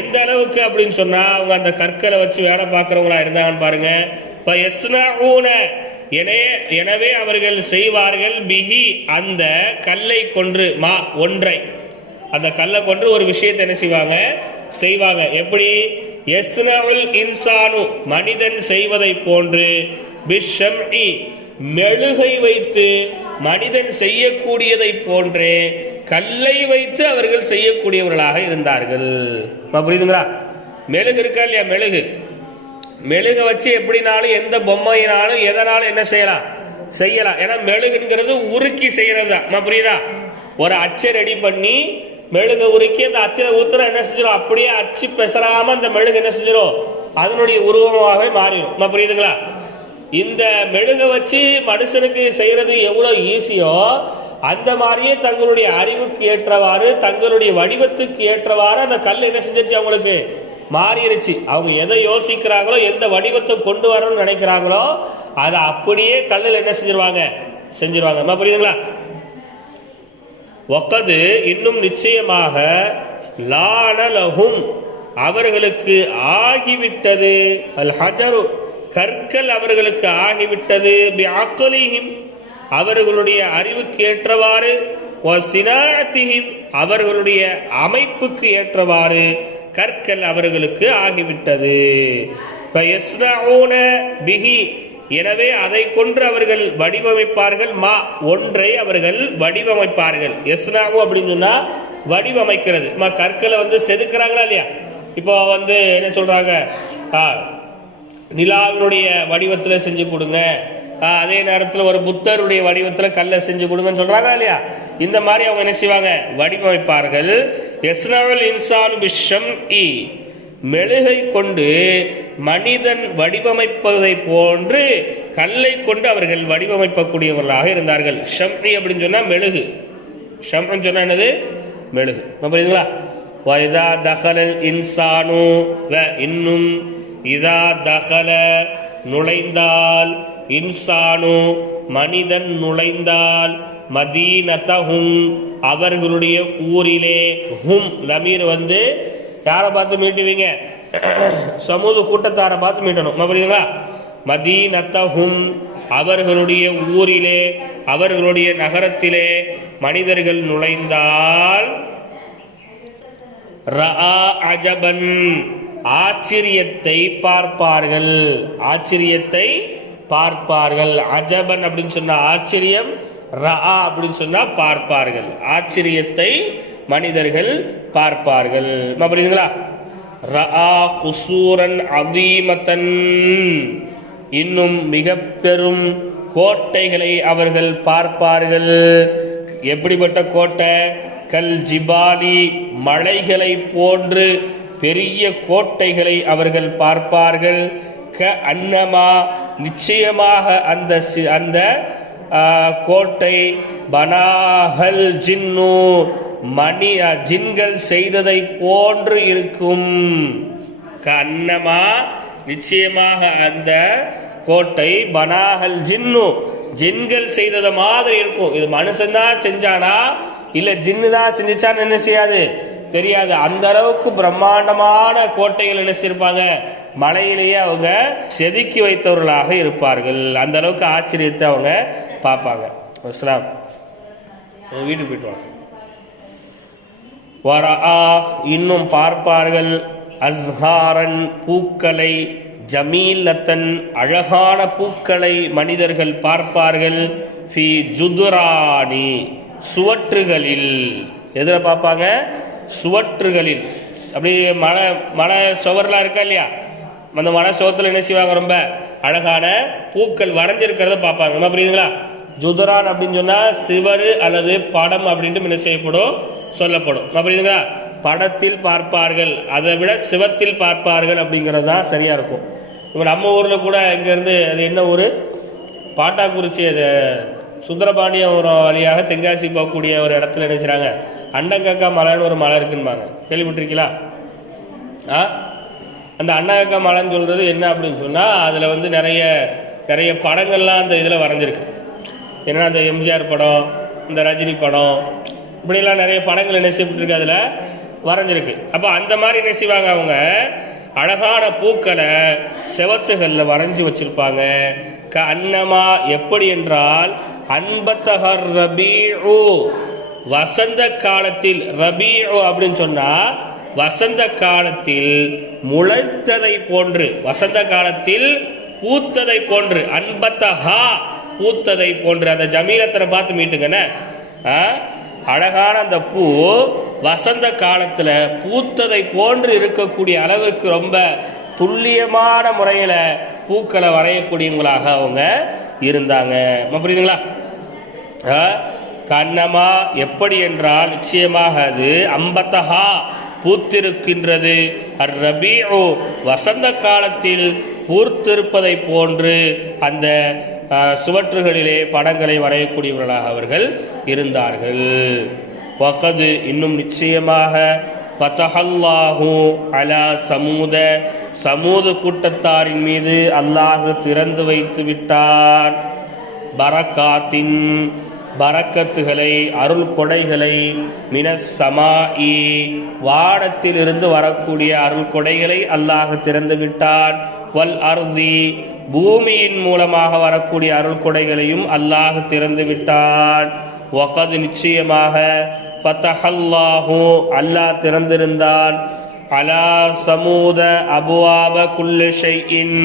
எந்த அளவுக்கு அப்படின்னு சொன்னா, அவங்க அந்த கற்களை வச்சு வேலை பார்க்குறவங்களா இருந்தாங்கன்னு பாருங்க. எனவே அவர்கள் செய்வார்கள், பிஹி அந்த கல்லை கொன்று, மா ஒன்றை, அந்த கல்லை கொன்று ஒரு விஷயத்தை என்ன செய்வாங்க. எப்படி? யஸ்னஉல் இன்சானு மனிதன் செய்வதை போன்று, பிஷ்ஷம்இ மெழுகை வைத்து மனிதன் செய்யக்கூடியதை போன்றே கல்லை வைத்து அவர்கள் செய்யக்கூடியவர்களாக இருந்தார்கள். புரியுதுங்களா? மெழுகு இருக்கா இல்லையா, மெழுகை வச்சு எப்படினாலும் எந்த பொம்மையினாலும் எதனாலும் என்ன செய்யலாம். ஏன்னா மெழுகுங்கிறது உருக்கி செய்யறது தான். புரியுதா? ஒரு அச்சை ரெடி பண்ணி மெழுகை உருக்கி அந்த அச்சை ஊத்துற என்ன செஞ்சிடும், அப்படியே அச்சு பெசராம அந்த மெழுகு என்ன செஞ்சிடும், அதனுடைய உருவமாகவே மாறிடும். புரியுதுங்களா? இந்த மெழுகை வச்சு மனுஷனுக்கு செய்யறது எவ்வளவு ஈஸியோ, அந்த மாதிரியே தங்களுடைய அறிவுக்கு ஏற்றவாறு, தங்களுடைய வடிவத்துக்கு ஏற்றவாறு அந்த கல் என்ன செஞ்சிருச்சு, அவங்களுக்கு மாறிடுச்சு. அவங்க எதை யோசிக்கிறாங்களோ, எந்த வடிவத்தை கொண்டு வரணும்னு நினைக்கிறாங்களோ, அதை அப்படியே கல்லில் என்ன செஞ்சிருவாங்க. புரியுதுங்களா? வகது இன்னும் நிச்சயமாக, லான லஹும் அவர்களுக்கு ஆகிவிட்டது, அல் ஹஜரு கற்கள் அவர்களுக்கு ஆகிவிட்டது, பி அக்லிஹிம் அவர்களுடைய அறிவுக்கு ஏற்றவாறு, வ சினாஅத்திஹிம் அவர்களுடைய அமைப்புக்கு ஏற்றவாறு கற்கள் அவர்களுக்கு ஆகிவிட்டது. ஃபயஸ்னஊன பிஹி எனவே அதை கொன்று அவர்கள் வடிவமைப்பார்கள், மா ஒன்றை அவர்கள் வடிவமைப்பார்கள். யஸ்னாவு அப்படின்னு சொன்னா வடிவமைக்கிறது. கற்களை செதுக்குறாங்களா இல்லையா? இப்போ என்ன சொல்றாங்க, நிலாவினுடைய வடிவத்தில் செஞ்சு கொடுங்க, அதே நேரத்தில் ஒரு புத்தருடைய வடிவத்தில் கல்லை செஞ்சு கொடுங்கன்னு சொல்றாங்க இல்லையா? இந்த மாதிரி அவங்க என்ன செய்வாங்க, வடிவமைப்பார்கள். யஸ்னவுல் இன்சானு பிஷ்ஷம்இ மெழுகை கொண்டு மனிதன் வடிவமைப்பதை போன்று கல்லை கொண்டு அவர்கள் வடிவமைக்கக்கூடியவர்களாக இருந்தார்கள். ஷம்இ அப்படின்னு சொன்னா மெழுகு, ஷம்ன்னு சொன்னா என்னது, மெழுகு. புரியுதுங்களா? வைதா தகலல் இன்சானு இன்னும் இதா தகல நுழைந்தால், இன்சானு மனிதன் நுழைந்தால், மதீனத்தஹும் அவர்களுடைய ஊரிலே, ஹும் லமீர் யாரை பார்த்து மீட்டுவீங்க, சமூக கூட்டத்தாரை பார்த்து மீட்டணும். புரியுதுங்களா? மதீனத்தஹும், அவர்களுடைய ஊரிலே, அவர்களுடைய நகரத்திலே மனிதர்கள் நுழைந்தால் ரஆ அஜபன், ஆச்சரியத்தை பார்ப்பார்கள். ஆச்சரியத்தை பார்ப்பார்கள். அஜபன் அப்படின்னு சொன்னா ஆச்சரியம், ரஆ அப்படின்னு சொன்னா பார்ப்பார்கள். ஆச்சரியத்தை மனிதர்கள் பார்ப்பார்கள். புரியுதுங்களா? ரஆ குசூரன் அதீமத்தன், இன்னும் மிக பெரும் கோட்டைகளை அவர்கள் பார்ப்பார்கள். எப்படிப்பட்ட கோட்டை? கல் ஜிபாலி, மலைகளை போன்று பெரிய கோட்டைகளை அவர்கள் பார்ப்பார்கள். க அன்னமா, நிச்சயமாக அந்த கோட்டை பனாஹல் ஜின்னு, ஜின்கள் செய்ததை போன்று இருக்கும். கண்ணமா, நிச்சயமாக அந்த கோட்டை பனாஹல் ஜின்னு, ஜின்கள் செய்தத மாதிரி இருக்கும். இது மனுஷன்தான் செஞ்சானா இல்ல ஜின்னு தான் செஞ்சான்னு என்ன செய்யாது, தெரியாது. அந்த அளவுக்கு பிரம்மாண்டமான கோட்டைகள் என்ன செய்யிருப்பாங்க, மலையிலேயே அவங்க செதுக்கி வைத்தவர்களாக இருப்பார்கள். அந்த அளவுக்கு ஆச்சரியத்தை அவங்க பார்ப்பாங்க. இஸ்லாம் வீட்டுக்கு போயிட்டு வாங்க. வரஆ, இன்னும் பார்ப்பார்கள். அஸ்ஹாரன், பூக்களை. ஜமீலத்தன், அழகான பூக்களை மனிதர்கள் பார்ப்பார்கள். ஃபி ஜுதுரானி, சுவற்றுகளில். எதில் பார்ப்பாங்க? சுவற்றுகளில். அப்படியே மலை சுவர்லாம் இருக்கா இல்லையா, அந்த மலை சுவத்தில் என்ன செய்வாங்க, ரொம்ப அழகான பூக்கள் வரைஞ்சிருக்கிறத பார்ப்பாங்க. புரியுதுங்களா? ஜுதுரான் அப்படின்னு சொன்னா சிவரு அல்லது படம் அப்படின்ட்டு என்ன செய்யப்படும், சொல்லப்படும். புரியுதுங்களா? படத்தில் பார்ப்பார்கள், அதை விட சிவத்தில் பார்ப்பார்கள் அப்படிங்கிறது தான் சரியா இருக்கும். இப்போ நம்ம ஊரில் கூட இங்கேருந்து, அது என்ன ஊர், பாட்டாக்குறிச்சி, அது சுந்தரபாண்டியம் ஒரு வழியாக தென்காசி போகக்கூடிய ஒரு இடத்துல என்ன செய்கிறாங்க, அண்டங்கக்கா மலைன்னு ஒரு மலை இருக்குன்பாங்க. கேள்விப்பட்டிருக்கீங்களா? அந்த அண்டங்கக்கா மலைன்னு சொல்கிறது என்ன அப்படின்னு சொன்னால், அதில் வந்து நிறைய படங்கள்லாம் அந்த இதில் வரைஞ்சிருக்கு. என்னன்னா அந்த எம்ஜிஆர் படம், இந்த ரஜினி படம், இப்படிலாம் நிறைய படங்கள் என்ன செய்யப்பட்டிருக்கு, அதில் வரைஞ்சிருக்கு. அப்போ அந்த மாதிரி என்ன செய்வாங்க, அவங்க அழகான பூக்களை செவத்துகளில் வரைஞ்சி வச்சிருப்பாங்க. க அன்னமா, எப்படி என்றால் அன்பத்தஹர் ரபீஉ, வசந்த காலத்தில். ரபீஉ அப்படின்னு சொன்னா வசந்த காலத்தில் முளைத்ததை போன்று, வசந்த காலத்தில் பூத்ததை போன்று. அன்பத்தஹா, பூத்ததை போன்று. அந்த ஜமீலத்தை பார்த்து மீட்டுங்கண்ணே. அழகான அந்த பூ வசந்த காலத்தில் பூத்ததை போன்று இருக்கக்கூடிய அளவுக்கு ரொம்ப துல்லியமான முறையில் பூக்களை வரையக்கூடியவங்களாக அவங்க இருந்தாங்க. புரியுதுங்களா? கண்ணமா, எப்படி என்றால் நிச்சயமாக அது அம்பத்தஹா, பூத்திருக்கின்றது. அர் ரபீஉ, வசந்த காலத்தில் பூத்திருப்பதை போன்று அந்த சுவற்றுகளிலே படங்களை வரையக்கூடியவர்களாக அவர்கள் இருந்தார்கள். வகது, இன்னும் நிச்சயமாக ஃபதஹல்லாஹு அலா சமூத, சமூத கூட்டத்தாரின் மீது அல்லாஹ் திறந்து வைத்து விட்டான். பரக்காத்தின், பரக்கத்துகளை, அருள் கொடைகளை. மினஸ் சமாஇ, வானத்தில் இருந்து வரக்கூடிய அருள் கொடைகளை அல்லாஹ் திறந்து விட்டான். வல் அர்தி, பூமியின் மூலமாக வரக்கூடிய அருள் கொடைகளையும் அல்லாஹ் திறந்து விட்டான். வகது, நிச்சயமாக ஃபதஹல்லாஹு, அல்லாஹ் திறந்திருந்தான். அலா சமூத அபுவாப குல்லி ஷைஇன்,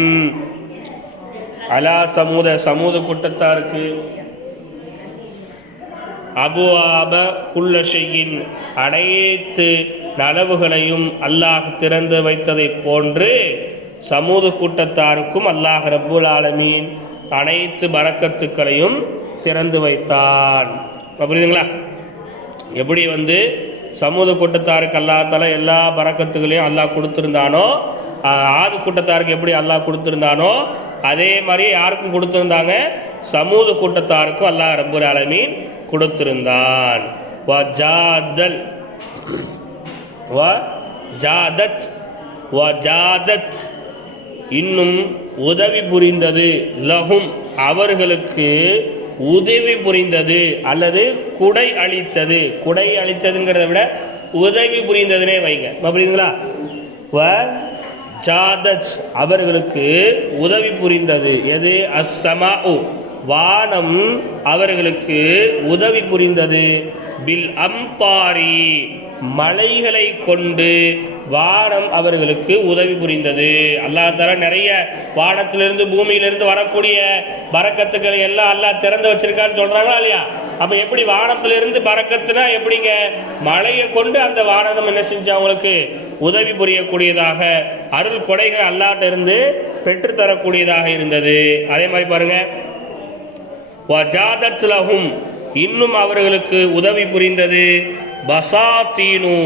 அலா சமூத, சமூத கூட்டத்தாருக்கு அபுவாப குல்ல ஷைஇன், அனைத்து நலவுகளையும் அல்லாஹ் திறந்து வைத்ததை போன்று சமூக கூட்டத்தாருக்கும் அல்லாஹ் ரப்புல் ஆலமீன் அனைத்து பரக்கத்துக்களையும் திறந்து வைத்தான். புரியுதுங்களா? எப்படி வந்து சமூக கூட்டத்தாருக்கு அல்லாஹ் தஆலா எல்லா பரக்கத்துகளையும் அல்லாஹ் கொடுத்துருந்தானோ, ஆது கூட்டத்தாருக்கு எப்படி அல்லாஹ் கொடுத்துருந்தானோ அதே மாதிரி யாருக்கும் கொடுத்துருந்தாங்க, சமூக கூட்டத்தாருக்கும் அல்லாஹ் ரப்புல் ஆலமீன் கொடுத்திருந்தான். வஜாதல் வஜாதத் வஜாதத், இன்னும் உதவி புரிந்தது. லஹும், அவர்களுக்கு உதவி புரிந்தது அல்லது குடை அளித்தது. குடை அளித்ததுங்கிறத விட உதவி புரிந்ததுனே வைங்க. புரியுதுங்களா? வ ஜாதத் அவர்களுக்கு உதவி புரிந்தது. எது? அஸ்ஸமாஉ வானம் அவர்களுக்கு உதவி புரிந்தது. பில் அம்தாரி மலைகளை கொண்டு வானம் அவர்களுக்கு உதவி புரிந்தது. அல்லாஹ் தஆலா நிறைய வானத்திலிருந்து பூமியிலிருந்து வரக்கூடிய பரக்கத்துக்களை எல்லாம் அல்லாஹ் திறந்து வச்சிருக்கான்னு சொல்றாங்களா இல்லையா? அப்ப எப்படி வானத்திலிருந்து பரக்கத்துனா எப்படிங்க? மழையை கொண்டு அந்த வானம் என்ன செஞ்சு அவங்களுக்கு உதவி புரியக்கூடியதாக அருள் கொடைகள் அல்லாஹ்ட்ட இருந்து பெற்று தரக்கூடியதாக இருந்தது. அதே மாதிரி பாருங்க, வஜாதத் லஹும் இன்னும் அவர்களுக்கு உதவி புரிந்தது. பசாத்தீனு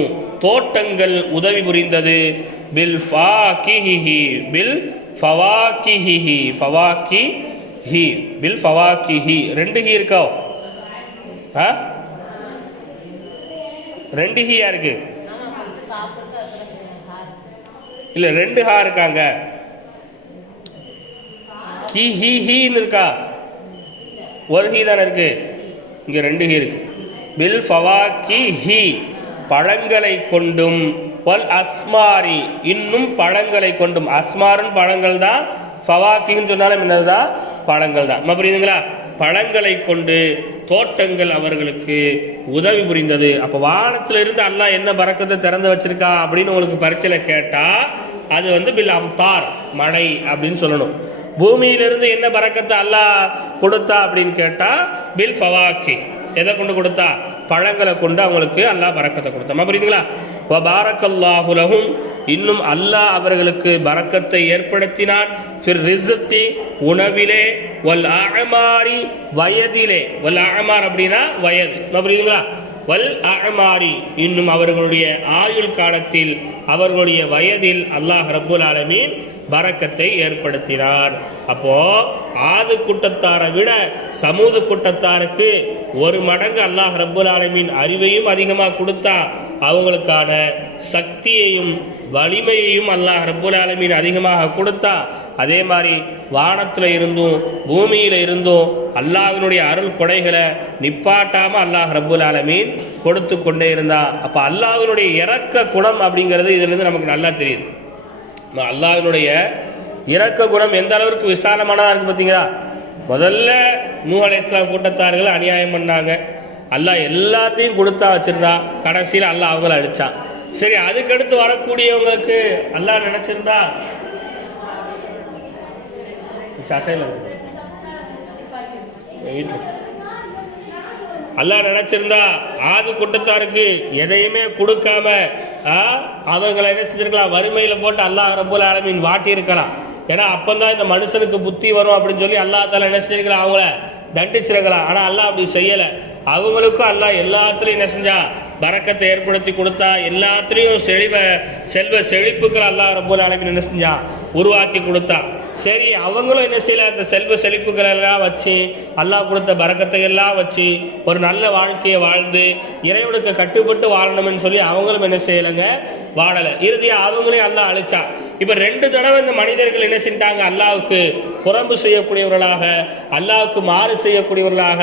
தோட்டங்கள் உதவி புரிந்தது. பில் ஃபாகிஹி பில் ஃபவாகிஹி ஃபவாகிஹி பில் ஃபவாகிஹி ரெண்டு ஹி இருக்கா? ரெண்டு ஹியா இருக்கு இல்ல ரெண்டு ஹா இருக்காங்க. ஹி ஹி ஹின்னு இருக்கா? ஒரு ஹி தானே இருக்கு. இங்க ரெண்டு ஹி இருக்கு. பில் ஃபவாகிஹி பழங்களை கொண்டும், வல் அஸ்மாரி இன்னும் பழங்களை கொண்டும். அஸ்மாரின் பழங்கள் தான், ஃபவாகின்னு சொன்னாலும் என்னதுதான்? பழங்கள் தான். புரியுதுங்களா? பழங்களை கொண்டு தோட்டங்கள் அவர்களுக்கு உதவி புரிந்தது. அப்போ வானத்திலிருந்து அல்லாஹ் என்ன பரக்கத்தை திறந்து வச்சிருக்கா அப்படின்னு உங்களுக்கு பரீட்சையில் கேட்டால் அது பில் அம்தார் மழை அப்படின்னு சொல்லணும். பூமியிலிருந்து என்ன பரக்கத்தை அல்லாஹ் கொடுத்தா அப்படின்னு கேட்டால் பில் ஃபவாக்கி எதை கொண்டு கொடுத்தா? பழங்களை கொண்டு அவங்களுக்கு அல்லாஹ் பரக்கத்தை கொடுத்தா. புரியுதுங்களா? வபாரக்கல்லாஹு லஹும் இன்னும் அல்லாஹ் அவர்களுக்கு பரக்கத்தை ஏற்படுத்தினான். ஃபிர் ரிஸ்கி உணவிலே, வல் அஅமாரி வயதிலே. வல் அஅமார் அப்படின்னா வயது. புரியுதுங்களா? வல் அஅமாரி இன்னும் அவர்களுடைய ஆயுள் காலத்தில், அவர்களுடைய வயதில் அல்லாஹ் ரப்புல் ஆலமீன் பரக்கத்தை ஏற்படுத்தினார். அப்போ ஆது கூட்டத்தாரை விட சமூது கூட்டத்தாருக்கு ஒரு மடங்கு அல்லாஹ் ரப்புல் ஆலமீன் அறிவையும் அதிகமாக கொடுத்தா, அவங்களுக்கான சக்தியையும் வலிமையையும் அல்லாஹ் ரப்புல் ஆலமீன் அதிகமாக கொடுத்தா. அதே மாதிரி வானத்தில் இருந்தும் பூமியில் இருந்தும் அல்லாஹ்வினுடைய அருள் கொடைகளை நிப்பாட்டாமல் அல்லாஹ் ரப்புல் ஆலமீன் கொடுத்து கொண்டே இருந்தா. அப்போ அல்லாஹ்வினுடைய இரக்க குணம் அப்படிங்கிறது இதிலிருந்து நமக்கு நல்லா தெரியுது. அல்லாஹ்வினுடைய இரக்க குணம் எந்த அளவுக்கு விசாலமானதாக இருக்குது பார்த்தீங்களா? முதல்ல நூஹ் அலைஹிஸ்ஸலாம் கூட்டத்தார்கள் அநியாயம் பண்ணாங்க. அல்லாஹ் எல்லாத்தையும் கொடுத்தா வச்சிருந்தா, கடைசியில் அல்லாஹ் அவங்கள அழிச்சான். சரி, அதுக்கடுத்து வரக்கூடியவங்களுக்கு அல்லாஹ் நினைச்சிருந்தா சட்டையில் அல்லாஹ் நினைச்சிருந்தா ஆது கூட்டத்தாருக்கு எதையுமே கொடுக்காம அவங்களை என்ன செஞ்சிருக்கலாம்? வறுமையில் போட்டு அல்லாஹ் ரப்புல் ஆலமீன் வாட்டி இருக்கலாம். ஏன்னா அப்பந்தான் இந்த மனுஷனுக்கு புத்தி வரும் அப்படின்னு சொல்லி அல்லாஹ் தாலா என்ன செஞ்சிருக்கலாம்? அவங்கள தண்டிச்சிருக்கலாம். ஆனால் அல்லாஹ் அப்படி செய்யலை. அவங்களுக்கும் அல்லாஹ் எல்லாத்துலையும் என்ன செஞ்சா? பரக்கத்தை ஏற்படுத்தி கொடுத்தா. எல்லாத்துலேயும் செல்வ செழிப்புக்கள் அல்லாஹ் ரப்புல் ஆலமீன் என்ன செஞ்சா? உருவாக்கி கொடுத்தா. சரி, அவங்களும் என்ன செய்யல? அந்த செல்வ செழிப்புகள் எல்லாம் வச்சு, அல்லாஹ் கொடுத்த பரக்கத்தை எல்லாம் வச்சு ஒரு நல்ல வாழ்க்கையை வாழ்ந்து இறைவனுக்கு கட்டுப்பட்டு வாழணும்னு சொல்லி அவங்களும் என்ன செய்யலைங்க? வாழலை. இறுதியாக அவங்களையும் அல்லாஹ் அழிச்சா. இப்போ 2 தடவை இந்த மனிதர்கள் என்ன செஞ்சாங்க? அல்லாஹ்வுக்கு புறம்பு செய்யக்கூடியவர்களாக, அல்லாஹ்வுக்கு மாறு செய்யக்கூடியவர்களாக,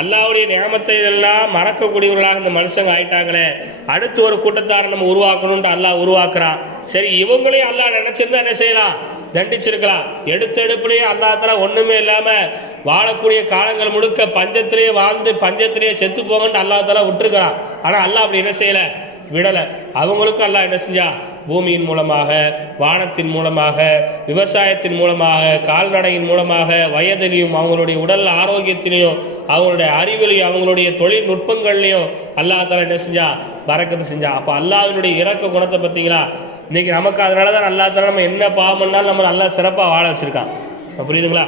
அல்லாஹ்வுடைய நியமத்தை எல்லாம் மறக்கக்கூடியவர்களாக இந்த மனுஷங்க ஆயிட்டாங்களே. அடுத்து ஒரு கூட்டத்தாரை நம்ம உருவாக்கணும்னு அல்லாஹ் உருவாக்குறான். சரி, இவங்களையும் அல்லாஹ் நினைச்சிருந்தா என்ன செய்யலாம்? தண்டிச்சிருக்கலாம். எடுப்பிலேயே அல்லாஹ் தஆலா ஒண்ணுமே இல்லாம வாழக்கூடிய காலங்கள் முழுக்க பஞ்சத்திலேயே வாழ்ந்து பஞ்சத்திலேயே செத்து போங்கன்னு அல்லாஹ் தஆலா விட்டுருக்கலாம். ஆனா அல்லாஹ் அப்படி என்ன செய்யல? விடலை. அவங்களுக்கும் அல்லாஹ் என்ன செஞ்சா? பூமியின் மூலமாக, வானத்தின் மூலமாக, விவசாயத்தின் மூலமாக, கால்நடையின் மூலமாக, வயதிலையும் அவங்களுடைய உடல் ஆரோக்கியத்திலையும் அவங்களுடைய அறிவிலையும் அவங்களுடைய தொழில்நுட்பங்கள்லையும் அல்லாஹ் தஆலா என்ன செஞ்சா? பரக்கத்து செஞ்சா. அப்போ அல்லாஹ்வினுடைய இரக்க குணத்தை பார்த்தீங்களா? இன்னைக்கு நமக்கு அதனால தான் அல்லாஹ் தஆலா நம்ம என்ன பாவம் பண்ணாலும் நம்ம நல்லா சிறப்பாக வாழ வச்சிருக்கான். புரியுதுங்களா?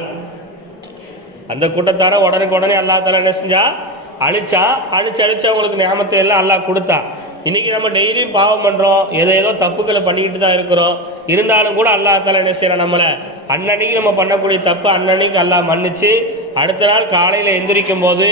அந்த கூட்டத்தார உடனே அல்லாஹ் தஆலா என்ன செஞ்சா? அழிச்சு அவங்களுக்கு நியமத்தை எல்லாம் அல்லாஹ் கொடுத்தா. இன்னைக்கு நம்ம டெய்லியும் பாவம் பண்ணுறோம், ஏதோ தப்புக்களை பண்ணிக்கிட்டு தான் இருக்கிறோம். இருந்தாலும் கூட அல்லாஹ் தஆலா என்ன செய்யலாம்? நம்மளை அன்னன்னைக்கு நம்ம பண்ணக்கூடிய தப்பு அன்னன்னைக்கு அல்லாஹ் மன்னிச்சு அடுத்த நாள் காலையில் எந்திரிக்கும் போது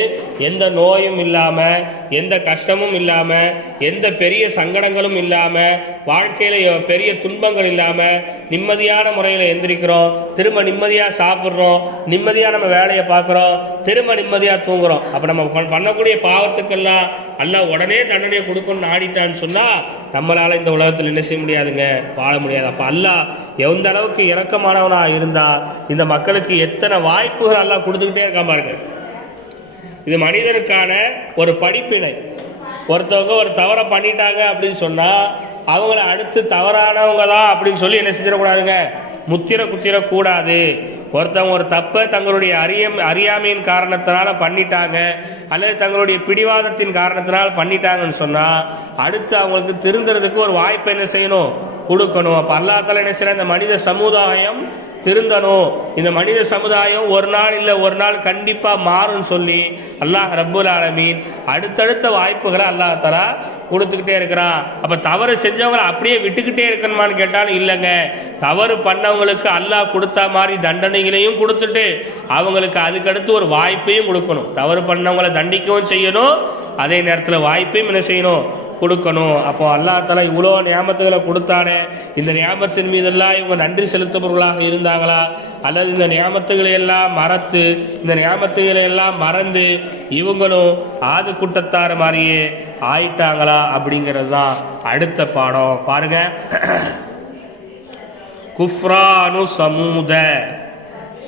எந்த நோயும் இல்லாமல், எந்த கஷ்டமும் இல்லாமல், எந்த பெரிய சங்கடங்களும் இல்லாமல், வாழ்க்கையில் பெரிய துன்பங்கள் இல்லாமல் நிம்மதியான முறையில் எந்திரிக்கிறோம், திரும்ப நிம்மதியாக சாப்பிட்றோம், நிம்மதியாக நம்ம வேலையை பார்க்குறோம், திரும்ப நிம்மதியாக தூங்குறோம். அப்போ நம்ம பண்ணக்கூடிய பாவத்துக்கெல்லாம் அல்லாஹ் உடனே தண்டனையை கொடுக்கணும்னு ஆடிட்டான்னு சொன்னால் நம்மளால் இந்த உலகத்தில் என்ன செய்ய முடியாதுங்க, வாழ முடியாது. அப்போ அல்லாஹ் எந்த அளவுக்கு இரக்கமானவனாக இருந்தால் இந்த மக்களுக்கு எத்தனை வாய்ப்புகள் அல்லாஹ் கொடுத்துக்கிட்டே இருக்க பாருங்க. இது மனிதனுக்கான ஒரு படிப்பினை. ஒருத்தவங்க ஒரு தவறை பண்ணிட்டாங்க அப்படின்னு சொன்னால் அவங்கள அடுத்து தவறானவங்க தான் அப்படின்னு சொல்லி என்ன செஞ்சிடக்கூடாதுங்க, குத்திரக்கூடாது. ஒருத்தவங்க ஒரு தப்பை தங்களுடைய அறியாமையின் காரணத்தினால பண்ணிட்டாங்க அல்லது தங்களுடைய பிடிவாதத்தின் காரணத்தினால் பண்ணிட்டாங்கன்னு சொன்னால் அடுத்து அவங்களுக்கு திருந்துறதுக்கு ஒரு வாய்ப்பை என்ன செய்யணும், கொடுக்கணும். அப்போ அல்லாஹ் தஆலா என்ன செய்யற, இந்த மனித சமுதாயம் திருந்தணும், இந்த மனித சமுதாயம் ஒரு நாள் இல்லை ஒரு நாள் கண்டிப்பாக மாறும்னு சொல்லி அல்லாஹ் ரப்புல் ஆலமீன் அடுத்தடுத்த வாய்ப்புகளை அல்லாஹ் தஆலா கொடுத்துக்கிட்டே இருக்கிறான். அப்போ தவறு செஞ்சவங்களை அப்படியே விட்டுக்கிட்டே இருக்கணுமான்னு கேட்டாலும் இல்லைங்க. தவறு பண்ணவங்களுக்கு அல்லாஹ் கொடுத்த மாதிரி தண்டனைகளையும் கொடுத்துட்டு அவங்களுக்கு அதுக்கடுத்து ஒரு வாய்ப்பையும் கொடுக்கணும். தவறு பண்ணவங்களை தண்டிக்கவும் செய்யணும், அதே நேரத்தில் வாய்ப்பையும் என்ன செய்யணும், கொடுக்கணும். அப்போ அல்லாஹ் தஆலா இவ்வளோ நியாமத்துகளை கொடுத்தானே, இந்த நியாமத்தின் மீதெல்லாம் இவங்க நன்றி செலுத்துபவர்களாக இருந்தாங்களா அல்லது இந்த நியாமத்துகளை எல்லாம் மறந்து இந்த நியாமத்துகளை எல்லாம் மறந்து இவங்களும் ஆது கூட்டத்தார மாதிரியே ஆயிட்டாங்களா அப்படிங்கிறது தான் அடுத்த பாடம். பாருங்க, குஃப்ரானு சமூத,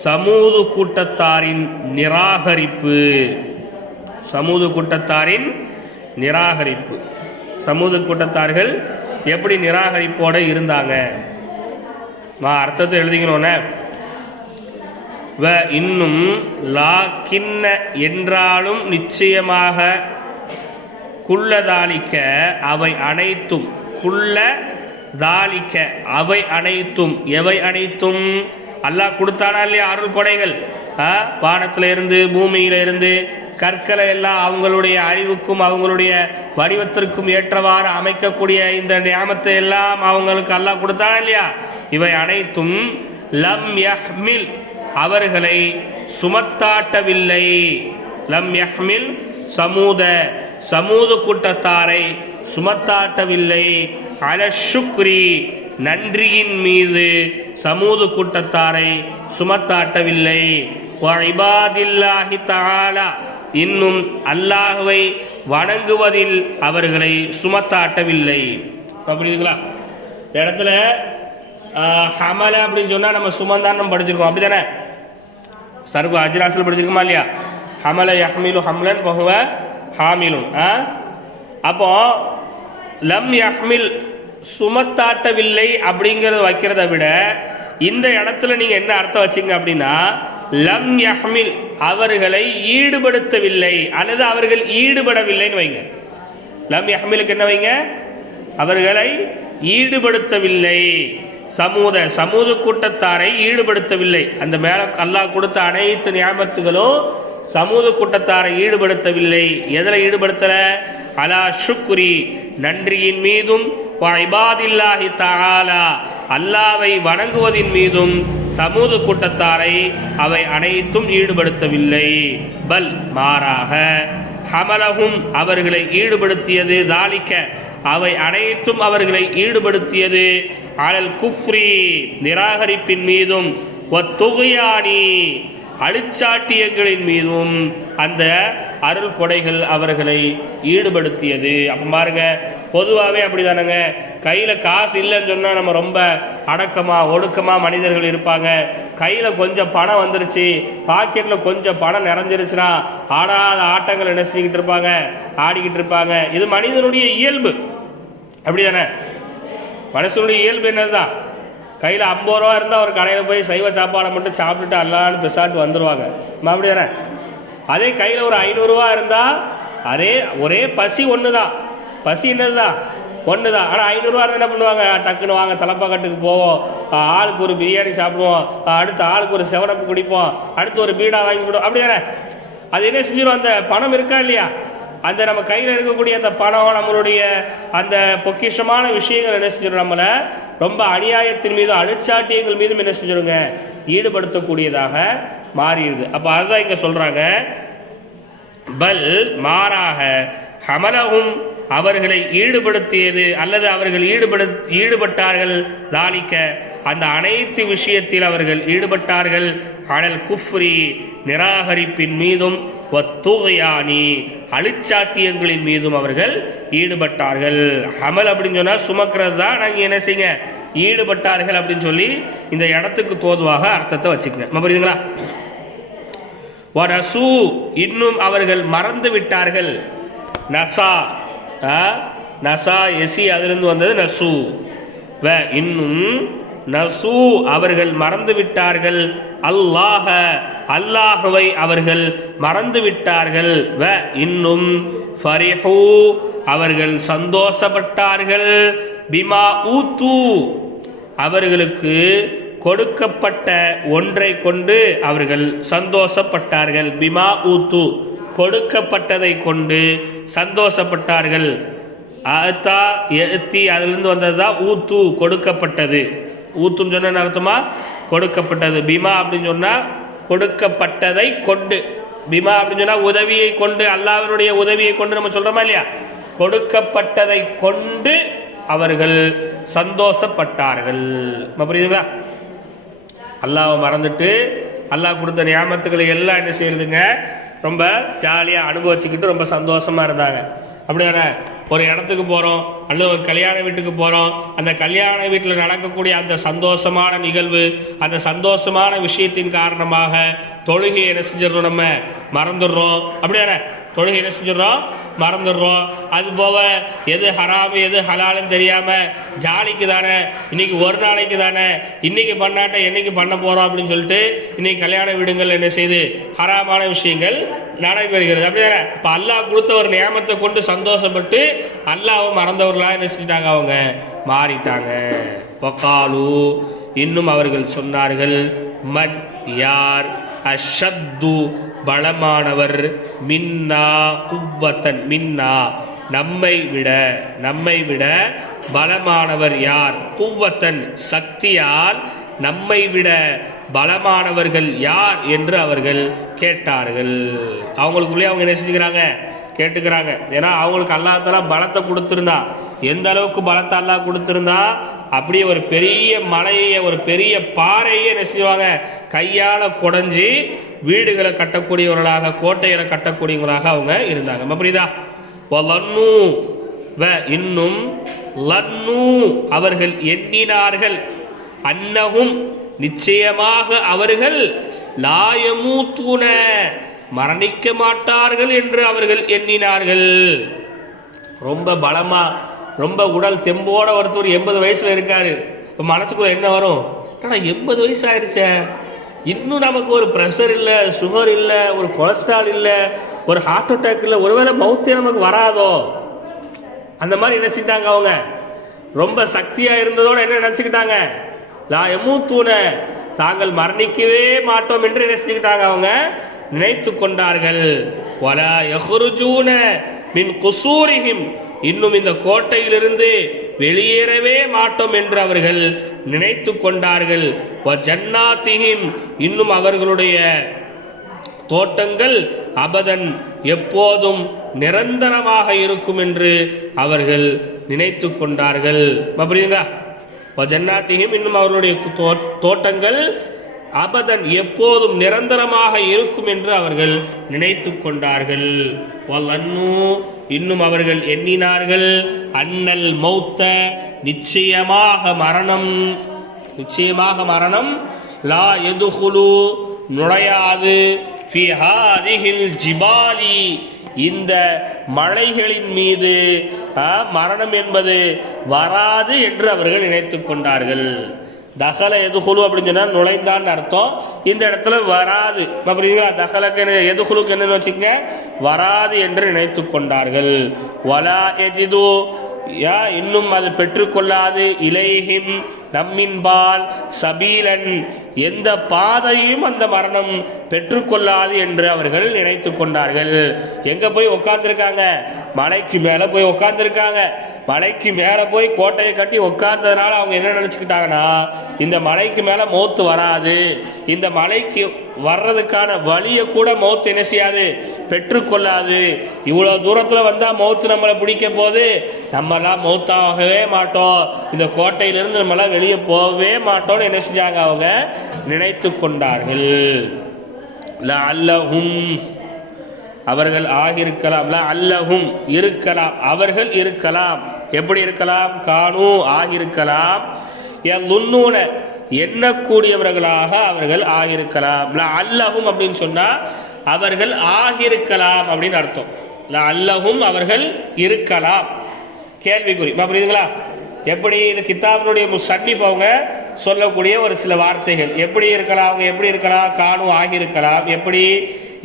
சமூது கூட்டத்தாரின் நிராகரிப்பு. சமூது கூட்டத்தாரின் நிராகரிப்பு. சமூக கூட்டத்தார்கள் எப்படி நிராகரிப்போடு இருந்தாங்க, அர்த்தத்தை எழுதிக்கணும்னே. இன்னும் லாக்கின்ன என்றாலும் நிச்சயமாக குள்ளதாலிக்க அவை அனைத்தும், குள்ளதாலிக்க அவை அனைத்தும், எவை அனைத்தும் அல்லாஹ் கொடுத்தானா இல்லையா அருள் கொடைகள், வானத்தில் இருந்து பூமியில இருந்து கற்களை எல்லாம் அவங்களுடைய அறிவுக்கும் அவங்களுடைய வடிவத்திற்கும் ஏற்றவாறு அமைக்கக்கூடிய இந்த நியாமத்தை எல்லாம் அவங்களுக்கு அல்லாஹ் கொடுத்தானா இல்லையா, இவை அனைத்தும் லம் யஹ்மில் அவர்களை சுமத்தாட்டவில்லை. லம் யஹ்மில் சமூது கூட்டத்தாரை சுமத்தாட்டவில்லை. அல ஷுக்ரி நன்றியின் மீது சமூது கூட்டத்தாரை சுமத்தாட்டவில்லை. வஇபாதில்லாஹி தஆலா இன்னும் அல்லாஹ்வை வணங்குவதில் அவர்களை சுமத்தாட்டவில்லை. புரியுதுங்களா? இடத்துல ஹமல அப்படின்னு சொன்னா நம்ம சுமந்தான் நம்ம படிச்சிருக்கோம், அப்படித்தானே? சர்வ அஜ்ராஸில் படிச்சிருக்கோமா இல்லையா? ஹமல யஹ்மிலு ஹம்லன் வஹுவ ஹாமிலுன். அப்போ லம் யஹ்மில் சுமத்தாட்டவில்லை அப்படிங்கிறத வைக்கிறத விட இந்த இடத்துல நீங்க என்ன அர்த்தம் வச்சீங்க அப்படின்னா, லம் யஹ்மில் அவர்களை ஈடுபடுத்தவில்லை அல்லது அவர்கள் ஈடுபடவில்லைன்னு வைங்க. லம் யஹ்மிலுக்கு என்ன வைங்க, அவர்களை ஈடுபடுத்தவில்லை. சமூது கூட்டத்தாரை ஈடுபடுத்தவில்லை. அந்த மேல அல்லாஹ் கொடுத்த அனைத்து நியாமத்துகளும் சமூக கூட்டத்தாரை ஈடுபடுத்தவில்லை. எதில் ஈடுபடுத்தல? அலா ஷுக்ரி நன்றியின் மீதும், இபாதில்லாஹி தஆலா அல்லாவை வணங்குவதின் மீதும் சமூக கூட்டத்தாரை அவை அனைத்தும் ஈடுபடுத்தவில்லை. பல் மாறாக ஹமலஹும் அவர்களை ஈடுபடுத்தியது, தாலிக்க அவை அனைத்தும் அவர்களை ஈடுபடுத்தியது, அலல் குஃப்ரி நிராகரிப்பின் மீதும், வத்துக்யானி அழிச்சாட்டியங்களின் மீதும் அந்த அருள் கொடைகள் அவர்களை ஈடுபடுத்தியது. அப்போ பாருங்க, பொதுவாகவே அப்படி தானேங்க. கையில் காசு இல்லைன்னு சொன்னால் நம்ம ரொம்ப அடக்கமாக ஒடுக்கமாக மனிதர்கள் இருப்பாங்க. கையில் கொஞ்சம் பணம் வந்துருச்சு, பாக்கெட்டில் கொஞ்சம் பணம் நிறைஞ்சிருச்சுன்னா ஆடாத ஆட்டங்கள் என்ன செஞ்சுக்கிட்டு இருப்பாங்க, ஆடிக்கிட்டு இருப்பாங்க. இது மனிதனுடைய இயல்பு, அப்படி தானே? மனுஷனுடைய இயல்பு என்னதுதான்? கையில் 50 ரூபா இருந்தால் ஒரு கடையில் போய் சைவ சாப்பாடை மட்டும் சாப்பிட்டுட்டு அல்லான்னு பெசாட்டு வந்துடுவாங்க, அப்படி தானே? அதே கையில் ஒரு 500 ரூபா இருந்தால் அதே ஒரே பசி ஒன்று தான், பசி என்னது தான் ஒன்று தான். ஆனால் 500 ரூபா என்ன பண்ணுவாங்க, டக்குன்னு வாங்க தலப்பாக்கட்டுக்கு போவோம், ஆளுக்கு ஒரு பிரியாணி சாப்பிடுவோம், அடுத்து ஆளுக்கு ஒரு செவனப்பு குடிப்போம், அடுத்து ஒரு பீடா வாங்கி விடுவோம், அப்படி தானே? அது என்ன செஞ்சிடும்? அந்த பணம் இருக்கா இல்லையா, அந்த நம்ம கையில் இருக்கக்கூடிய அந்த பணம், நம்மளுடைய அந்த பொக்கிஷமான விஷயங்கள் என்ன செஞ்சிடும், நம்மளை ரொம்ப அநியாயத்தின் மீதும் அழிச்சாட்டியங்கள் மீதும் என்ன செஞ்சிருங்க, ஈடுபடுத்தக்கூடியதாக மாறிடுது. அப்போ அதுதான் இங்கே சொல்கிறாங்க, பல் மாறாக ஹமலஹும் அவர்களை ஈடுபடுத்தியது அல்லது அவர்கள் ஈடுபட்டார்கள் தாலிக்க அந்த அனைத்து விஷயத்தில் அவர்கள் ஈடுபட்டார்கள் அனல் குஃப்ரி நிராகரிப்பின் மீதும் வத்துகையானி அழிச்சாட்டியங்களின் மீதும் அவர்கள் ஈடுபட்டார்கள். ஹமல் அப்படின்னு சொன்னால் சுமக்கிறது தான். நாங்கள் என்ன செய்யுங்க ஈடுபட்டார்கள் அப்படின்னு சொல்லி இந்த இடத்துக்கு தோதுவாக அர்த்தத்தை வச்சுக்கங்க. புரியுதுங்களா? வனசு இன்னும் அவர்கள் மறந்து விட்டார்கள். நசா நசா எசி அதிலிருந்து வந்தது நசு. வ இன்னும் நசு அவர்கள் மறந்து விட்டார்கள். அல்லாஹ அல்லாஹுவை அவர்கள் மறந்து விட்டார்கள். வ இன்னும் ஃபரிஹு அவர்கள் சந்தோஷப்பட்டார்கள். பிமா ஊத்து அவர்களுக்கு கொடுக்கப்பட்ட ஒன்றை கொண்டு அவர்கள் சந்தோஷப்பட்டார்கள். பிமா ஊத்து கொடுக்கப்பட்டதை கொண்டு சந்தோஷப்பட்டார்கள். அத்தா எத்தி அதிலிருந்து வந்ததுதான் ஊத்து கொடுக்கப்பட்டது. ஊத்துன்னு சொன்ன அர்த்தமா கொடுக்கப்பட்டது. பிமா அப்படின்னு சொன்னா கொடுக்கப்பட்டதை கொண்டு. பிமா அப்படின்னு சொன்னா உதவியை கொண்டு, அல்லாஹ்வினுடைய உதவியை கொண்டு நம்ம சொல்றோமா இல்லையா? கொடுக்கப்பட்டதை கொண்டு அவர்கள் சந்தோஷப்பட்டார்கள். புரியுதுங்களா? அல்லாஹ்வை மறந்துட்டு அல்லாஹ் கொடுத்த நியாமத்துக்களை எல்லாம் என்ன செய்யறதுங்க ரொம்ப ஜாலியாக அனுபவிச்சுக்கிட்டு ரொம்ப சந்தோஷமா இருந்தாங்க. அப்படிதானே? ஒரு இடத்துக்கு போகிறோம் அல்லது ஒரு கல்யாண வீட்டுக்கு போகிறோம். அந்த கல்யாண வீட்டில் நடக்கக்கூடிய அந்த சந்தோஷமான நிகழ்வு, அந்த சந்தோஷமான விஷயத்தின் காரணமாக தொழுகை என்ன செஞ்சிடறோம், நம்ம மறந்துடுறோம். அப்படிதானே? தொழுகை என்ன செஞ்சிடறோம், மறந்துடுறோம். அது போக எது ஹராமு எது ஹலாலுன்னு தெரியாமல் ஜாலிக்கு தானே, இன்னைக்கு ஒரு நாளைக்கு தானே, இன்னைக்கு பண்ணாட்ட என்னைக்கு பண்ண போகிறோம் அப்படின்னு சொல்லிட்டு இன்னைக்கு கல்யாண வீடுகள் என்ன செய்து ஹராமான விஷயங்கள் நடைபெறுகிறது. அப்படிதானே? இப்போ அல்லாஹ் கொடுத்த ஒரு நியாமத்தை கொண்டு சந்தோஷப்பட்டு அல்லாஹ்வை மறந்தவர்களாக என்ன செஞ்சிட்டாங்க, அவங்க மாறிட்டாங்க. வகாலு இன்னும் அவர்கள் சொன்னார்கள், மன் யார், அஷத்து பலமானவர், மின்னா குவ்வத்தன் மின்னா நம்மை விட பலமானவர் யார், குவ்வத்தன் சக்தியால் நம்மை விட பலமானவர்கள் யார் என்று அவர்கள் கேட்டார்கள். அவங்களுக்குள்ளே அவங்க என்ன செஞ்சுக்கிறாங்க, கேட்டுக்கிறாங்க. ஏன்னா அவங்களுக்கு அல்லாஹ் தஆலா பலத்தை கொடுத்துருந்தா, எந்த அளவுக்கு பலத்தை அல்லாஹ் கொடுத்துருந்தா அப்படியே ஒரு பெரிய மலையை ஒரு பெரிய பாறையை என்ன செய்வாங்க கையால் குடைஞ்சி வீடுகளை கட்டக்கூடியவர்களாக கோட்டைகளை கட்டக்கூடியவர்களாக அவங்க இருந்தாங்க. புரியுதா? இன்னும் லன்னு அவர்கள் எண்ணினார்கள், அன்னஹும் நிச்சயமாக அவர்கள் லாயமூத்தூன மரணிக்க மாட்டார்கள் என்று அவர்கள் எண்ணினார்கள். ரொம்ப பலமா ரொம்ப உடல் தெம்போட ஒருத்தர் 80 வயசுல இருக்காரு. இப்போ மனசுக்குள்ள என்ன வரும், ஆனால் 80 வயசு ஆயிடுச்சே, இன்னும் நமக்கு ஒரு ப்ரெஷர் இல்லை, சுகர் இல்லை, ஒரு கொலஸ்ட்ரால் இல்லை, ஒரு ஹார்ட் அட்டாக் இல்லை, ஒருவேளை மௌத்தே நமக்கு வராதோ, அந்த மாதிரி என்ன செஞ்சிட்டாங்க அவங்க ரொம்ப சக்தியா இருந்ததோட என்ன நினைச்சுக்கிட்டாங்க, லா யமூத்தூன தாங்கள் மரணிக்கவே மாட்டோம் என்று என்ன செஞ்சுக்கிட்டாங்க, அவங்க நினைத்து கொண்டார்கள். வலா யஹ்ருஜூன மின் குசூரிஹிம் இன்னும் இந்த கோட்டையிலிருந்து வெளியேறவே மாட்டோம் என்று அவர்கள் நினைத்து கொண்டார்கள். வஜன்னாத்திஹிம் இன்னும் அவர்களுடைய தோட்டங்கள் அபதன் எப்போதும் நிரந்தரமாக இருக்கும் என்று அவர்கள் நினைத்து கொண்டார்கள். புரியுதுங்களா? வஜன்னாத்திஹிம் இன்னும் அவர்களுடைய தோட்டங்கள் அபதன் எப்போதும் நிரந்தரமாக இருக்கும் என்று அவர்கள் நினைத்து கொண்டார்கள். வல்லன்னு இன்னும் அவர்கள் எண்ணினார்கள், அன்னல் மௌத்த நிச்சயமாக மரணம் லா யதுகுலு நுழையாது ஃபி ஹாதிஹில் ஜிபாலி இந்த மலைகளின் மீது மரணம் என்பது வராது என்று அவர்கள் நினைத்து கொண்டார்கள். தகல எதுகுலு அப்படின்னு சொன்னால் நுழைந்தான் அர்த்தம். இந்த இடத்துல வராது. புரியுதுங்களா? தகலக்கு எதுகுலுக்கு என்னன்னு வச்சுக்கங்க, வராது என்று நினைத்து கொண்டார்கள். வலா எஜிது இன்னும் அது பெற்றுக்கொள்ளாது, இலைஹிம் நம்மின்பால் சபீலன் எந்த பாதையும் அந்த மரணம் பெற்றுக்கொள்ளாது என்று அவர்கள் நினைத்து கொண்டார்கள். எங்க போய் உட்கார்ந்துருக்காங்க? மலைக்கு மேல போய் உட்கார்ந்துருக்காங்க. மலைக்கு மேலே போய் கோட்டையை கட்டி உட்கார்ந்ததுனால அவங்க என்ன நினச்சிக்கிட்டாங்கன்னா, இந்த மலைக்கு மேலே மௌத்து வராது, இந்த மலைக்கு வர்றதுக்கான வழியை கூட மௌத்து என்ன செய்யாது, பெற்றுக்கொள்ளாது. இவ்வளோ தூரத்தில் வந்தால் மௌத்து நம்மளை பிடிக்க போது, நம்மளாம் மௌத்தாகவே மாட்டோம், இந்த கோட்டையிலிருந்து நம்மளாம் வெளியே போகவே மாட்டோம்னு என்ன செஞ்சாங்க, அவங்க நினைத்து கொண்டார்கள். லஅல்லஹும் அவர்கள் ஆகியிருக்கலாம், அல்லஹும் இருக்கலாம், அவர்கள் இருக்கலாம். எப்படி இருக்கலாம்? கானு ஆகியிருக்கலாம், யظنون எண்ணக்கூடியவர்களாக அவர்கள் ஆகியிருக்கலாம். அல்லஹும் அப்படின்னு சொன்னா அவர்கள் ஆகியிருக்கலாம் அப்படின்னு அர்த்தம். அல்லஹும் அவர்கள் இருக்கலாம், கேள்விக்குறி. புரியுதுங்களா? எப்படி இது கித்தாபினுடைய முஸன்னிஃப் அவங்க சொல்லக்கூடிய ஒரு சில வார்த்தைகள். எப்படி இருக்கலாம்? அவங்க எப்படி இருக்கலாம்? கானு ஆகியிருக்கலாம். எப்படி?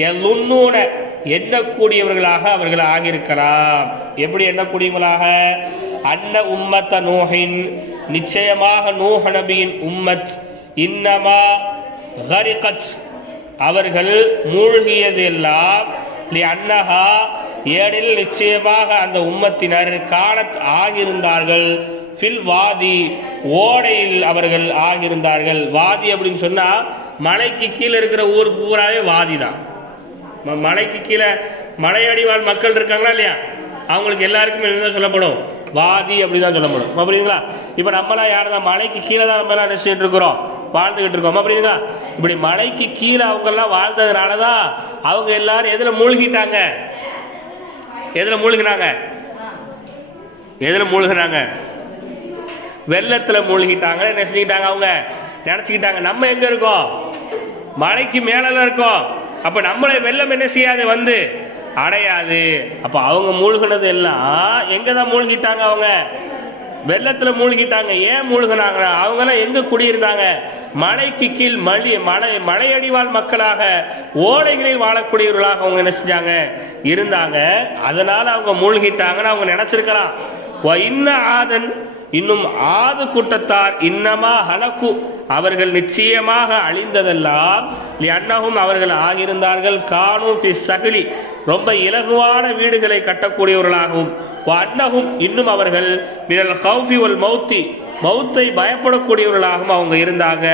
யظنون எண்ணக்கூடியவர்களாக அவர்கள் ஆகியிருக்கலாம். எப்படி எண்ணக்கூடியவர்களாக? அன்ன உம்மத்த நூஹின் நிச்சயமாக நூஹ் நபியின் உம்மத் இன்னமா கரிகத் அவர்கள் மூழ்கியது எல்லாம் அன்னஹா ஏடில் நிச்சயமாக அந்த உம்மத்தினர் காணத் ஆகியிருந்தார்கள் ஃபில் வாதி ஓடையில் அவர்கள் ஆகியிருந்தார்கள். வாதி அப்படின்னு சொன்னா மலைக்கு கீழே இருக்கிற ஊர் பூராவே வாதி தான். மலைக்கு கீழே மலையடிவாழ் மக்கள் இருக்காங்களா இல்லையா, அவங்களுக்கு எல்லாருக்குமே என்ன சொல்லப்படும்? வாதி அப்படிதான் சொல்லப்படும். புரியுதுங்களா? இப்போ நம்மளாம் யார் தான் மலைக்கு கீழே தான் நம்ம எல்லாம் நினைச்சிட்டு இருக்கிறோம், வாழ்ந்துகிட்டு இருக்கோம். புரியுதுங்களா? இப்படி மலைக்கு கீழே அவங்க எல்லாம் வாழ்ந்ததுனால தான் அவங்க எல்லாரும் எதுல மூழ்கிட்டாங்க? எதுல மூழ்கினாங்க? எதுல மூழ்கினாங்க? வெள்ளத்துல மூழ்கிட்டாங்க. என்ன செஞ்சுக்கிட்டாங்க? அவங்க நினைச்சுக்கிட்டாங்க நம்ம எங்க இருக்கோம்? மலைக்கு மேல இருக்கோம், அப்ப நம்மளை வெள்ளம் என்ன செய்யாது, வந்து அடையாது. அப்ப அவங்க மூழ்கினது எல்லாம் எங்க தான் மூழ்கிட்டாங்க? அவங்க வெள்ளத்துல மூழ்கிட்டாங்க. ஏன் மூழ்கினாங்க? அவங்க எல்லாம் எங்க குடியிருந்தாங்க? மலைக்கு கீழ் மலையடிவாழ் மக்களாக ஓடைகளில் வாழக்கூடியவர்களாக அவங்க என்ன செஞ்சாங்க, இருந்தாங்க. அதனால அவங்க மூழ்கிட்டாங்கன்னு அவங்க நினைச்சிருக்கலாம். ஆதன் இன்னும் ஆது கூட்டத்தார் இன்னமா ஹலக்கு அவர்கள் நிச்சயமாக அழிந்ததெல்லாம் அன்னஹும் அவர்கள் ஆகியிருந்தார்கள் கானு ஃபி சஹ்லி ரொம்ப இலகுவான வீடுகளை கட்டக்கூடியவர்களாகவும் அன்னஹும் இன்னும் அவர்கள் மினல் ஹௌஃபி வல் மௌத்தி மௌத்தை பயப்படக்கூடியவர்களாகவும் அவங்க இருந்தாங்க.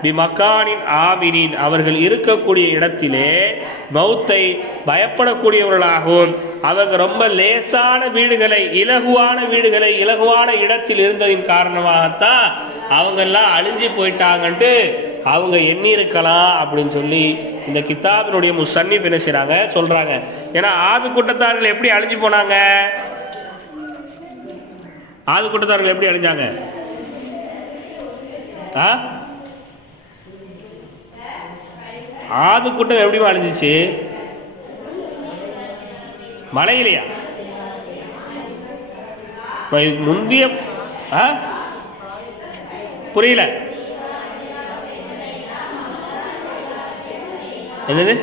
பி மக்கானின் ஆமினின் அவர்கள் இருக்கக்கூடிய இடத்திலே மௌத்தை பயப்படக்கூடியவர்களாகவும் அவங்க ரொம்ப லேசான வீடுகளை இலகுவான இடத்தில் இருந்ததின் காரணமாகத்தான் அவங்கெல்லாம் அழிஞ்சு போயிட்டாங்கன்ட்டு அவங்க எண்ணி இருக்கலாம் அப்படின்னு சொல்லி இந்த கித்தாபினுடைய முஸன்னிஃப் என்ன செய்றாங்க, சொல்றாங்க. ஏன்னா ஆது கூட்டத்தார்கள் எப்படி அழிஞ்சு போனாங்க? ஆது கூட்டத்தார்கள் எப்படி அழிஞ்சாங்க? ஆது கூட்டம் எப்படி அழிஞ்சிச்சு? மலையிலையா? முந்திய புரியல என்னது?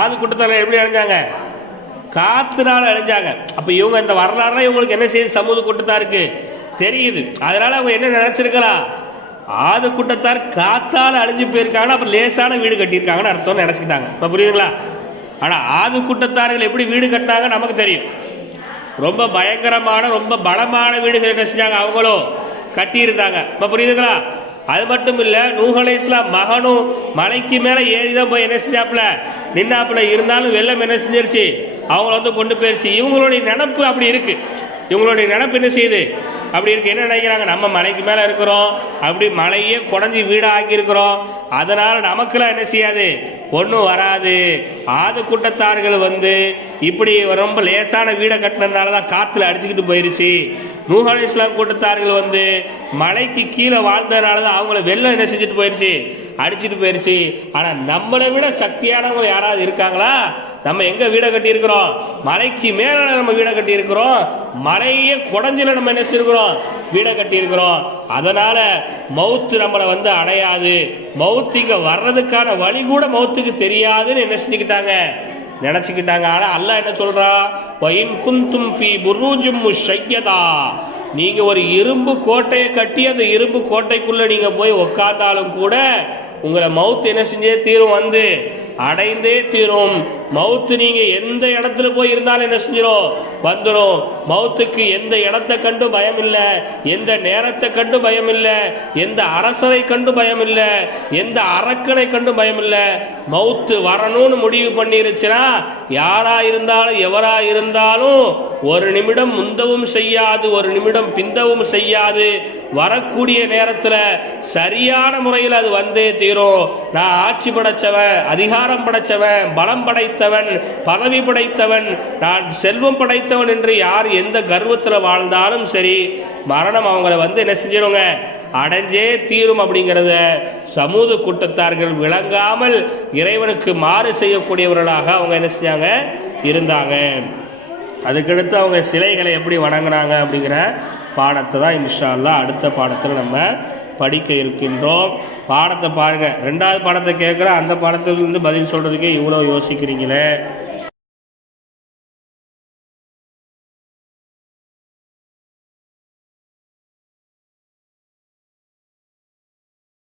ஆது கூட்டத்தால எப்படி அழிஞ்சாங்க? காத்துனால அழிஞ்சாங்க. அப்ப இவங்க இந்த வரலாறு இவங்களுக்கு என்ன செய்யுது, சமூக கூட்டத்தாருக்கு தெரியுது. அதனால அவங்க என்ன நினைச்சிருக்கலாம், ஆது கூட்டத்தார் காத்தால அழிஞ்சு போயிருக்காங்க, அப்ப லேசான வீடு கட்டியிருக்காங்கன்னு அர்த்தம் நினைச்சுக்கிட்டாங்க. இப்ப புரியுதுங்களா? ஆனா ஆது கூட்டத்தார்கள் எப்படி வீடு கட்டினாங்க நமக்கு தெரியும். ரொம்ப பயங்கரமான ரொம்ப பலமான வீடுகள் என்ன செஞ்சாங்க, அவங்களும் கட்டி இருந்தாங்க. இப்ப புரியுதுங்களா? அது மட்டும் இல்ல, நூஹ் அலைஹிஸ்ஸலாம் மகனும் மலைக்கு மேல ஏறிதான் போய் என்ன செஞ்சாப்புல நின்னாப்புல. இருந்தாலும் வெள்ளம் என்ன செஞ்சிருச்சு, அவங்கள வந்து கொண்டு போயிருச்சு. இவங்களுடைய நினப்பு அப்படி இருக்கு. இவங்களுடைய நினப்பு என்ன செய்யுது, அப்படி இருக்கு. என்ன நினைக்கிறாங்க, நம்ம மலைக்கு மேல இருக்கிறோம், அப்படி மலையே குடஞ்சி வீடா ஆக்கி இருக்கிறோம், அதனால நமக்குலாம் என்ன செய்யாது, ஒன்றும் வராது. ஆது கூட்டத்தார்கள் வந்து இப்படி ரொம்ப லேசான வீடை கட்டினதுனால தான் காத்துல அடிச்சுக்கிட்டு போயிருச்சு. நூஹ் அலைஹிஸ்ஸலாம் கூட்டத்தார்கள் வந்து மலைக்கு கீழே வாழ்ந்ததுனால தான் அவங்கள வெள்ளம் என்ன செஞ்சுட்டு போயிருச்சு, அடிச்சுட்டு போயிருச்சு. ஆனா நம்மளை விட சக்தியானவங்க யாராவது இருக்காங்களா? நம்ம எங்க வீடை கட்டி இருக்கிறோம், மலைக்கு மேல நம்ம வீடை கட்டி இருக்கிறோம், மலையே குடஞ்சில நம்ம என்ன செஞ்சிருக்கிறோம், வீடை கட்டி இருக்கிறோம். அதனால மௌத்து நம்மளை வந்து அடையாது, மௌத்து இங்க வர்றதுக்கான வழி கூட மௌத்துக்கு தெரியாதுன்னு என்ன செஞ்சுக்கிட்டாங்க, நினைச்சுக்கிட்டாங்க. ஆனா அல்லாஹ் என்ன சொல்றா, வயின் குந்தும் ஃபீ புரூஜும் முஷய்யதா நீங்கள் ஒரு இரும்பு கோட்டையை கட்டி அந்த இரும்பு கோட்டைக்குள்ளே நீங்கள் போய் உக்காந்தாலும் கூட உங்களை மவுத்து என்ன செஞ்சே தீரும், வந்து அடைந்தே தீரும். மவுத்து நீங்க எந்த இடத்துல போய் இருந்தாலும் என்ன செஞ்சிடும், வந்துடும். மவுத்துக்கு எந்த இடத்தை கண்டு பயம் இல்லை, எந்த நேரத்தை கண்டு பயம் இல்லை, எந்த அரசரை கண்டு பயம் இல்லை, எந்த அரக்கனை கண்டு பயம் இல்லை. மவுத்து வரணும்னு முடிவு பண்ணிருச்சுன்னா யாரா இருந்தாலும் எவரா இருந்தாலும் ஒரு நிமிடம் முந்தவும் செய்யாது, ஒரு நிமிடம் பிந்தவும் செய்யாது. வரக்கூடிய நேரத்தில் சரியான முறையில் அது வந்தே தீரும். நான் ஆட்சி படைத்தவன், அதிகாரம் படைத்தவன், பலம் படைத்தவன், பதவி படைத்தவன், நான் செல்வம் படைத்தவன் என்று யார் எந்த கர்வத்தில் வாழ்ந்தாலும் சரி, மரணம் அவங்கள வந்து என்ன செஞ்சிருங்க, அடைஞ்சே தீரும். அப்படிங்கிறத சமூக கூட்டத்தார்கள் விளங்காமல் இறைவனுக்கு மாறு செய்யக்கூடியவர்களாக அவங்க என்ன செஞ்சாங்க, இருந்தாங்க. அதுக்கடுத்து அவங்க சிலைகளை எப்படி வணங்கினாங்க அப்படிங்கிற பாடத்தை தான் இன்ஷா அல்லாஹ் அடுத்த பாடத்தில் நம்ம படிக்க இருக்கின்றோம். பாடத்தை பாருங்கள். 2வது பாடத்தை கேட்குற அந்த பாடத்திலிருந்து பதில் சொல்கிறதுக்கே இவ்வளோ யோசிக்கிறீங்களே.